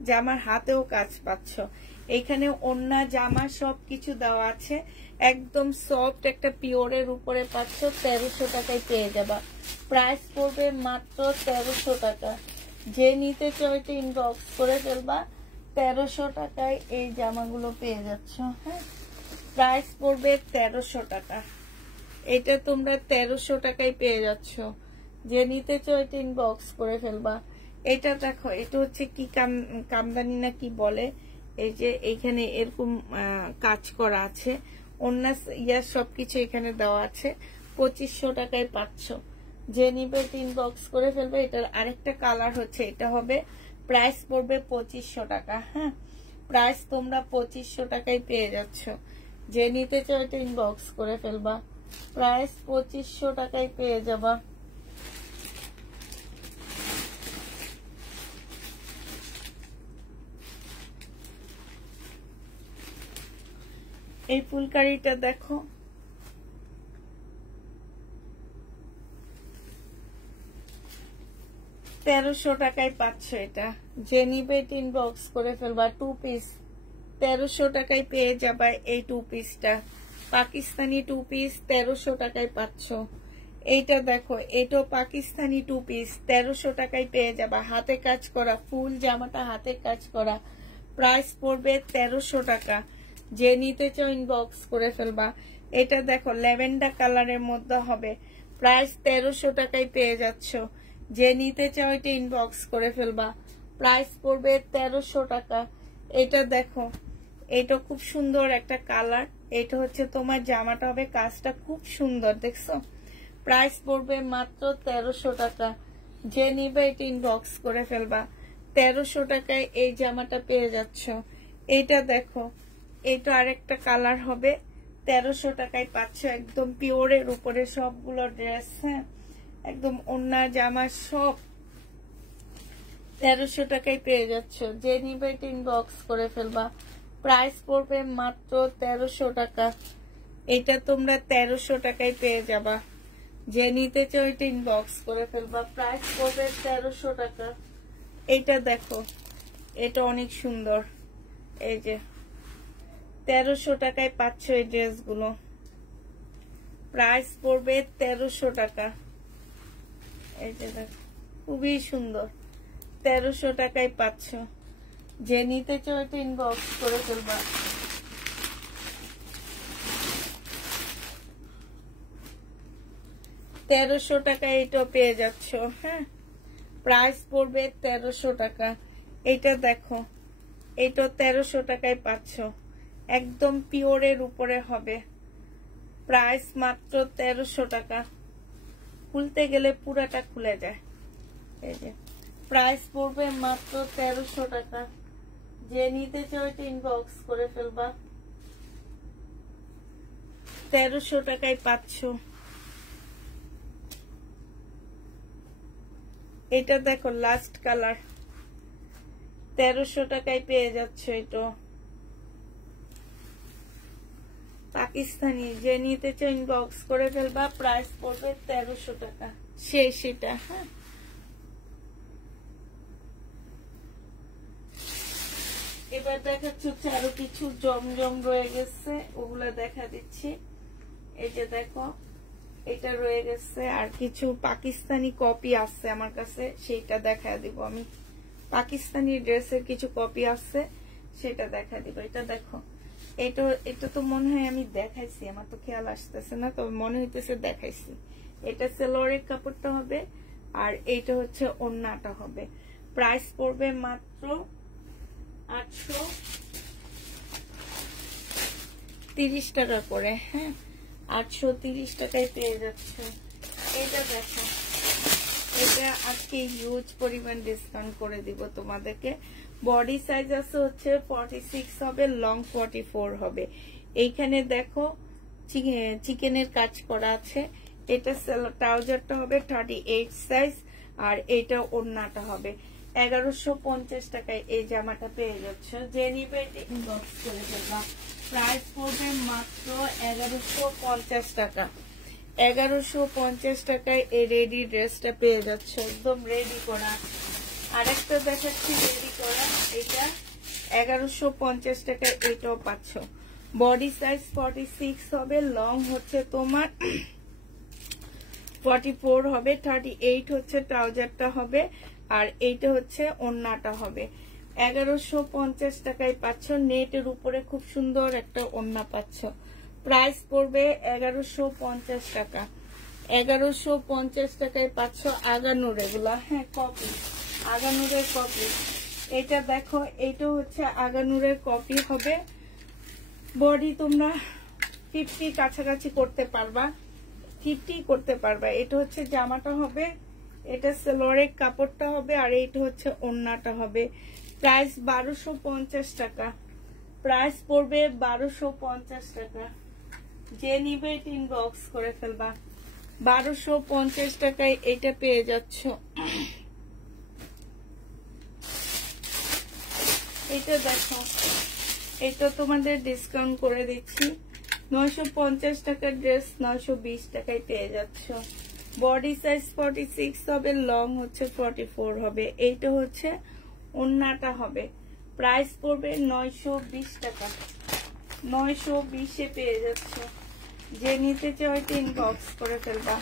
জামার হাতেও কাজ পাচ্ছ। এখানে ওড়না জামা সবকিছু দেওয়া আছে। একদম সফট একটা পিওরের উপরে পাচ্ছ। 1300 টাকায় পেয়ে যাবা। প্রাইস পড়বে মাত্র 1300 টাকা। যে নিতে চাও এটা ইনবক্স করে ফেলবা। 1300 টাকায় এই জামাগুলো পেয়ে যাচ্ছ। হ্যাঁ, প্রাইস পড়বে 1300 টাকা। এটা তোমরা 1300 টাকায় পেয়ে যাচ্ছ। যে নিতে চাও এটা ইনবক্স করে ফেলবা। এটা দেখো, এটা হচ্ছে কি কামদানি না কি বলে, এই যে এইখানে এরকম কাজ করা আছে। অন্য ইয়ার সবকিছু এখানে দেওয়া আছে। 2500 টাকায় পাচ্ছ। যে নিবে এটা ইনবক্স করে ফেলবে। এটার আরেকটা কালার হচ্ছে, এটা হবে। প্রাইস পড়বে 2500 টাকা। হ্যাঁ, প্রাইস তোমরা 2500 টাকায় পেয়ে যাচ্ছ। যে নিতে চাও এটা ইনবক্স করে ফেলবা। প্রাইস 2500 টাকায় পেয়ে যাবা। এই ফুলকারিটা দেখো, 1300 টাকায় পাচ্ছ। এটা যে নিবে ইনবক্স করে ফেলবা। 2 পিস 1300 টাকায় পেয়ে যাবা এই 2 পিসটা। পাকিস্তানি 2 পিস 1300 টাকায় পাচ্ছ। এইটা দেখো, এটাও পাকিস্তানি 2 পিস 1300 টাকায় পেয়ে যাবা। হাতে কাজ করা, ফুল জামাটা হাতে কাজ করা। প্রাইস পড়বে 1300 টাকা। যে নিতে চাও ইনবক্স করে ফেলবা। এটা দেখো ল্যাভেন্ডার কালারের মধ্যে হবে। প্রাইস 1300 টাকায় পেয়ে যাচ্ছ। যে নিতে চাও এটা ইনবক্স করে ফেলবা। প্রাইস পড়বে 1300 টাকা। এটা দেখো, এটা খুব সুন্দর একটা কালার। এটা হচ্ছে তোমার জামাটা হবে, কাজটা খুব সুন্দর, দেখছো? প্রাইস পড়বে মাত্র 1300 টাকা। যে নিবে এটা ইনবক্স করে ফেলবা। 1300 টাকায় এই জামাটা পেয়ে যাচ্ছ। এইটা দেখো, এটা আরেকটা কালার হবে। 1300 টাকায় পাচ্ছ। একদম পিওরের উপরে সবগুলো ড্রেস। হ্যাঁ, একদম ওন্না জামা সব 1300 টাকায় পেয়ে যাচ্ছ। যে নিবে এটা ইনবক্স করে ফেলবা। প্রাইস পড়বে মাত্র 1300 টাকা। এটা তোমরা 1300 টাকায় পেয়ে যাবা। যে নিতে চাও এটা ইনবক্স করে ফেলবা। প্রাইস পড়বে 1300 টাকা। এটা দেখো, এটা অনেক সুন্দর। এই যে 1300 টাকায় পাচ্ছ এই ড্রেসগুলো। প্রাইস পড়বে 1300 টাকা। এই যে দেখো, খুবই সুন্দর। 1300 টাকায় পাচ্ছ। যে নিতে চাও এটা ইনবক্স করে ফেলবা। তেরোশো টাকায় এটা পেয়ে যাচ্ছ। হ্যাঁ, প্রাইস পড়বে 1300 টাকা। এটা দেখো, এটা 1300 টাকায় পাচ্ছ। একদম পিওরের উপরে হবে। প্রাইস মাত্র 1300 টাকা। খুলতে গেলে পুরাটা খুলে যায়। এই যে প্রাইস পড়বে মাত্র 1300 টাকা। যে নিতে চাও এটা ইনবক্স করে ফেলবা। 1300 টাকায় পাচ্ছ। এটা দেখো লাস্ট কালার। 1300 টাকায় পেয়ে যাচ্ছ। এটা পাকিস্তানি। যে নিতে চাও ইনবক্স করে ফেলবা। প্রাইস পড়বে 1300 টাকা। সেটা হ্যাঁ, এবার দেখাচ্ছি আরো কিছু জমজম রয়ে গেছে, ওগুলা দেখা দিচ্ছি। এই যে দেখো, এটা রয়ে গেছে। আর কিছু পাকিস্তানি কপি আছে আমার কাছে, সেটা দেখা দিব আমি। পাকিস্তানি ড্রেসের কিছু কপি আছে, সেটা দেখা দিব। এটা দেখো, এটা তো মনে হয় আমি দেখাইছি, আমার তো খেয়াল আসতেছে না, তবে মনে হইতেছে দেখাইছি। এটা সেলোয়ারের কাপড়টা হবে, আর এইটা হচ্ছে ওড়নাটা হবে। প্রাইস পড়বে মাত্র 830 টাকা করে। হ্যাঁ, 830 টাকায় পেয়ে যাচ্ছে। এটা দেখো, এটা আজকে হিউজ পরিমাণ ডিসকাউন্ট করে দিব তোমাদেরকে। বডি সাইজ আছে হচ্ছে 46 হবে, লং 44 হবে। এইখানে দেখো চিকেনের কাজ করা আছে। এটা ট্রাউজারটা হবে 38 সাইজ, আর এটা ওড়নাটা হবে। 1150 টাকায় এই জামাটা পেয়ে যাচ্ছে। যে নিবে ইনবক্স করে ফেলবা। প্রাইস পড়বে মাত্র 1150 টাকা। 1150 টাকায় এই রেডি ড্রেসটা পেয়ে যাচ্ছে, একদম রেডি করা। আরেকটা দেখাচ্ছি রেডি করা। এটা 1150 টাকায় এটাও পাচ্ছ। বডি সাইজ 46 হবে, লং হচ্ছে তোমার 44 হবে, 38 হচ্ছে ট্রাউজারটা হবে, আর এইটা হচ্ছে ওড়নাটা হবে। 1150 টাকায় পাচ্ছ। নেটের উপরে খুব সুন্দর একটা ওড়না পাচ্ছ। প্রাইস পড়বে 1150 টাকা। 1150 টাকায় পাচ্ছ আগানুর এগুলা। হ্যাঁ, কপি, আগানুরের কপি। এটা দেখো, এইটা হচ্ছে আগানুরের কপি হবে। বডি তোমরা 50 কাছাকাছি করতে পারবা, 50 করতে পারবা। এটা হচ্ছে জামাটা হবে, এটা সেলোয়ারের কাপড়টা হবে, আর এইটা হচ্ছে ওড়নাটা হবে। প্রাইস 1250 টাকা। প্রাইস পড়বে 1250 টাকা। যে নিবে ইনবক্স করে ফেলবা। 1250 টাকায় এটা পেয়ে যাচ্ছ। এটা দেখো, এটা তোমাদের ডিসকাউন্ট করে দিচ্ছি। 950 টাকার ড্রেস 920 টাকায় পেয়ে যাচ্ছ। বডি সাইজ 46 হবে, লং হচ্ছে 44 হবে। এইটা হচ্ছে ওন্নাটা হবে। প্রাইস পড়বে 920 টাকা। 920 পেয়ে যাচ্ছ। যে নিতে চাও ইনবক্স করে ফেলবা।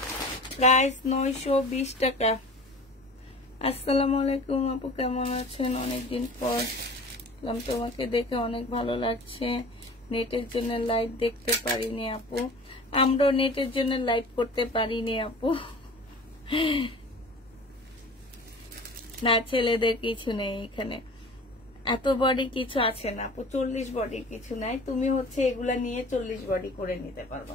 প্রাইস 920 টাকা। আসসালামু আলাইকুম আপু, কেমন আছেন? অনেকদিন পর তোমাকে দেখে অনেক ভালো লাগছে। নেটের জন্য লাইভ দেখতে পারিনি আপু। আমরাও নেটের জন্য লাইভ করতে পারিনি আপু। না, ছেলেদের কিছু নেই এখানে, এত বডি কিছু আছে না আপু। 40 বডি কিছু নাই, তুমি হচ্ছে এগুলা নিয়ে 40 বডি করে নিতে পারবা।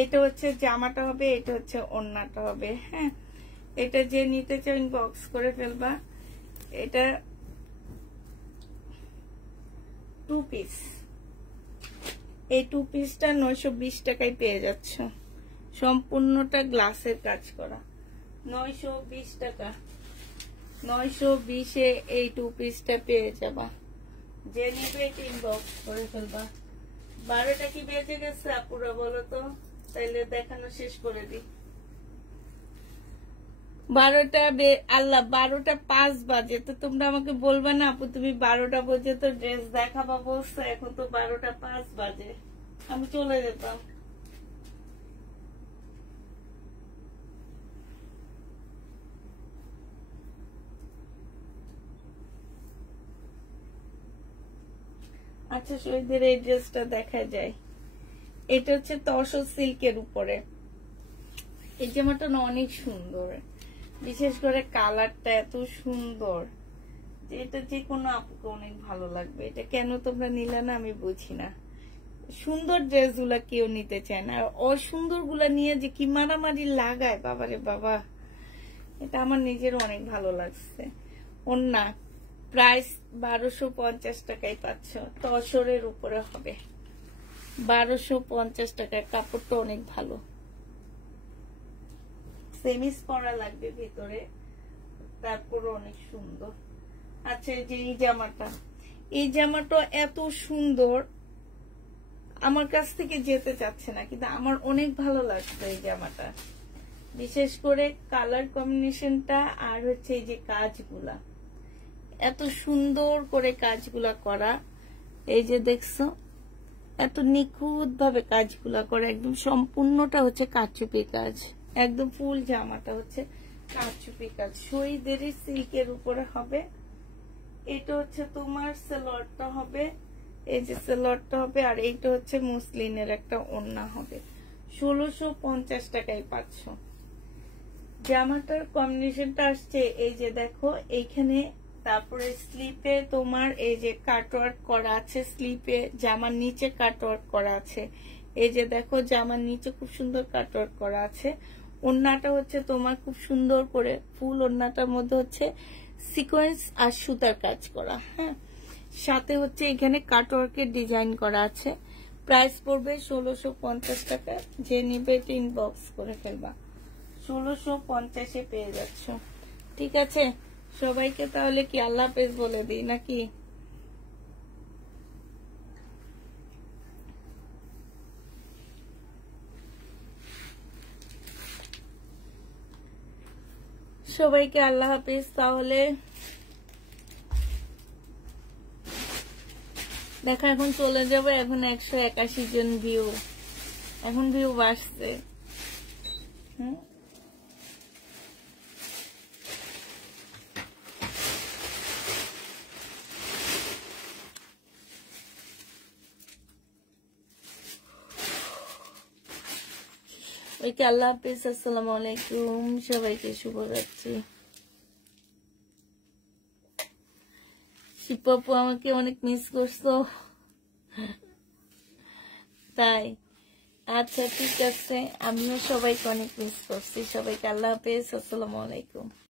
এটা হচ্ছে জামাটা হবে, এটা হচ্ছে ওড়নাটা হবে। হ্যাঁ, এটা যে নিতে চাও ইনবক্স করে ফেলবা। এটা 2 পিস। এই 2 পিসটা 920 টাকায় পেয়ে যাচ্ছ। সম্পূর্ণটা গ্লাসের কাজ করা। 920 টাকা। 920 এই 2 পিসটা পেয়ে যাবা। যে নিবে ইনবক্স করে ফেলবা। 12টা কি বেজে গেছে আপুরা বলো তো, তাইলে দেখানো শেষ করে দিই। 12টা আল্লাহ 12টা 5 বাজে। তো তোমরা আমাকে বলবা না আপু তুমি 12টা বাজে তো ড্রেস দেখাবা বলছো, এখন তো 12টা 5 বাজে, আমি চলে যেতাম। আচ্ছা, শহীদের এই ড্রেসটা দেখা যায়। এটা হচ্ছে তসর সিল্কের উপরে। এই জামাটা না অনেক সুন্দর, বিশেষ করে কালারটা এত সুন্দর যে এটা যে কোনো আপুকে অনেক ভালো লাগবে। এটা কেন তোমরা নিলে না আমি বুঝি না। সুন্দর ড্রেস গুলা কেউ নিতে চায় না, আর অসুন্দর গুলা নিয়ে যে কি মারামারি লাগায় বাবারে বাবা। এটা আমার নিজের অনেক ভালো লাগছে। ওন্না প্রাইস 1250 টাকায় পাচ্ছ। তসরের উপরে হবে 1250 টাকায়। কাপড়টা অনেক ভালো, সেমিস পরা লাগবে ভিতরে, তারপরে অনেক সুন্দর। আচ্ছা, যে এই জামাটা এত সুন্দর, আমার কাছ থেকে যেতে চাচ্ছে না, কিন্তু আমার অনেক ভালো লাগছে এই জামাটা। বিশেষ করে কালার কম্বিনেশনটা আর হচ্ছে এই যে কাজগুলা, এত সুন্দর করে কাজগুলা করা। এই যে দেখছো, এত নিখুঁত ভাবে কাজগুলা করা, একদম সম্পূর্ণটা হচ্ছে কারচুপি কাজ। একদম ফুল জামাটা হচ্ছে কারচুপি কাজ, শহীদের সিল্কের উপরে হবে। এটা হচ্ছে তোমার সেলরটা হবে, এই যে সেলরটা হবে, আর এইটা হচ্ছে মুসলিনের একটা ওড়না হবে। 1650 টাকায় পাচ্ছ। জামাটার কম্বিনেশনটা আসছে এই যে দেখো এইখানে, তারপরে স্লিপে তোমার এই যে কাটওয়ার্ক করা আছে, স্লিপে জামার নিচে কাটওয়ার্ক করা আছে। এই যে দেখো জামার নিচে খুব সুন্দর কাটওয়ার্ক করা আছে। ওড়নাটা হচ্ছে তোমার খুব সুন্দর করে ফুল ওড়নাটার মধ্যে হচ্ছে সিকোয়েন্স আর সুতার কাজ করা। হ্যাঁ, সাথে হচ্ছে এখানে কাটওয়ার্কের ডিজাইন করা আছে। প্রাইস পড়বে 1650 টাকা। যে নিবে ইনবক্স করে ফেলবা। 1650 পেয়ে যাচ্ছ। ঠিক আছে, সবাইকে তাহলে কি আল্লাহ হাফেজ বলে দিই নাকি? সবাইকে আল্লাহ হাফেজ। তাহলে দেখা, এখন চলে যাবে। এখন 181 জন ভিউ, এখন ভিউ বাড়ছে। ওইকে আল্লাহ হাফিজ, আসসালামু আলাইকুম, সবাইকে শুভরাত্রি। শিপু আমাকে অনেক মিস করছো তাই? আচ্ছা ঠিক আছে, আমিও সবাইকে অনেক মিস করছি। সবাইকে আল্লাহ হাফিজ, আসসালামু আলাইকুম।